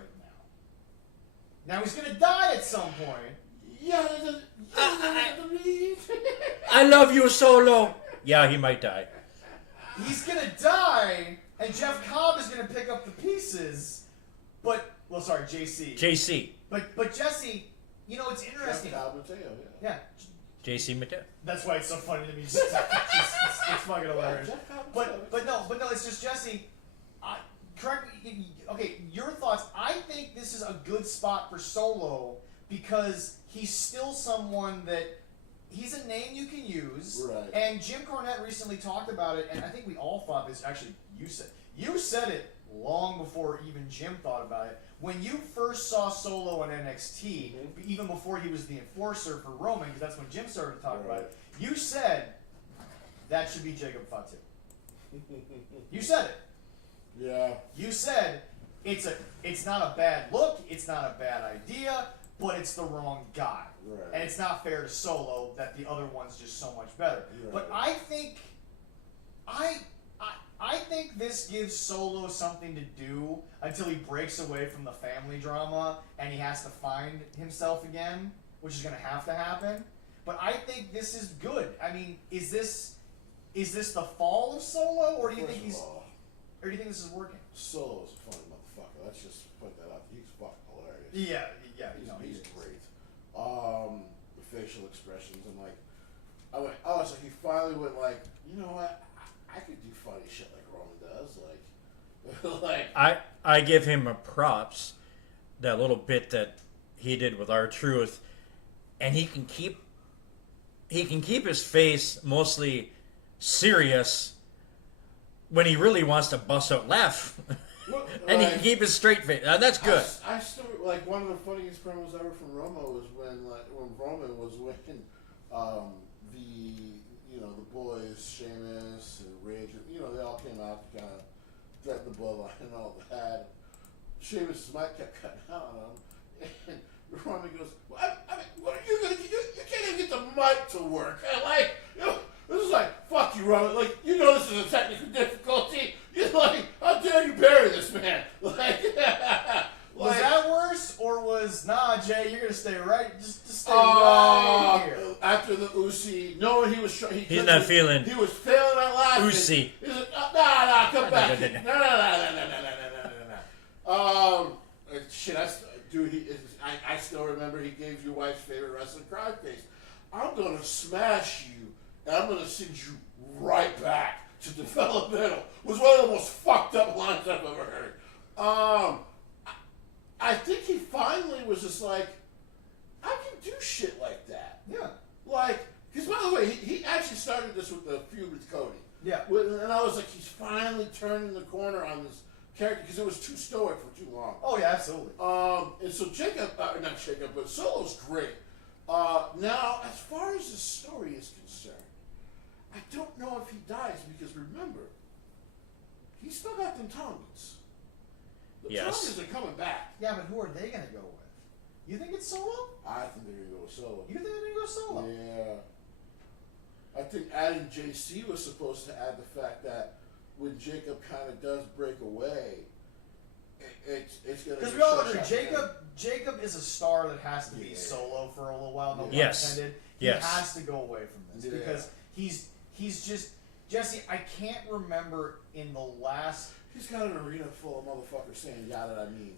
now. Now he's gonna die at some point. I love you, Solo. Yeah, he might die. He's gonna die, and Jeff Cobb is gonna pick up the pieces. But, well, sorry, JC. But Jesse, you know, it's interesting. Jeff Cobb, Mateo, Yeah. JC Mateo. That's why it's so funny to me. It's fucking hilarious. But no, it's just Jesse. Correct me. Okay, your thoughts. I think this is a good spot for Solo, because he's still someone that he's a name you can use. Right. And Jim Cornette recently talked about it, and I think we all thought this. Actually, you said it long before even Jim thought about it. When you first saw Solo in NXT, even before he was the enforcer for Roman, because that's when Jim started to talk about it, you said that should be Jacob Fatu. You said it. Yeah. You said it's not a bad look, it's not a bad idea, but it's the wrong guy. Right. And it's not fair to Solo that the other one's just so much better. Right. But I think I think this gives Solo something to do until he breaks away from the family drama and he has to find himself again, which is going to have to happen. But I think this is good. I mean, is this the fall of Solo, or do you think or do you think this is working? Solo's a funny motherfucker. Let's just put that out. He's fucking hilarious. Yeah. He's great. The facial expressions. I went, oh, so he finally went like, you know what? I could do funny shit like Roman does. Like I give him a props. that little bit that he did with R-Truth, and he can keep his face mostly serious when he really wants to bust out laugh. And he can keep his straight face. That's good. I still like one of the funniest promos ever from Romo was when Roman was with the boys, Sheamus and Rage, they all came out to kind of threaten the bloodline and all that. Sheamus' mic kept cutting out on him, and Roman goes, "What are you gonna do? You can't even get the mic to work." This is like, fuck you, Roman. Like, this is a technical difficulty. You're like, how dare you bury this man? Was that worse, or was Jay? You're gonna stay right. Just stay right here. After the Usi, no, he was. He's not feeling. He was failing that last. Usi. He's like, nah, come back. No. Shit, I still remember he gave your wife's favorite wrestling cry face. I'm gonna smash you, and I'm gonna send you right back to developmental. Was one of the most fucked up lines I've ever heard. I think he finally was just like, I can do shit like that. Yeah. Because by the way, he actually started this with the feud with Cody. Yeah. And I was like, he's finally turning the corner on this character because it was too stoic for too long. Oh yeah, absolutely. And so not Jacob, but Solo's great. Now, as far as the story is concerned, I don't know if he dies because remember, he's still got them tongues. The tongues are coming back. Yeah, but who are they going to go with? You think it's Solo? I think they're going to go with Solo. You think they're going to go Solo? Yeah. I think adding JC was supposed to add the fact that when Jacob kind of does break away, it's going to. Because we all agree, Jacob is a star that has to be solo for a little while. No pun intended. He has to go away from this because he's just Jesse. I can't remember in the last. He's got an arena full of motherfuckers saying "yada I mean."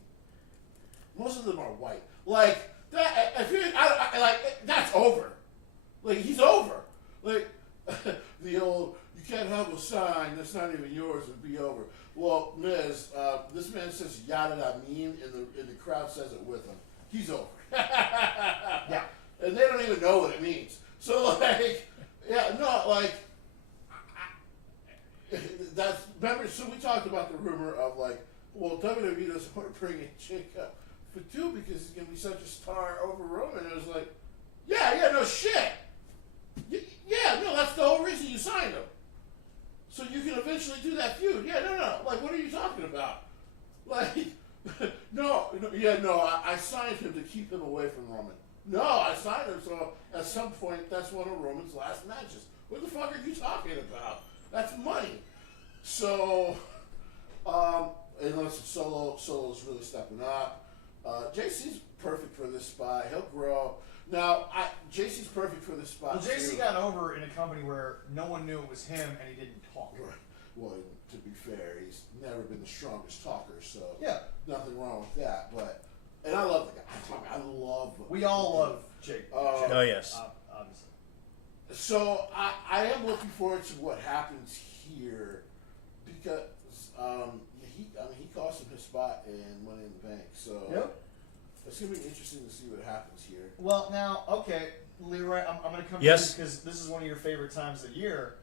Most of them are white. Like that. That's over. Like he's over. Like the old. You can't have a sign that's not even yours and be over. Well, Miz, this man says "yada I mean," and the crowd says it with him. He's over. Yeah. And they don't even know what it means. So that's remember. So we talked about the rumor of WWE doesn't want to bring in Jacob Fatu because he's gonna be such a star over Roman. And it was like, no shit. No, that's the whole reason you signed him. So you can eventually do that feud. No. Like, what are you talking about? Like, I signed him to keep him away from Roman. No, I signed him so at some point that's one of Roman's last matches. What the fuck are you talking about? That's money. So, unless Solo's really stepping up. JC's perfect for this spot. He'll grow. Now, JC's perfect for this spot. Well, JC got over in a company where no one knew it was him and he didn't talk. Right. Well, to be fair, he's never been the strongest talker, so nothing wrong with that. And I love the guy. I love him. We all love Jake. Oh, yes. Obviously. So I am looking forward to what happens here because he cost him his spot in Money in the Bank. So it's going to be interesting to see what happens here. Well, now, okay, Leroy, I'm going to come to you because this is one of your favorite times of the year.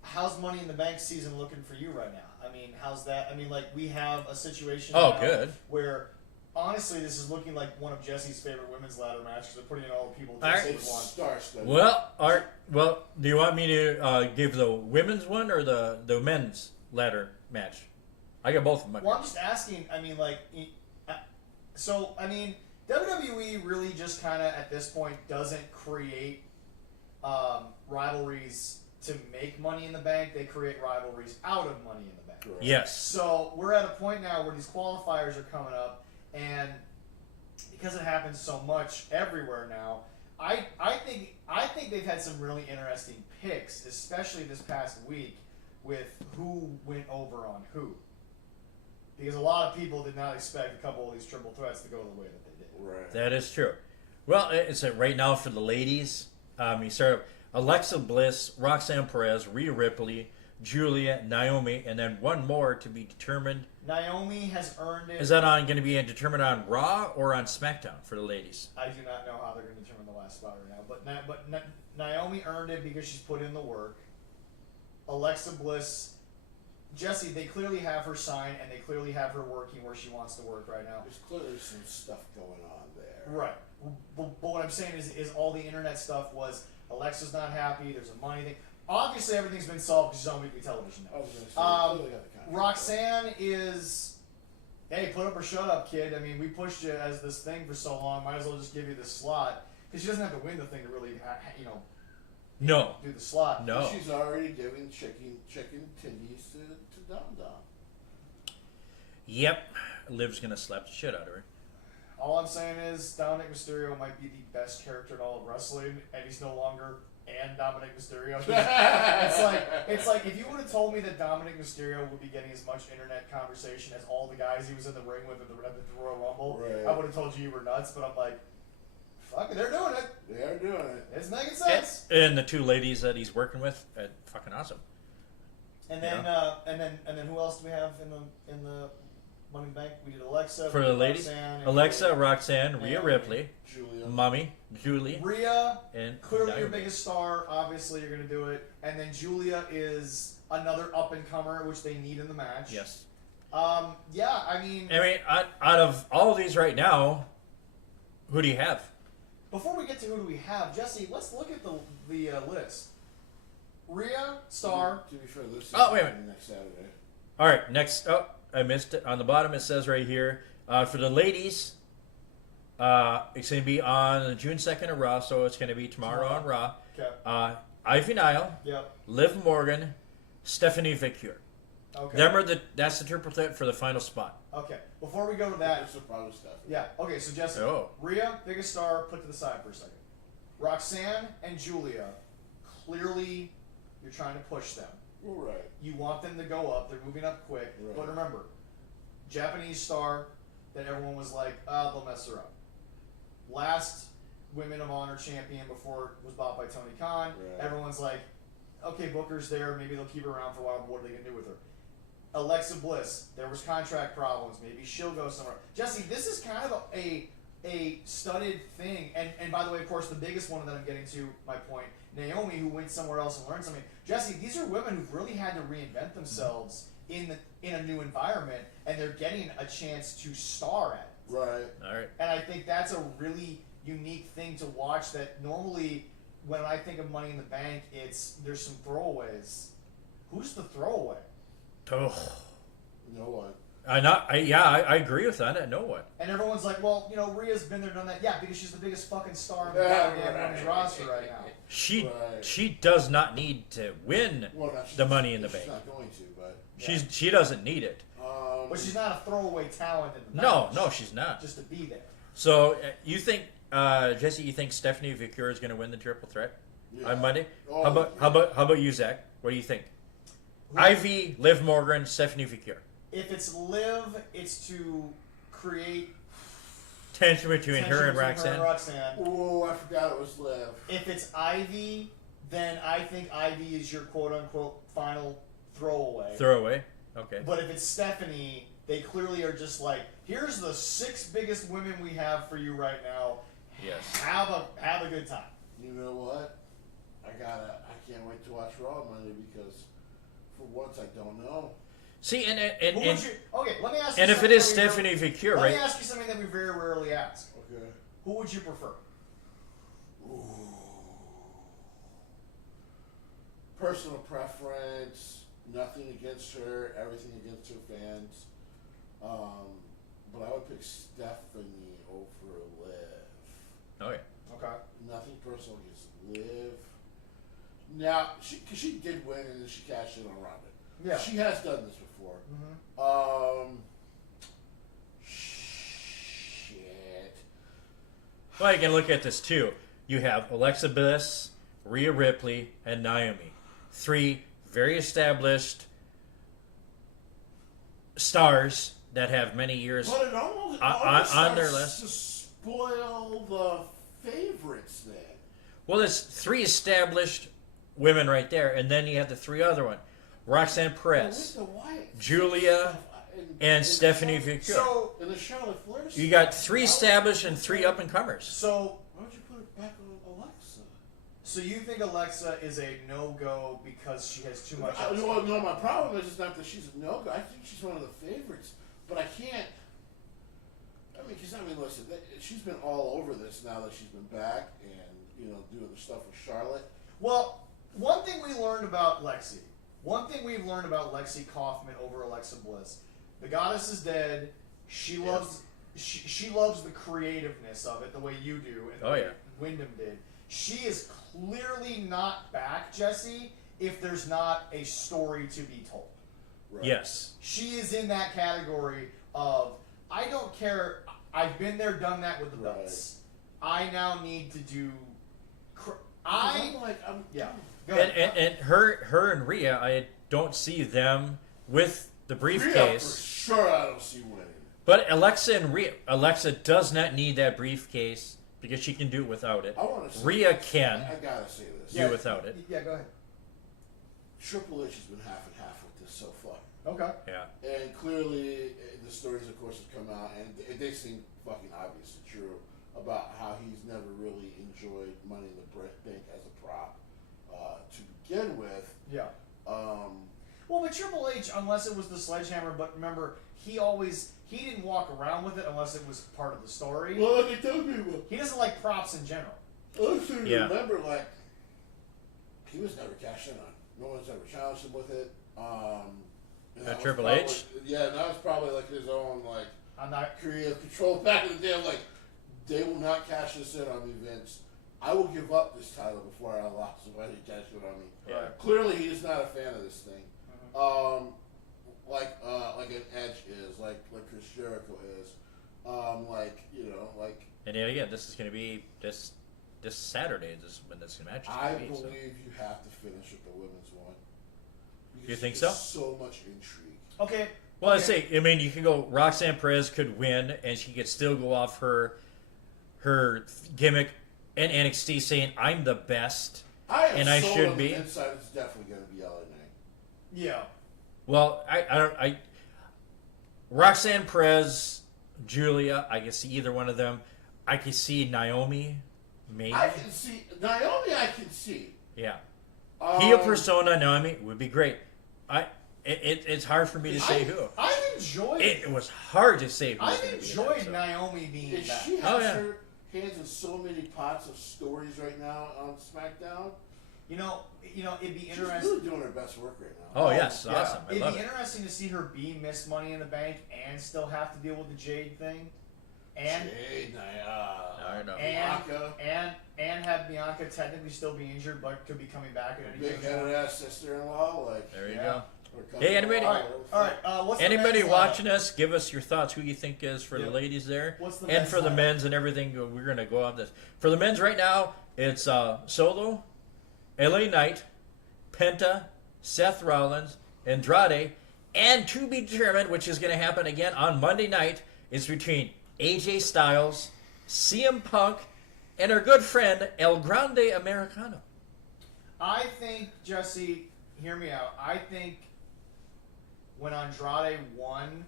How's Money in the Bank season looking for you right now? I mean, how's that? I mean, we have a situation now good. where, honestly, this is looking like one of Jesse's favorite women's ladder matches. They're putting in all the people Jesse would want. Well, do you want me to give the women's one or the men's ladder match? I got both of them. Well, I'm just asking, I mean, WWE really just kind of, at this point, doesn't create rivalries to make Money in the Bank. They create rivalries out of Money in the Bank. Right. Yes. So we're at a point now where these qualifiers are coming up, and because it happens so much everywhere now, I think they've had some really interesting picks, especially this past week, with who went over on who. Because a lot of people did not expect a couple of these triple threats to go the way that they did. Right. That is true. Well, it's right now for the ladies. You start Alexa Bliss, Roxanne Perez, Rhea Ripley, Julia, Naomi, and then one more to be determined. Naomi has earned it. Is that going to be determined on Raw or on SmackDown for the ladies? I do not know how they're going to determine the last spot right now. But Naomi earned it because she's put in the work. Alexa Bliss, Jesse, they clearly have her sign and they clearly have her working where she wants to work right now. There's clearly some stuff going on there. Right. But what I'm saying is all the internet stuff was Alexa's not happy. There's a money thing. Obviously, everything's been solved because she's on weekly television now. I was gonna say, clearly got the contract. Roxanne is, hey, put up or shut up, kid. I mean, we pushed you as this thing for so long. Might as well just give you this slot because she doesn't have to win the thing to really, No. do the slot. No. She's already giving chicken tendies to Dom Dom. Yep. Liv's going to slap the shit out of her. All I'm saying is Dominic Mysterio might be the best character in all of wrestling, and he's no longer Dominic Mysterio. it's like if you would have told me that Dominic Mysterio would be getting as much internet conversation as all the guys he was in the ring with at the Royal Rumble, right. I would have told you were nuts. But I'm like, fuck it, they're doing it. They're doing it. It's making sense. And the two ladies that he's working with, fucking awesome. And then and then who else do we have in the Money in the Bank? We did Alexa For the ladies, Alexa, Roxanne, Rhea Ripley, Julia. Mummy, Julie, Rhea, and clearly your Naomi. biggest star. Obviously, you're going to do it. And then Julia is another up and comer, which they need in the match. Yes. Yeah, I mean, out of all of these right now, who do you have? before we get to who do we have, Jesse, let's look at the list. Rhea, star. To be fair, this is Oh, wait a minute. next Saturday. All right, next. Oh, I missed it. On the bottom, it says right here for the ladies. It's going to be on June 2nd of Raw, so it's going to be tomorrow on Raw. Okay. Ivy Nile, Yep. Liv Morgan, Stephanie Vicure. Okay. That's the triple threat for the final spot. Okay. Before we go to that, That's the problem stuff. yeah. Okay. So Jesse, Oh. Rhea, biggest star, put to the side for a second. Roxanne and Julia, clearly, you're trying to push them. We're right. You want them to go up. They're moving up quick. Right. But remember, Japanese star that everyone was like, they'll mess her up. Last Women of Honor champion before it was bought by Tony Khan. Right. Everyone's like, okay, Booker's there. Maybe they'll keep her around for a while, but what are they going to do with her? Alexa Bliss, there was contract problems. Maybe she'll go somewhere. Jesse, this is kind of a studded thing. And by the way, of course, the biggest one that I'm getting to, my point, Naomi, who went somewhere else and learned something. Jesse, these are women who've really had to reinvent themselves in a new environment, and they're getting a chance to star at it. Right. All right. And I think that's a really unique thing to watch that normally when I think of Money in the Bank, there's some throwaways. Who's the throwaway? Oh. No one. I agree with that. No one. And everyone's like, well, Rhea's been there, done that. Yeah, because she's the biggest fucking star in the goddamn women's roster right now. She does not need to win the Money in the Bank. She's not going to, but She doesn't need it. But she's not a throwaway talent in the match. No, she's not. Just to be there. So you think, Jesse? You think Stephanie Vicure is going to win the triple threat on Monday? Oh, how about you, Zach? What do you think? Ivy, Liv Morgan, Stephanie Vicure. If it's Liv, it's to create Tension between her and Roxanne. Oh, I forgot it was Liv. If it's Ivy, then I think Ivy is your quote-unquote final throwaway. Throwaway. Okay. But if it's Stephanie, they clearly are just like, here's the 6 biggest women we have for you right now. Yes. Have a good time. You know what? I can't wait to watch Raw Monday because for once I don't know. See, okay, let me ask you. And if it is Stephanie Vicure, right? Let me ask you something that we very rarely ask. Okay. Who would you prefer? Ooh. Personal preference. Nothing against her. Everything against her fans. But I would pick Stephanie over Liv. Oh yeah. Okay. Nothing personal against Liv. Now, cause she did win and then she cashed in on Ronda. Yeah. She has done this before. Mm-hmm. Shit. Well, you can look at this too. You have Alexa Bliss, Rhea Ripley, and Naomi. 3 very established stars that have many years But it almost on their starts list. to spoil the favorites then. Well, there's 3 established women right there, and then you have the 3 other ones. Roxanne Perez, Julia, and Stephanie Victor. So in the Charlotte Flair, You got 3 established and 3 up and comers. So why don't you put it back on Alexa? So you think Alexa is a no-go because she has too much? Well, no, my problem is not that she's a no-go. I think she's one of the favorites, but I can't. Listen, she's been all over this now that she's been back and doing the stuff with Charlotte. Well, one thing we learned about Lexi. One thing we've learned about Lexi Kaufman over Alexa Bliss. The goddess is dead. She loves she loves the creativeness of it the way you do and the way Wyndham did. She is clearly not back, Jesse, if there's not a story to be told. Right. Yes. She is in that category of, I don't care, I've been there, done that with the belts. I now need to do... Yeah. And her and Rhea, I don't see them with the briefcase. Rhea, for sure, I don't see winning. But Alexa does not need that briefcase because she can do it without it. I want to. Rhea can. I gotta say this. Do without it. Yeah, go ahead. Triple H has been half and half with this so far. Okay. Yeah. And clearly, the stories, of course, have come out, and they seem fucking obvious and true about how he's never really enjoyed Money in the Bank as a prop to begin with. Yeah. Well, but Triple H, unless it was the sledgehammer, but remember, he didn't walk around with it unless it was part of the story. Well, like I tell people, he doesn't like props in general. Remember, like, he was never cashed in on. No one's ever challenged him with it. Triple H? Yeah, that was probably like his own, like, I'm not creative control back in the day. Like, they will not cash this in on me, Vince. I will give up this title before I allow somebody to cash it on me. Yeah. Clearly, he is not a fan of this thing. Like an Edge is, like Chris Jericho is, And yet again, this is going to be this Saturday. When this match is I going to be. believe you have to finish with the women's one. You think there's so? So much intrigue. okay. Well, I say, I mean, you can go. Roxanne Perez could win, and she could still go off her gimmick in NXT, saying, "I'm the best." I should be. Inside, it's definitely going to be LA Knight. Yeah. Well, I Roxanne Perez, Julia, I can see either one of them. I can see Naomi, maybe. I can see Naomi. I can see. Yeah. Heel persona Naomi would be great. It's hard for me to say who. I've enjoyed It was hard to say who. I've enjoyed Naomi being back. She has her hands in so many pots of stories right now on SmackDown. You know, it'd be She's interesting. really doing her best work right now. Oh yes, yeah. awesome. I It'd love be it. interesting to see her be Miss Money in the Bank and still have to deal with the Jade thing, and Jade, I know. Bianca. have Bianca technically still be injured, but could be coming back at any Big headed ass sister-in-law, like There you Yeah. go. or cousin-in-law, Hey, anybody- All right. What's the Anybody men's watching us, give us your thoughts. Who you think is for the Yep. ladies there, What's the and men's for the lineup? men's and everything. We're gonna go on this. For the men's right now, it's Solo, LA Knight, Penta, Seth Rollins, Andrade, and to be determined, which is going to happen again on Monday night, is between AJ Styles, CM Punk, and our good friend El Grande Americano. I think, Jesse, hear me out. I think when Andrade won,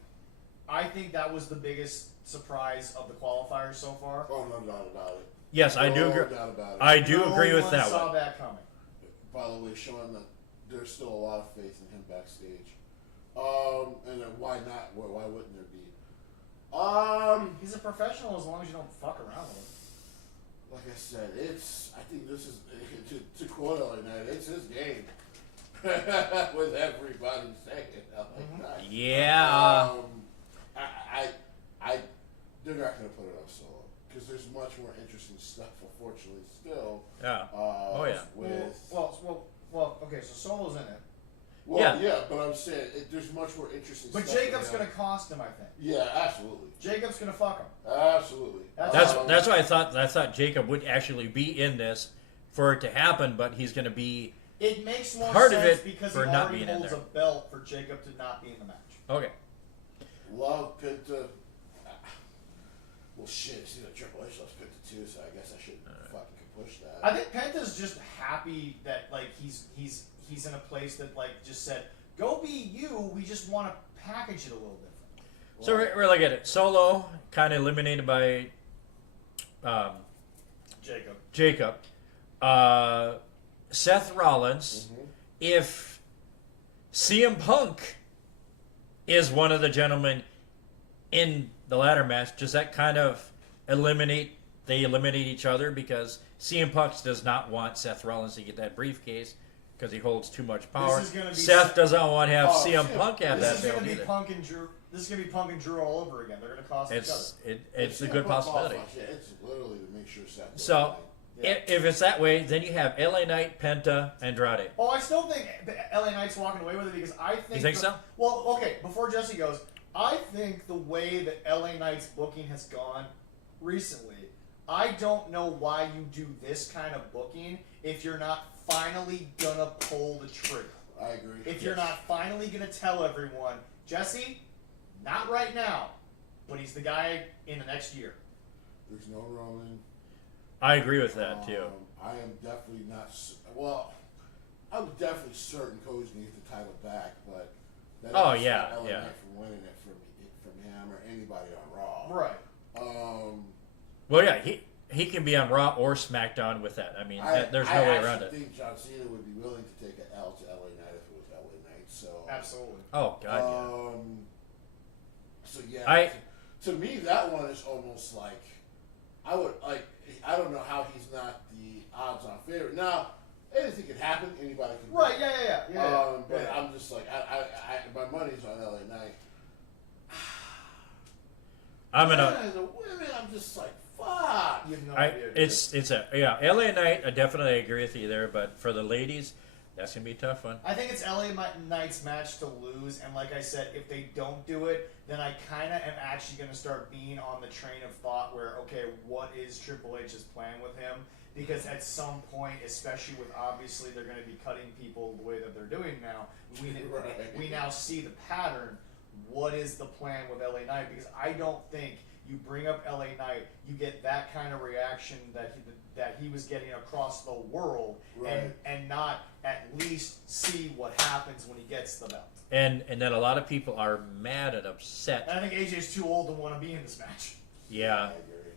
I think that was the biggest surprise of the qualifiers so far. Oh, no doubt about it. Yes, I do No agree. doubt about it. I do No agree with one that saw one. that coming. By the way, showing that there's still a lot of faith in him backstage. And then why not? Why wouldn't there be? He's a professional as long as you don't fuck around with him. Like I said, I think this is, to quote LA Knight, it's his game. With everybody saying LA Knight. Yeah. They're not going to put it on Solo. Because there's much more interesting stuff, unfortunately, still. Yeah. Well, okay, so Solo's in it. Well, yeah, but I'm saying there's much more interesting But stuff. Jacob's going to cost him, I think. Yeah, absolutely. Jacob's going to fuck him. Absolutely. That's why I thought Jacob would actually be in this for it to happen, but he's going to be It makes more part of sense it because for he not already being in holds a there. belt for Jacob to not be in the match. okay. Love Penta. Well, shit, see, the Triple H loves Penta too, so I guess I should fucking push that. I think Penta's just happy that like he's in a place that like just said Go be you. We just want to package it a little different. So we're looking at it. Solo, kind of eliminated by Jacob. Seth Rollins. If CM Punk is one of the gentlemen in the ladder match, does that kind of eliminate each other? Because CM Punk does not want Seth Rollins to get that briefcase because he holds too much power. Seth doesn't want to have CM Punk have that belt either. This is going to be Punk and Drew all over again. They're going to cost each other. It's a good possibility. It's literally to make sure Seth. So, if it's that way, then you have LA Knight, Penta, Andrade. Oh, I still think LA Knight's walking away with it because I think... You think so? Well, okay, before Jesse goes, I think the way that LA Knight's booking has gone recently, I don't know why you do this kind of booking if you're not finally gonna pull the trigger. I agree. If you're not finally gonna tell everyone, Jesse, not right now, but he's the guy in the next year. There's no Roman. I agree with that too. I am definitely not. Well, I was definitely certain Cody's gonna get the title back, but that LA Knight from winning it from him or anybody on Raw. Right. Well, yeah, he can be on Raw or SmackDown with that. I mean, there's no way around it. I think John Cena would be willing to take an L to LA Knight if it was LA Knight. So absolutely. Oh God. So yeah. To me, that one is almost like I would like. I don't know how he's not the odds-on favorite. Now, anything can happen. Anybody can. Right. Yeah. But I'm just like my money's on LA Knight. The women, I'm just like, fuck. You have no idea. LA Knight. I definitely agree with you there, but for the ladies, that's gonna be a tough one. I think it's LA Knight's match to lose, and like I said, if they don't do it, then I kind of am actually going to start being on the train of thought where, okay, what is Triple H's plan with him? Because at some point, especially with obviously they're going to be cutting people the way that they're doing now, we now see the pattern. What is the plan with LA Knight? Because I don't think you bring up LA Knight, you get that kind of reaction that he was getting across the world, and not at least see what happens when he gets the belt. And then a lot of people are mad and upset. And I think AJ's too old to want to be in this match. Yeah.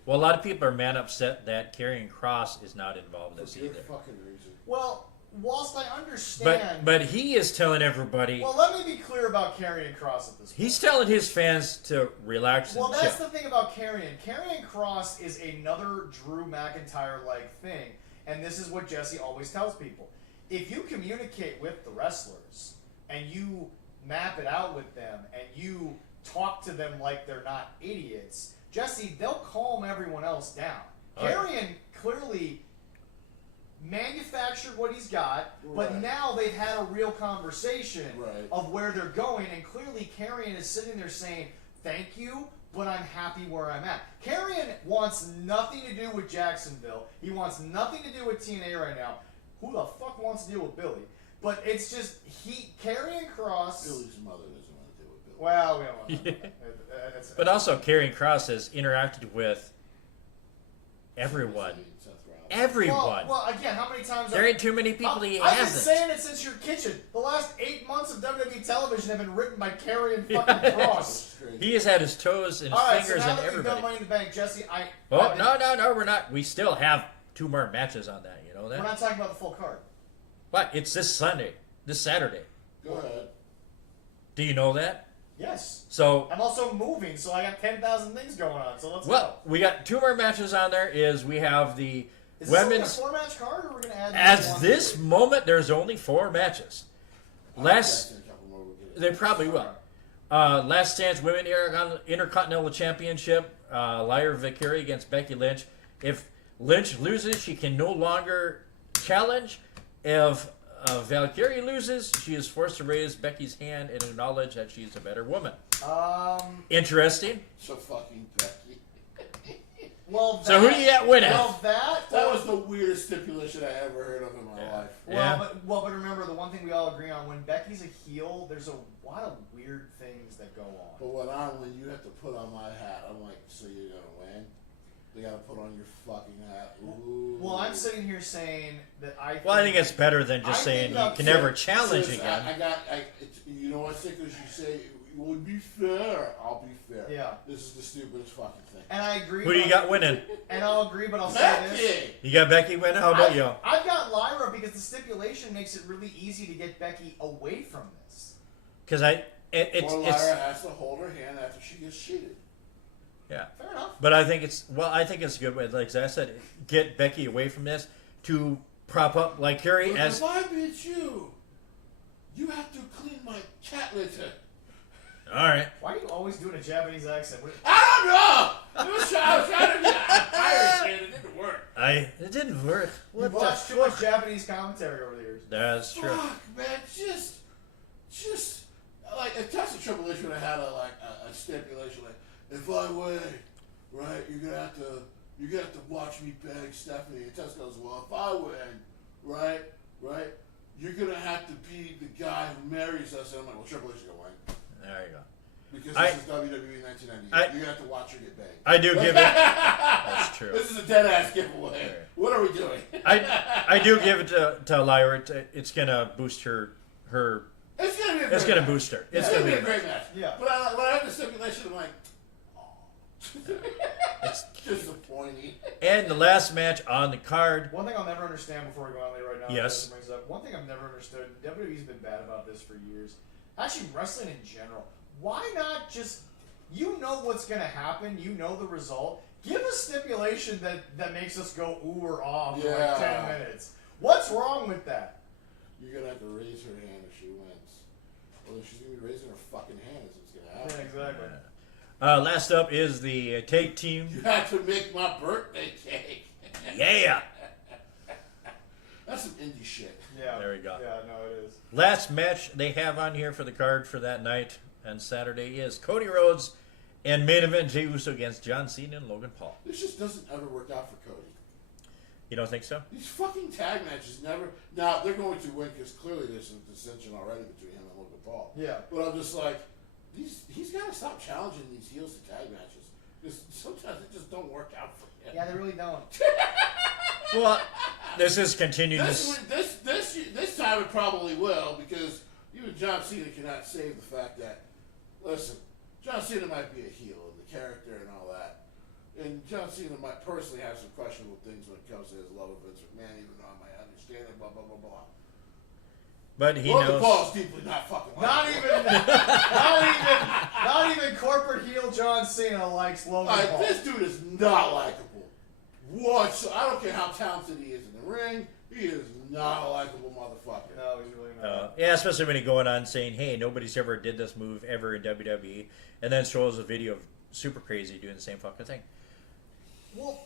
Well, a lot of people are mad upset that Karrion Kross is not involved in this either. Fucking reason. Well, whilst I understand... But he is telling everybody... Well, let me be clear about Karrion Kross at this point. He's telling his fans to relax and chill. Well, that's the thing about Karrion. Karrion Kross is another Drew McIntyre-like thing, and this is what Jesse always tells people. If you communicate with the wrestlers, and you map it out with them, and you talk to them like they're not idiots, Jesse, they'll calm everyone else down. Karrion clearly manufactured what he's got, but now they've had a real conversation of where they're going, and clearly Karrion is sitting there saying, thank you, but I'm happy where I'm at. Karrion wants nothing to do with Jacksonville. He wants nothing to do with TNA right now. Who the fuck wants to deal with Billy? But it's just, Karrion Kross... Billy's mother doesn't want to deal with Billy. Well, we don't want to. But also, Karrion Kross has interacted with everyone. Everyone. Well, again, how many times... There ain't too many people he hasn't. I've been saying it since your kitchen. The last 8 months of WWE television have been written by Karrion fucking Kross. He has had his toes and his fingers in everybody. We've done Money in the Bank, Jesse, no, we're not. We still have 2 more matches on that, you know that? We're not talking about the full card. What? It's this Saturday. Go ahead. Do you know that? Yes. So I'm also moving, so I got 10,000 things going on. So let's go. We got 2 more matches on there. We have the women's... Is this a 4-match card, or are we going to add... At this moment, there's only 4 matches. They probably will. Last Chance Women Intercontinental Championship. Lyra Valkyrie against Becky Lynch. If Lynch loses, she can no longer challenge. If Valkyrie loses, she is forced to raise Becky's hand and acknowledge that she's a better woman. Interesting. So fucking Becky. So who do you got winning? Well, that was the weirdest stipulation I ever heard of in my life. But remember, the one thing we all agree on, when Becky's a heel, there's a lot of weird things that go on. But when you have to put on my hat, I'm like, so you're going to win? They gotta put on your fucking hat. Ooh. Well, I'm sitting here saying that I think... Well, I think it's better than just saying you can never challenge again. You know what, Sickles, you say, it would be fair. I'll be fair. Yeah. This is the stupidest fucking thing. And I agree. Who do you got winning? And I'll agree, but I'll say Becky! this. You got Becky winning? How about you? I've got Lyra because the stipulation makes it really easy to get Becky away from this. Because Or Lyra has to hold her hand after she gets cheated. Yeah. Fair enough. But I think it's a good way. Like I said, get Becky away from this to prop up like Carrie as. If I beat you, you have to clean my cat litter. All right. Why are you always doing a Japanese accent? I don't know. I was trying to be Irish, and it didn't work. It didn't work. You've watched too much Japanese commentary over the years. That's true. Fuck, man, just like a test of Triple H would have had a stipulation like, if I win, right, you're gonna have to watch me beg Stephanie. And Tess goes, well, if I win, right, you're gonna have to be the guy who marries us. And I'm like, well, Triple H is gonna win. There you go. Because this is WWE 1998. You're gonna have to watch her get banged. I do give it. That's true. This is a dead ass giveaway. What are we doing? I do give it to Lyra. It's gonna boost her. It's gonna be. It's gonna boost her. It's gonna be a great match. Yeah. But when I had the stipulation, I'm like, It's disappointing. And the last match on the card. One thing I'll never understand before we go on there right now. Yes. Brings up, one thing I've never understood. WWE's been bad about this for years. Actually, wrestling in general. Why not just? You know what's gonna happen. You know the result. Give a stipulation that makes us go ooh or ah for like 10 minutes. What's wrong with that? You're gonna have to raise her hand if she wins. Well, if she's gonna be raising her fucking hand, is what's gonna happen. Yeah, exactly. Last up is the tag team. You had to make my birthday cake. Yeah. That's some indie shit. Yeah. There we go. Yeah, no, it is. Last match they have on here for the card for that night and Saturday is Cody Rhodes and main event Jey Uso against John Cena and Logan Paul. This just doesn't ever work out for Cody. You don't think so? These fucking tag matches never. Now they're going to win because clearly there's some dissension already between him and Logan Paul. Yeah. But I'm just like, he's got to stop challenging these heels to tag matches because sometimes they just don't work out for him. Yeah, they really don't. Well, this is continuing. This time it probably will because even John Cena cannot save the fact that, listen, John Cena might be a heel in the character and all that, and John Cena might personally have some questionable things when it comes to his love of Vince McMahon, even though I might understand it, blah blah blah blah. But he Logan knows. Paul's deeply not fucking. Not even corporate heel John Cena likes Logan Paul. This dude is not likable. What? So I don't care how talented he is in the ring. He is not a likable motherfucker. No, he's really not. Yeah, especially when he going on saying, "Hey, nobody's ever did this move ever in WWE," and then shows a video of Super Crazy doing the same fucking thing. Well,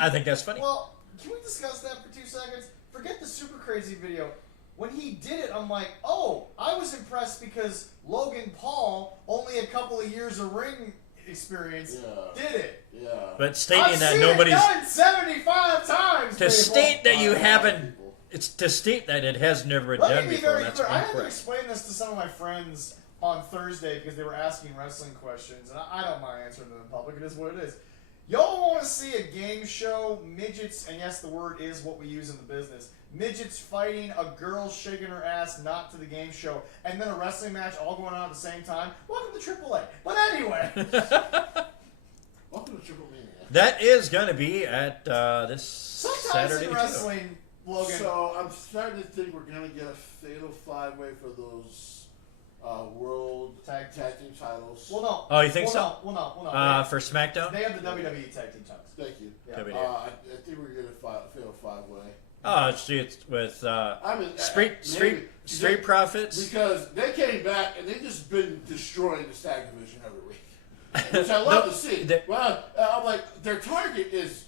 I think that's funny. Well, can we discuss that for 2 seconds? Forget the Super Crazy video. When he did it, I'm like, oh, I was impressed because Logan Paul, only a couple of years of ring experience, did it. Yeah. But stating I've that seen nobody's it done 75 times. to state that you haven't. It's to state that it has never been Let done me be before. very That's clear. I had to incorrect. explain this to some of my friends on Thursday because they were asking wrestling questions, and I don't mind answering them in public. It is what it is. Y'all want to see a game show, midgets, and yes, the word is what we use in the business. Midgets fighting, a girl shaking her ass not to the game show, and then a wrestling match all going on at the same time. Welcome to AAA. But anyway. Welcome to Triple Mania. That is going to be at this Sometimes Saturday. in wrestling, Logan. So I'm starting to think we're gonna get a fatal 5-way for those world tag team titles. Well, no. Oh, you think so? No. Well, no. For SmackDown? They have the WWE tag team titles. Thank you. Yeah. WWE. I think we're gonna fatal 5-way. Oh, it's with I mean, Street Profits. Because they came back and they just been destroying the tag division every week, which I love to see. Well, I'm like, their target is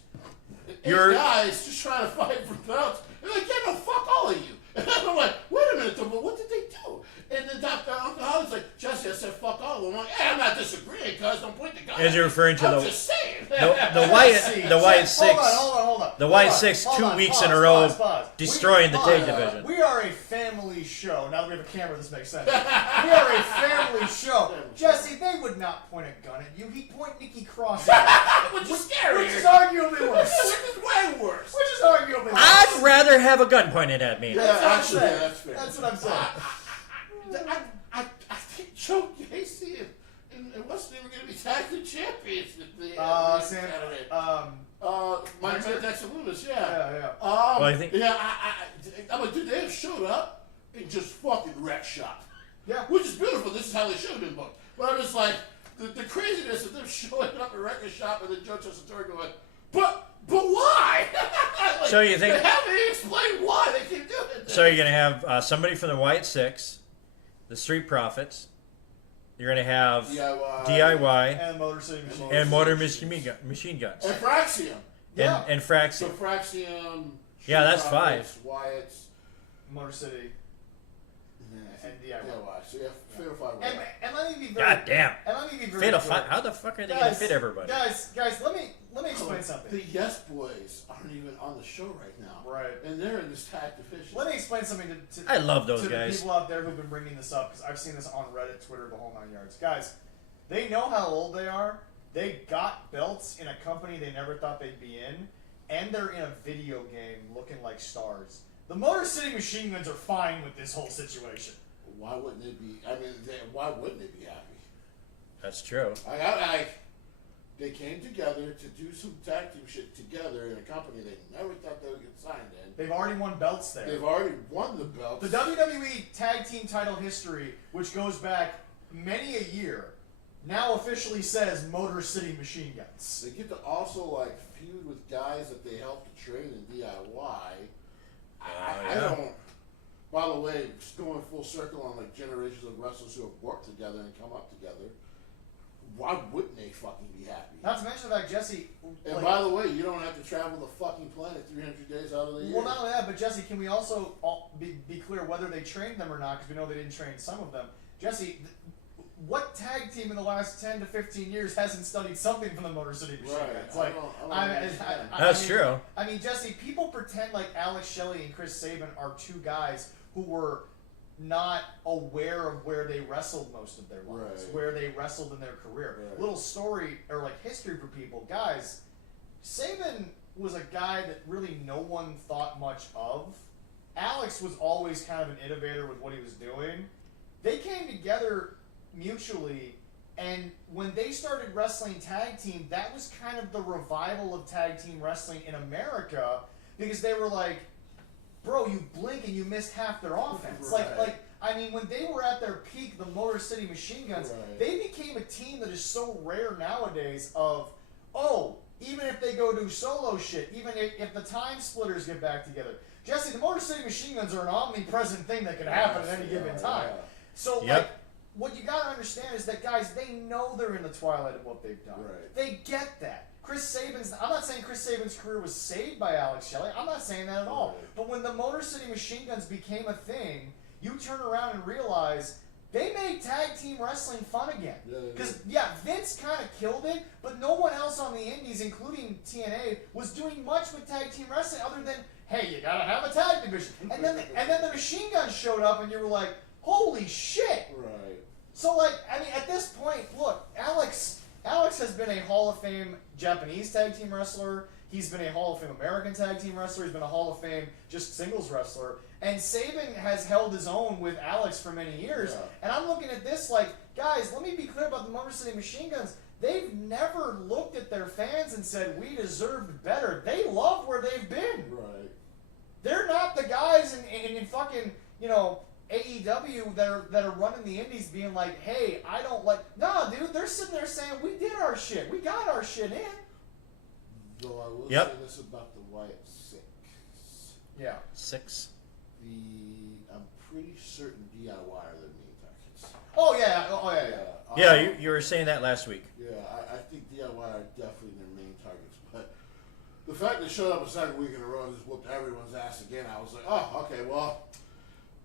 8 guys just trying to fight for belts. They're like, yeah, no, fuck all of you. And I'm like, wait a minute, but what did they do? And then Dr. Uncle Holly's like, Jesse, I said, fuck all of them. I'm like, hey, I'm not disagreeing, cuz don't point the gun. As you're referring to I'm just saying. the Wyatt Six. Hold on. The Wyatt Six 2 weeks in a row destroying the tag division. We are a family show. Now, we have a camera, this makes sense. We are a family show. Jesse, they would not point a gun at you. He'd point Nikki Cross at you. Which is scary. Which is arguably worse. Which is way worse. Which is arguably worse. I'd rather have a gun pointed at me. Yeah, actually, saying. that's fair. That's what I'm saying. I think Joe Gacy and wasn't even going to be tag team champions. Sam, Mike Jackson Loomis, yeah. Well, I think. Yeah, I'm like, dude, they have showed up and just fucking wrecked shop. Yeah. Which is beautiful. This is how they should have been booked. But I'm just like, the craziness of them showing up and wrecking shop and then Joe Tessitore going, but why? Like, So you think? They haven't explained why they keep doing it. So you're gonna have somebody from the White Six, the Street Profits. You're gonna have DIY And Motor City Machine and Motor Machine Guns and Fraxium. Yeah. and So Fraxium. Fraxium. Yeah, that's Profits, 5. Wyatt's. Motor City. And DIY. So you have Fatal 5. And let me be very God damn. And let me be very Fatal clear. Five. How the fuck are they gonna fit everybody? Guys, let me explain something. The Yes Boys aren't even on the show right now. Right. And they're in this tag division. Let me explain something to I love those to guys. the people out there who've been bringing this up, because I've seen this on Reddit, Twitter, the whole 9 yards. Guys, they know how old they are. They got belts in a company they never thought they'd be in, and they're in a video game looking like stars. The Motor City Machine Guns are fine with this whole situation. Why wouldn't they be? I mean, why wouldn't they be happy? That's true. They came together to do some tag team shit together in a company they never thought they would get signed in. They've already won belts there. They've already won the belts. The WWE Tag Team title history, which goes back many a year, now officially says Motor City Machine Guns. They get to also like feud with guys that they helped to train in DIY. I don't. By the way, just going full circle on like generations of wrestlers who have worked together and come up together. Why wouldn't they fucking be happy? Not to mention the fact, Jesse. And by the way, you don't have to travel the fucking planet 300 days out of the year. Well, not only that, but Jesse, can we also be clear whether they trained them or not? Because we know they didn't train some of them. Jesse, what tag team in the last 10 to 15 years hasn't studied something from the Motor City Machine Guns? Like, That's true. I mean, Jesse, people pretend like Alex Shelley and Chris Sabin are two guys who were not aware of where they wrestled most of their lives, where they wrestled in their career. Little story or like history for people, guys. Sabin was a guy that really no one thought much of. Alex was always kind of an innovator with what he was doing. They came together mutually, and when they started wrestling tag team, that was kind of the revival of tag team wrestling in America, because they were like, bro, you blink and you missed half their offense. Like, I mean, when they were at their peak, the Motor City Machine Guns, they became a team that is so rare nowadays of, even if they go do solo shit, even if the Time Splitters get back together. Jesse, the Motor City Machine Guns are an omnipresent thing that can happen at any given time. So, like, what you gotta understand is that, guys, they know they're in the twilight of what they've done. They get that. I'm not saying Chris Sabin's career was saved by Alex Shelley. I'm not saying that at all. But when the Motor City Machine Guns became a thing, you turn around and realize they made tag team wrestling fun again. Because, Vince kind of killed it, but no one else on the indies, including TNA, was doing much with tag team wrestling other than, hey, you gotta have a tag division. And then the Machine Guns showed up and you were like, holy shit! So, like, I mean, at this point, look, Alex has been a Hall of Fame Japanese tag team wrestler. He's been a Hall of Fame American tag team wrestler. He's been a Hall of Fame just singles wrestler. And Sabin has held his own with Alex for many years. And I'm looking at this like, guys, let me be clear about the Motor City Machine Guns. They've never looked at their fans and said, we deserved better. They love where they've been. They're not the guys in fucking, AEW that are running the indies being like, hey, I don't like... Nah, dude, they're sitting there saying, we did our shit. We got our shit in. Though I will say this about the Wyatt Six. Six. I'm pretty certain DIY are their main targets. Yeah, you were saying that last week. Yeah, I think DIY are definitely their main targets. But the fact they showed up a second week in a row and just whooped everyone's ass again, I was like, oh, okay, well...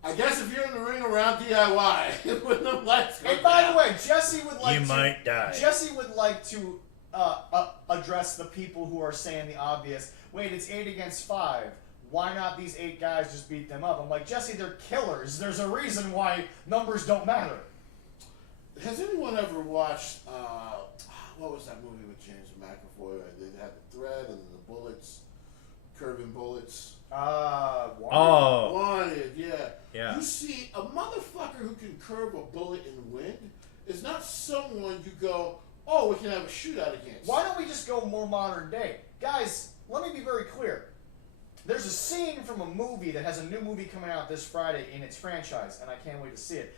I guess if you're in the ring around DIY, when the lights go And by the way, Jesse would like might die. Jesse would like to address the people who are saying the obvious. Wait, it's 8 against 5. why not these 8 guys just beat them up? I'm like, Jesse, they're killers. There's a reason why numbers don't matter. Has anyone ever watched, what was that movie with James McAvoy? They had the thread and the bullets, curving bullets. Wanted, yeah. You see, a motherfucker who can curve a bullet in wind is not someone you go, oh, we can have a shootout against. Why don't we just go more modern day? Guys, let me be very clear. There's a scene from a movie that has a new movie coming out this Friday in its franchise, and I can't wait to see it.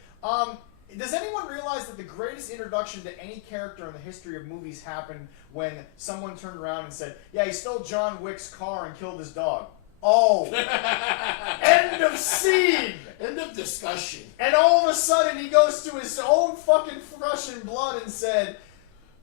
Does anyone realize that the greatest introduction to any character in the history of movies happened when someone turned around and said, yeah, he stole John Wick's car and killed his dog? Oh. End of scene. End of discussion. And all of a sudden he goes to his own fucking flesh and blood and said,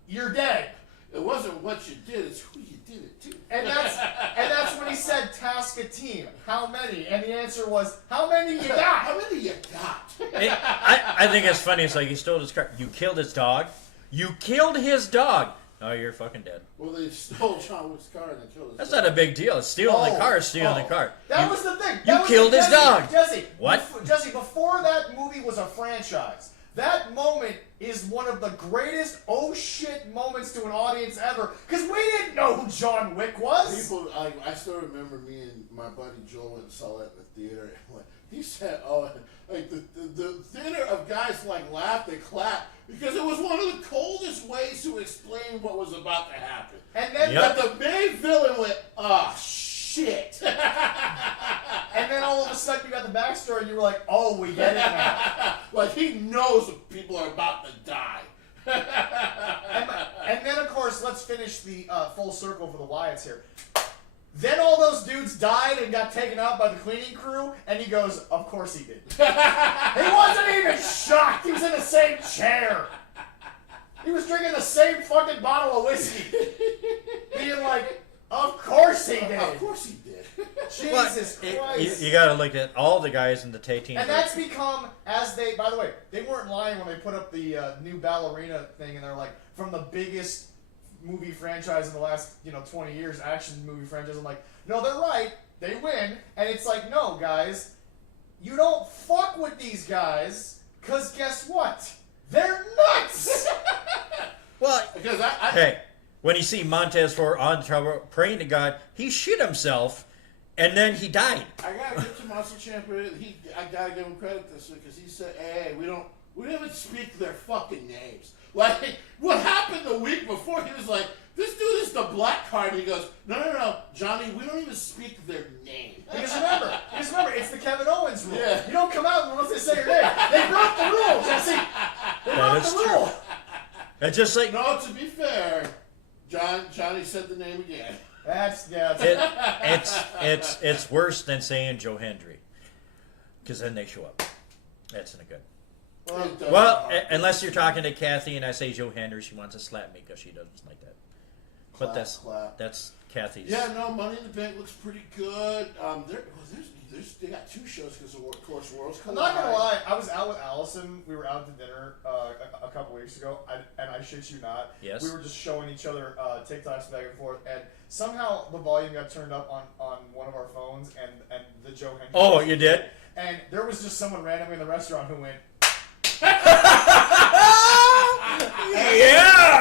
you're dead. It wasn't what you did, it's who you did it to. And that's when he said, task a team. How many? And the answer was, how many you got? How many you got? I think it's funny. It's like, you stole his car. You killed his dog. You killed his dog. Oh, you're fucking dead. Well, they stole John Wick's car and they killed his That's dog. not a big deal. Stealing the car is stealing the car. That was the thing. You killed his dog. Jesse. What? Jesse, before that movie was a franchise, that moment is one of the greatest oh shit moments to an audience ever. Because we didn't know who John Wick was. People, I still remember me and my buddy Joel went and saw it in the theater. And he said, oh, like the theater of guys like laughed and clapped because it was one of the coldest ways to explain what was about to happen. And then the main villain went, oh shit. And then all of a sudden you got the backstory and you were like, oh, we get it now. Like he knows people are about to die. and then of course, let's finish the full circle for the Wyatts here. Then all those dudes died and got taken out by the cleaning crew, and he goes, of course he did. He wasn't even shocked. He was in the same chair. He was drinking the same fucking bottle of whiskey. Being like, of course he did. Of course he did. Jesus Christ. You gotta look at all the guys in the team. And that's become, by the way, they weren't lying when they put up the new ballerina thing, and they're like, from the biggest movie franchise in the last 20 years, action movie franchise. I'm like, no, they're right, they win. And it's like, no, guys, you don't fuck with these guys, because guess what, they're nuts. Well, because hey, when you see Montez for on trouble praying to God, he shit himself and then he died. I gotta give to Monster Champion. I gotta give him credit this week because he said, hey, we don't even speak their fucking names. Like, what happened the week before, he was like, this dude is the black card. And he goes, no, Johnny, we don't even speak their name. Because remember, it's the Kevin Owens rule. Yeah. You don't come out unless they say your name. They broke the rule, Jesse. They broke the rule. It's just like... No, to be fair, Johnny said the name again. It's worse than saying Joe Hendry. Because then they show up. That's not good. Well, unless you're talking to Kathy and I say Joe Hendry, she wants to slap me because she doesn't like that. But that's Kathy's. Yeah, no, Money in the Bank looks pretty good. They got 2 shows because of course Worlds. I'm not gonna lie, I was out with Allison. We were out to dinner a couple weeks ago, and I shit you not. Yes. We were just showing each other TikToks back and forth, and somehow the volume got turned up on one of our phones, and the Joe Hendry. Oh, you did? And there was just someone randomly in the restaurant who went. Yeah.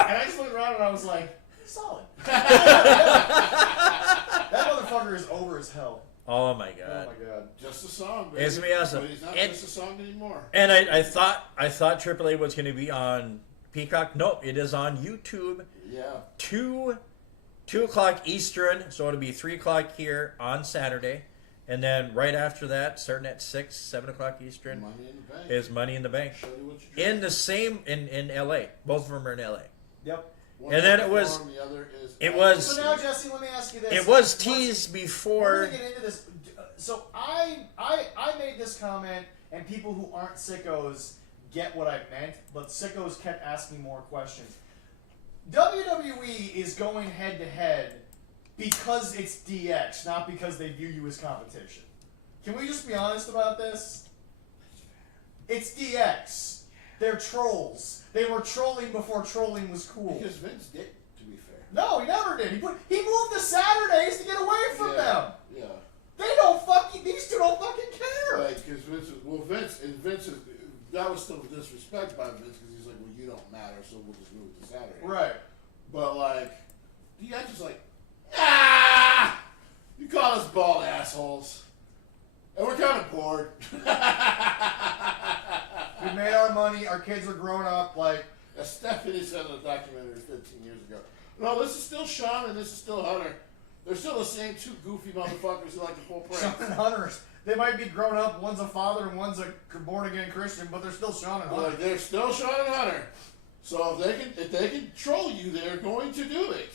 And I just looked around and I was like, solid. That motherfucker is over as hell. Oh my god. Oh my god. Just a song, baby. It's gonna be awesome. But he's not just a song anymore. And I thought AAA was gonna be on Peacock. Nope, it is on YouTube. Yeah. 2 o'clock Eastern, so it'll be 3 o'clock here on Saturday. And then right after that, starting at 6, 7 o'clock Eastern, Money in the Bank. is Money in the Bank. Show you what you drink. In the same in LA. Both of them are in LA. Yep. One And then is it was the other is it was So now, Jesse, let me ask you this. it was teased before. We're gonna get into this. So I made this comment, and people who aren't sickos get what I meant, but sickos kept asking more questions. WWE is going head to head because it's DX, not because they view you as competition. Can we just be honest about this? It's DX. They're trolls. They were trolling before trolling was cool. Because Vince did, to be fair. No, he never did. He moved the Saturdays to get away from them. Yeah. They don't fucking. These two don't fucking care. Like, because Vince is, that was still disrespect by Vince because he's like, well, you don't matter, so we'll just move it to Saturday. Right. But like, you guys just like, ah, you call us bald assholes, and we're kind of bored. We made our money. Our kids are growing up. Like, As Stephanie said in a documentary 15 years ago. No, this is still Sean and this is still Hunter. They're still the same two goofy motherfuckers who like to pull pranks. Sean and Hunter, they might be grown up. One's a father and one's a born again Christian, but they're still Sean and Hunter. Like, they're still Sean and Hunter. So if they can troll you, they're going to do it.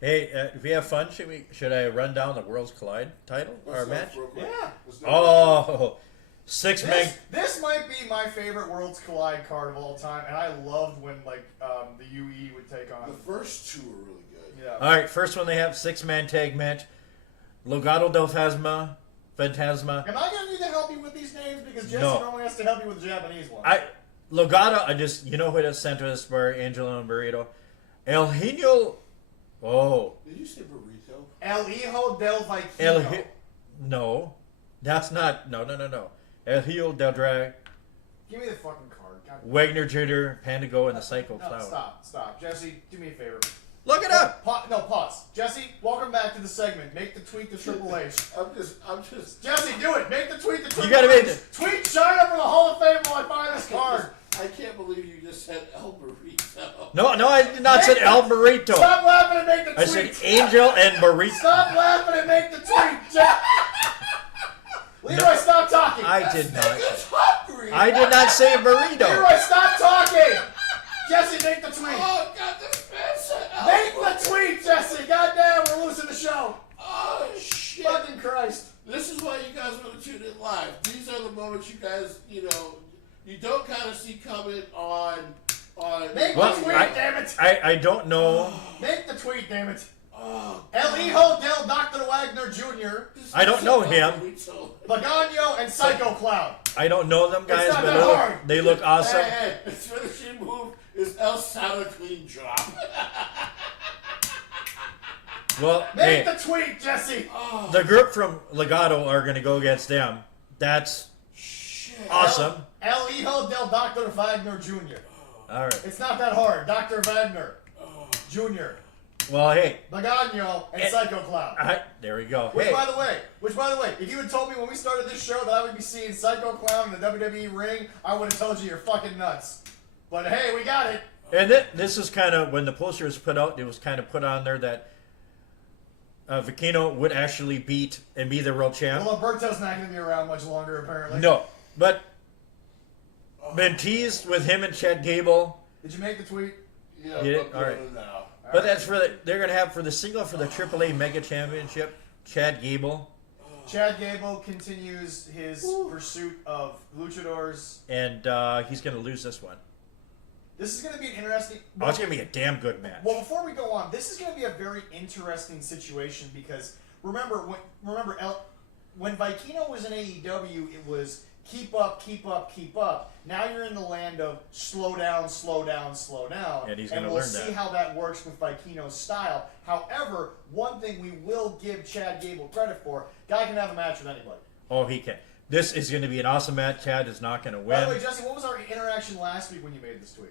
Hey, if we have fun, should I run down the Worlds Collide title or match? Yeah. Oh, 6 men. This might be my favorite Worlds Collide card of all time, and I loved when the UE would take on. The first two are really good. Yeah. All right, first one they have 6-man tag match. Legado del Fantasma. Am I gonna need to help you with these names because Jesse No. normally has to help you with the Japanese ones? Legado, you know who that's Santos for Angelo and Burrito. El Hino. Oh. Did you say burrito? El Hijo del Vikingo. No. That's not. No. El Hijo del Drag. Give me the fucking card. God. Wagner Jr., Pandago, and the Psycho No, Clown. stop. Jesse, do me a favor. Look it up! Pause. Jesse, welcome back to the segment. Make the tweet to Triple H. I'm just. Jesse, do it. Make the tweet to Triple H. You gotta make it. Tweet China for the Hall of Fame while I find this card. I can't believe you just said El Burrito. No, I did not say El Burrito. Stop laughing and make the I tweet. said Angel and Burrito. Stop laughing and make the tweet. Leroy, stop talking. I did not. It's hungry. I did not say burrito. Leroy, stop talking. Jesse, make the tweet. Oh, God, this man said El Make Burrito. the tweet, Jesse. Goddamn, we're losing the show. Oh, shit. Fucking Christ. This is why you guys want to tune in live. These are the moments you guys, you don't kind of see coming on. Make Well, the tweet, damn it. I don't know. Make the tweet, damn it. Oh, El Hijo del Dr. Wagner Jr., I don't know him. Pagano, and Psycho Clown. I don't know them guys, not but that hard. they look awesome. Hey, his finishing move is El Sour Clean Drop. Well, Make hey, the tweet, Jesse. Oh, the group from Legado are going to go against them. That's shit. awesome. El Hijo del Dr. Wagner Jr. All right. It's not that hard. Dr. Wagner Jr., Well, hey, Pagano, and Psycho Clown. there we go. Which, Hey, by the way, if you had told me when we started this show that I would be seeing Psycho Clown in the WWE ring, I would have told you you're fucking nuts. But hey, we got it. and this is kind of when the poster was put out. It was kind of put on there that Vicino would actually beat and be the world champ. Well, Alberto's not going to be around much longer, apparently. No, but been teased with him and Chad Gable. Did you make the tweet? Yeah, Get it? I'm All right. doing it now. But that's for they're gonna have for the single for the AAA Mega Championship. Chad Gable Chad Gable continues his pursuit of luchadors. and he's gonna lose this one. This is going to be an interesting... Oh, it's gonna be a damn good match. Well, before we go on, this is going to be a very interesting situation because remember when Vikino was in AEW, it was keep up. Now you're in the land of slow down. And he's gonna we'll learn see that. how that works with Vikino's style. However, one thing we will give Chad Gable credit for, guy can have a match with anybody. Oh, he can. This is gonna be an awesome match. Chad is not gonna win. By the way, Jesse, what was our interaction last week when you made this tweet?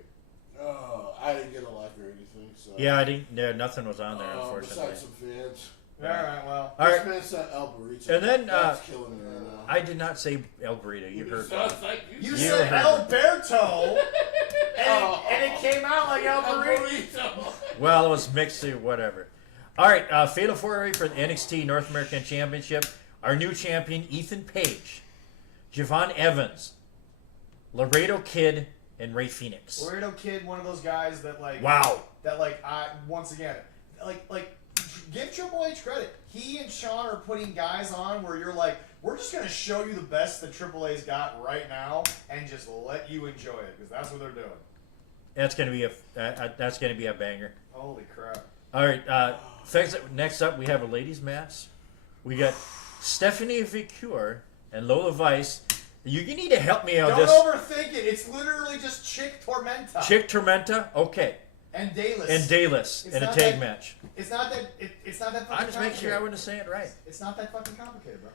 Oh, I didn't get a like or anything. So. Yeah, I didn't. Yeah, nothing was on there, unfortunately. Besides some fans. All right, well. All This right, man said El Burrito. and then That's killing me right now. I did not say El Burrito. You heard me. Sounds like You You said heard Alberto, and it came out like El Alberto. Burrito. Well, it was mixed or whatever. All right, Fatal 4-Way for the NXT North American Championship. Our new champion, Ethan Page, Javon Evans, Laredo Kid, and Ray Phoenix. Laredo Kid, one of those guys that Wow. once again, give Triple H credit. He and Sean are putting guys on where you're like, we're just gonna show you the best that Triple A's got right now and just let you enjoy it because that's what they're doing. That's gonna be a banger. Holy crap! All right. Next up, we have a ladies' match. We got Stephanie Vicure and Lola Vice. You need to help me out. Don't overthink it. It's literally just Chick Tormenta. Chick Tormenta. Okay. And Dayless. In a tag match. It's not that. It's not that. I just make sure I wouldn't say it right. It's not that fucking complicated, bro.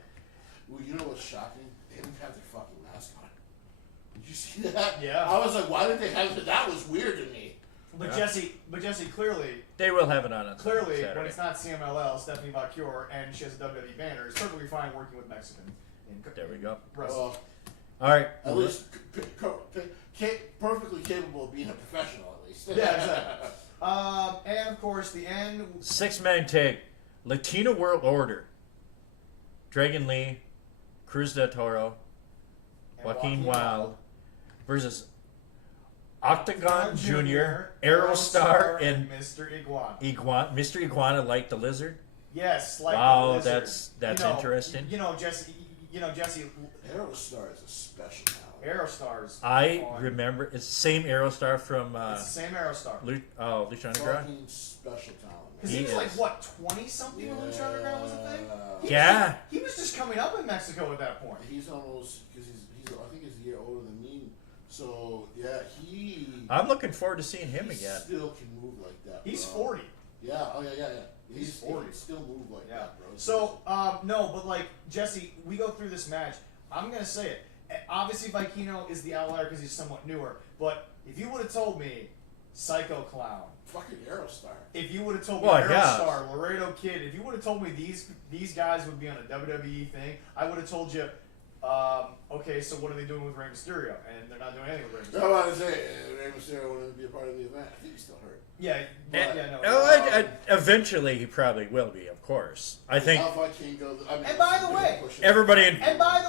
Well, you know what's shocking? They didn't have their fucking mask on. Did you see that? Yeah. I was like, why did they have it? That was weird to me. But Jesse, clearly, They will have it on clearly, Saturday. when it's not CMLL, Stephanie Vacure, and she has a WWE banner, it's perfectly fine working with Mexicans. There we go. Well, all right. at least perfectly capable of being a professional, at least. Yeah, exactly. And of course, the end. 6-man tag. Latino World Order. Dragon Lee, Cruz del Toro, Joaquin Wilde versus Octagon Jr., Aerostar, and Mr. Iguana. Mr. Iguana like the lizard. Yes, like wow, the lizard. that's interesting. Jesse. Aerostar is a special talent. Aerostar's. I remember it's the same Aerostar from. It's the same Aerostar. Lucha Underground. Fucking special talent. Because he was like what 20-something when Lucha Underground was a thing. He was just coming up in Mexico at that point. He's almost because he's I think he's a year older than me. So yeah, I'm looking forward to seeing him again. Still can move like that. He's bro. 40. Yeah. Oh yeah. He's 40. He can still move like that, bro. So no, but like Jesse, we go through this match. I'm gonna say it. Obviously, Vikino is the outlier because he's somewhat newer. But if you would have told me Psycho Clown, fucking Aerostar. if you would have told me Aerostar, Laredo Kid, if you would have told me these guys would be on a WWE thing, I would have told you, okay, so what are they doing with Rey Mysterio? And they're not doing anything with Rey Mysterio. No, I was saying Rey Mysterio wanted to be a part of the event. I think he's still hurt. Yeah, Eventually, he probably will be. Of course, I think. And by the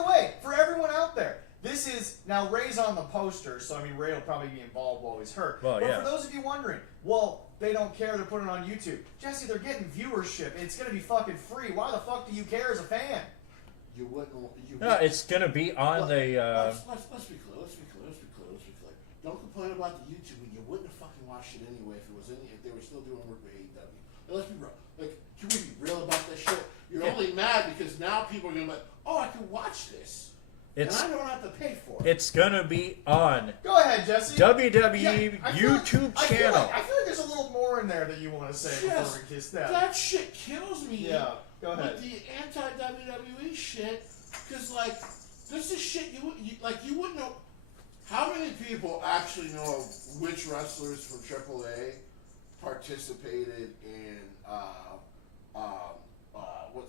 way, for everyone out there, this is now Ray's on the poster, so I mean Ray will probably be involved while he's hurt. Well, but for those of you wondering, well, they don't care. They're putting it on YouTube. Jesse, they're getting viewership. It's gonna be fucking free. Why the fuck do you care as a fan? You wouldn't. No, it's gonna be on the. Let's be clear. Don't complain about the YouTube when you wouldn't have fucking watched it anyway if they were still doing work with AEW. Let's be real. Like, can we be real about this shit? You're only mad because now people are gonna be like, oh, I can watch this. And I don't have to pay for it. It's gonna be on. Go ahead, Jesse. WWE YouTube channel. I feel like there's a little more in there that you want to say before we kiss that. That shit kills me. Yeah, go ahead. With the anti-WWE shit, because like this is shit you wouldn't know. How many people actually know which wrestlers from AAA participated in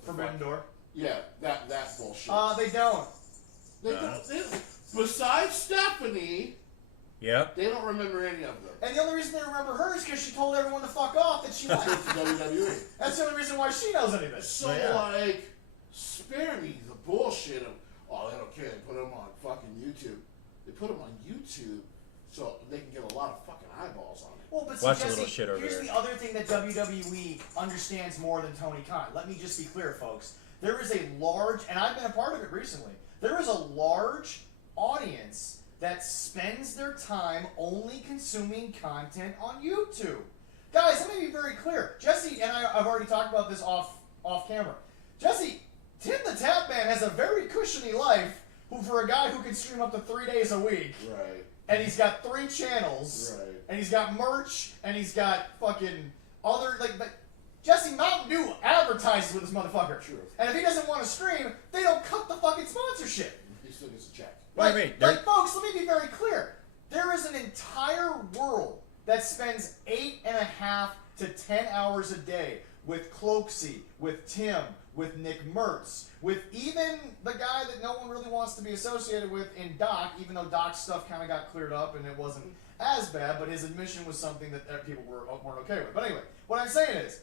Forbidden Door? Yeah, that bullshit. They don't. They don't. Besides Stephanie, yep, they don't remember any of them. And the only reason they remember her is because she told everyone to fuck off that she left. WWE. That's the only reason why she knows anything. So like, spare me the bullshit of they don't care. They put them on fucking YouTube. They put them on YouTube so they can get a lot of fucking eyeballs on it. Well, but watch Jesse, a little shit over here's there. the other thing that WWE understands more than Tony Khan. Let me just be clear, folks. There is a large, and I've been a part of it recently, there is a large audience that spends their time only consuming content on YouTube. Guys, let me be very clear. Jesse and I have already talked about this off camera. Jesse, Tim the Tap Man has a very cushiony life for a guy who can stream up to 3 days a week. Right. And he's got 3 channels. Right. And he's got merch. And he's got fucking other, Jesse Mountain Dew advertises with this motherfucker. True. And if he doesn't want to stream, they don't cut the fucking sponsorship. He still gets a check. What do you mean? Folks, let me be very clear. There is an entire world that spends 8.5 to 10 hours a day with Cloaksy, with Tim, with Nick Mertz, with even the guy that no one really wants to be associated with in Doc, even though Doc's stuff kind of got cleared up and it wasn't as bad, but his admission was something that people weren't okay with. But anyway, what I'm saying is,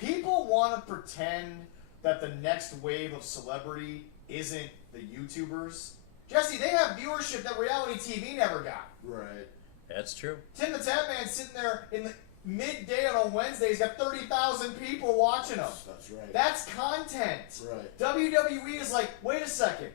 people want to pretend that the next wave of celebrity isn't the YouTubers. Jesse, they have viewership that reality TV never got. Right. That's true. Tim the Tap Man sitting there in the midday on a Wednesday, he's got 30,000 people watching him. That's right. That's content. Right. WWE is like, wait a second.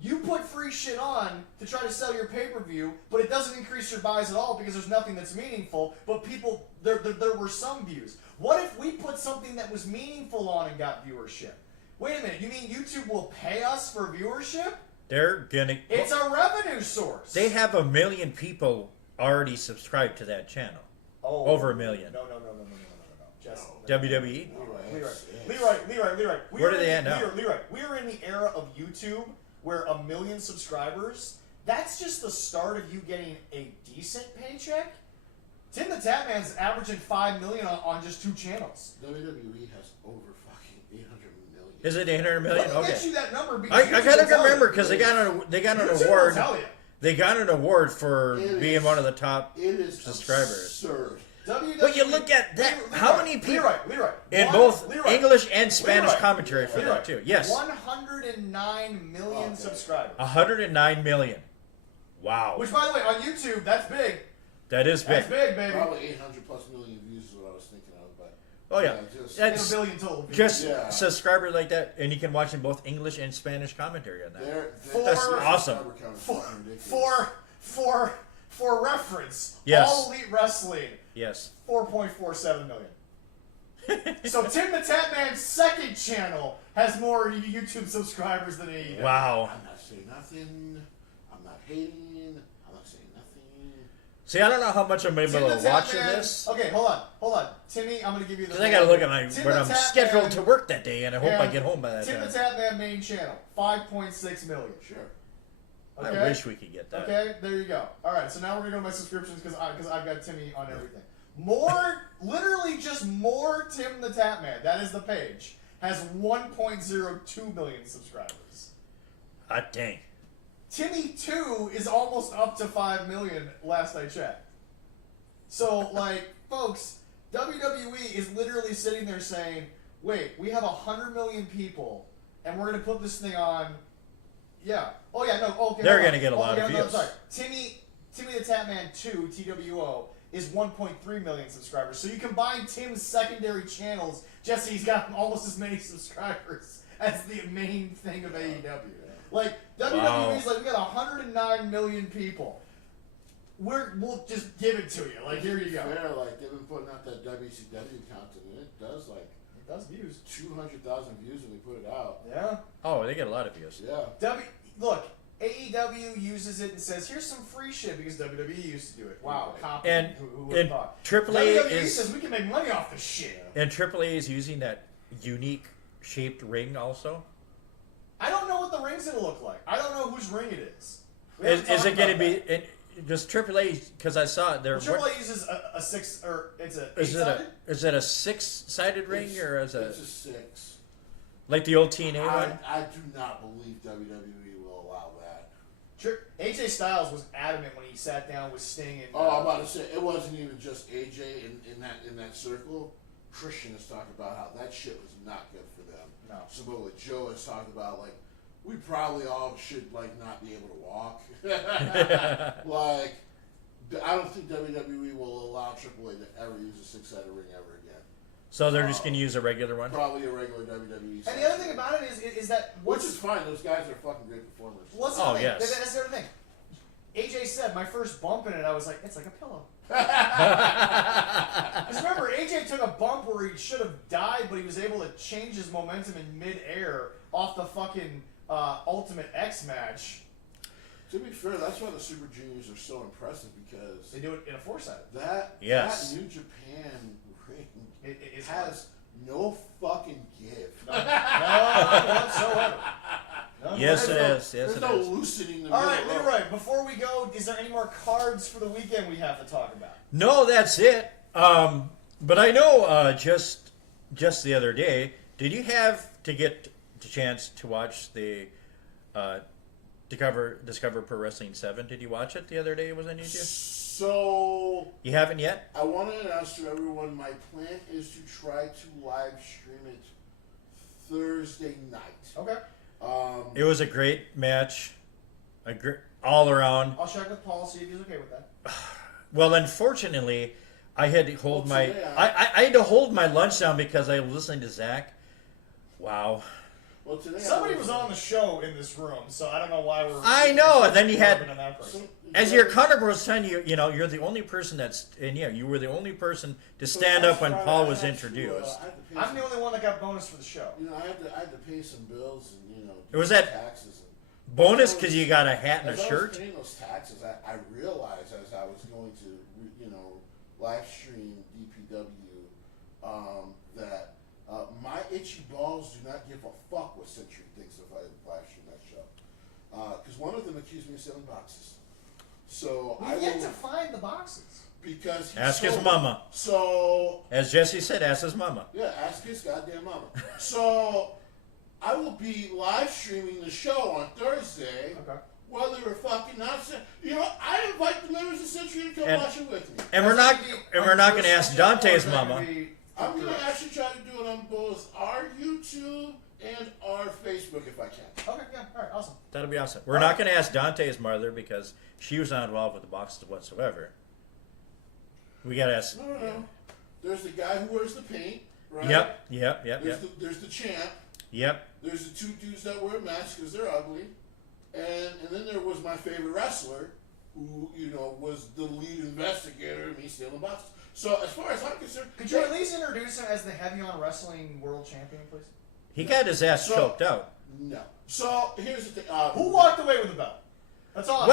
You put free shit on to try to sell your pay-per-view, but it doesn't increase your buys at all because there's nothing that's meaningful, but people, there were some views. What if we put something that was meaningful on and got viewership? Wait a minute, you mean YouTube will pay us for viewership? They're gonna. It's a revenue source. They have 1 million people already subscribed to that channel. Oh, Over $1 million. No. Just WWE? Leroy. Where do they at now? Leroy, we are in the era of YouTube where 1 million subscribers, that's just the start of you getting a decent paycheck. Tim the Tatman's averaging 5 million on just 2 channels. WWE has over fucking 800 million. Is it 800 million? Let me Okay. get you that number because I kind of remember because they got an YouTube award. will tell you. They got an award for It being is- one of the top It is subscribers. absurd. WWE, But you look at that. How many people Leroy, in one- both Leroy, English and Spanish Leroy, commentary for Leroy, that too? Yes, 109 million Okay. subscribers. 109 million. Wow, Which, by the way, on YouTube, that's big. that is big. That's big, baby. Probably 800 plus million views is what I was thinking of, but Oh yeah, just, In that's a billion total views. just Yeah. subscribers like that, and you can watch in both English and Spanish commentary on that. that's awesome. For reference, Yes. All Elite Wrestling, Yes. 4.47 million. So Tim the Tatman's second channel has more YouTube subscribers than AEW. Wow. I'm not saying nothing. I'm not hating. I'm not saying nothing. See, I don't know how much I'm able Tim to the watch Tatman- this Okay, hold on. Timmy, I'm going to give you the... because I got to look at my Tim when the I'm Tatman- scheduled to work that day, and I hope I Yeah. get home by that Tim the time. Tatman main channel, 5.6 million. Sure. Okay? I wish we could get that. Okay, there you go. All right, so now we're gonna go to my subscriptions because I've got Timmy on everything. More, literally just more Tim the Tatman. That is the page. Has 1.02 million subscribers. Ah, dang. Timmy 2 is almost up to 5 million. Last I checked. So like, folks, WWE is literally sitting there saying, "Wait, we have 100 million people, and we're gonna put this thing on." Yeah. Oh yeah. No. Okay. They're hold on. gonna get a lot of No, views. sorry. Timmy the Tatman 2 TWO is 1.3 million subscribers. So you combine Tim's secondary channels, Jesse's got almost as many subscribers as the main thing of AEW. Like WWE's like we got 109 million people. We'll just give it to you. Like here you go. Fair, like they've been putting out that WCW content, and it does like It does views. 200,000 views when they put it out. Yeah. Oh, they get a lot of views. Yeah. Look, AEW uses it and says, "Here's some free shit," because WWE used to do it. Wow, copy. And who would have thought? Triple A WWE is says we can make money off this shit. and AAA is using that unique shaped ring also. I don't know what the ring's gonna look like. I don't know whose ring it is. We Is haven't it going to talked be? about that. Just AAA? Because I saw it there. Well, Triple A uses a 6 or it's a Is it eight-sided? is it a 6-sided ring or is it It's a 6. like the old TNA one? I do not believe WWE will allow that. AJ Styles was adamant when he sat down with Sting and. Oh, I'm about to say it wasn't even just AJ in that circle. Christian has talked about how that shit was not good for them. No. Samoa Joe has talked about like we probably all should like not be able to walk. Like I don't think WWE will allow AAA to ever use a 6-sided ring ever again. So they're just going to use a regular one. Probably a regular WWE. And the other thing about it is that which is fine. Those guys are fucking great performers. What's the Oh, thing? yes. That's the other thing. AJ said my first bump in it, I was like, it's like a pillow. Because remember, AJ took a bump where he should have died, but he was able to change his momentum in mid-air off the fucking Ultimate X match. To be fair, that's why the Super Juniors are so impressive because They do it in a 4-sided. that New Japan ring It has no fucking give. no whatsoever. None Yes, it whatsoever. is. Yes, There's it no is. loosening the All right, middle. Leroy, before we go, is there any more cards for the weekend we have to talk about? No, that's it. But I know just the other day, did you have to get the chance to watch the Discover Pro Wrestling 7? Did you watch it the other day? It was on YouTube? So You haven't yet? I want to announce to everyone my plan is to try to live stream it Thursday night. Okay. It was a great match, all around. I'll check with Paul, see if he's okay with that. Well, unfortunately, I had to hold Well, my today I had to hold my lunch down because I was listening to Zach. Wow. Well, today Somebody was on the show in this room, so I don't know why we're. I know, and then you had- on that person. As your counterpart was telling you, you're the only person you were the only person to stand up when Paul was introduced. I'm the only one that got bonus for the show. I had to pay some bills and It was do that taxes. And Bonus because you got a hat and a as I shirt. was paying those taxes, I realized as I was going to live stream DPW that my itchy balls do not give a fuck what Century thinks if I live stream that show. Because one of them accused me of selling boxes. So We've yet to find the boxes. Because he Ask his sold mama. So As Jesse said, ask his mama. yeah, ask his goddamn mama. So I will be live streaming the show on Thursday. Okay. Whether we're fucking not, I invite the members of Century to come watch it with me. And we're not going to ask Dante's mama. I'm gonna actually try to do it on both our YouTube and our Facebook if I can. Okay, yeah, all right, awesome. That'll be awesome. We're not going to ask Dante's mother because she was not involved with the boxes whatsoever. We got to ask. No. There's the guy who wears the paint, right? Yep. There's the champ. Yep. There's the two dudes that wear masks because they're ugly. And then there was my favorite wrestler, who, was the lead investigator of me stealing boxes. So as far as I'm concerned... Could you at least introduce him as the Heavy on Wrestling World Champion, please? He got his ass choked out. No. So here's the thing. Who walked away with the belt? That's all.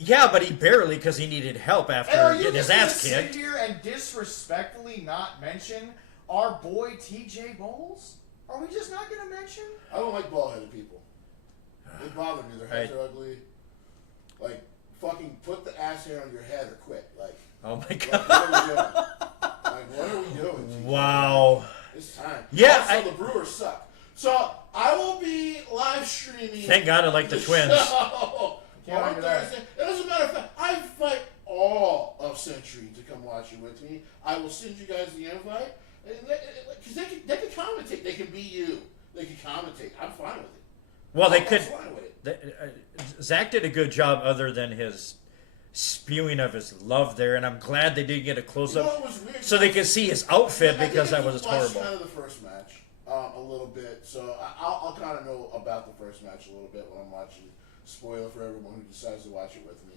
Yeah, but he barely, because he needed help after getting his ass kicked. And are you just going to sit here and disrespectfully not mention our boy T.J. Bowles? Are we just not going to mention? I don't like bald-headed people. They bother me. Their heads are ugly. Like, fucking put the ass hair on your head or quit. Like, oh my what God. are we doing? What are we doing? TJ? Wow. It's time. Yeah, Also, the Brewers suck. So I will be live streaming. Thank God I like the Twins. On Thursday. As a matter of fact, I invite all of Century to come watch it with me. I will send you guys the invite. Because they can commentate. They can be you. They can commentate. I'm fine with it. Well, they I'm could. fine with it. Zach did a good job other than his spewing of his love there, and I'm glad they did get a close-up You know, it was weird. so they could see his outfit because that was horrible. I kind of the first match a little bit, so I'll kind of know about the first match a little bit when I'm watching. Spoiler for everyone who decides to watch it with me.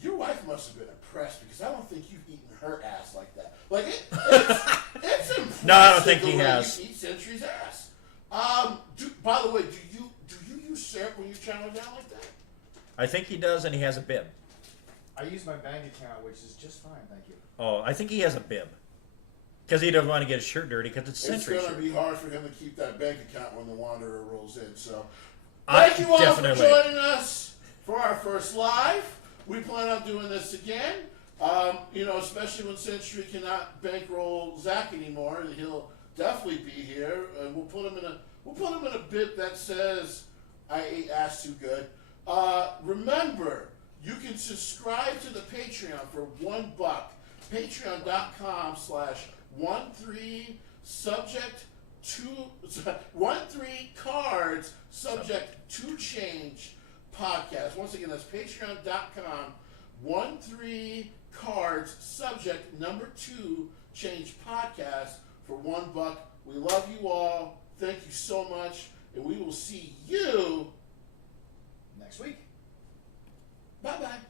Your wife must have been impressed because I don't think you've eaten her ass like that. Like it's impressive. No, I don't think the he way has. You eat Century's ass. By the way, do you use syrup when you chow it down like that? I think he does, and he has a bib. I use my bank account, which is just fine, thank you. Oh, I think he has a bib. Because he doesn't want to get his shirt dirty because it's Century It's going shirt. to be hard for him to keep that bank account when the Wanderer rolls in. So, thank you all for joining us for our first live. We plan on doing this again. Especially when Century cannot bankroll Zach anymore, he'll definitely be here. And we'll put him in a bit that says, "I ate ass too good." Remember, you can subscribe to the Patreon for $1. Patreon.com/13cards subject to change podcast. Once again, that's patreon.com/13cards subject #2 change podcast for $1. We love you all. Thank you so much, and we will see you Next week. Bye-bye.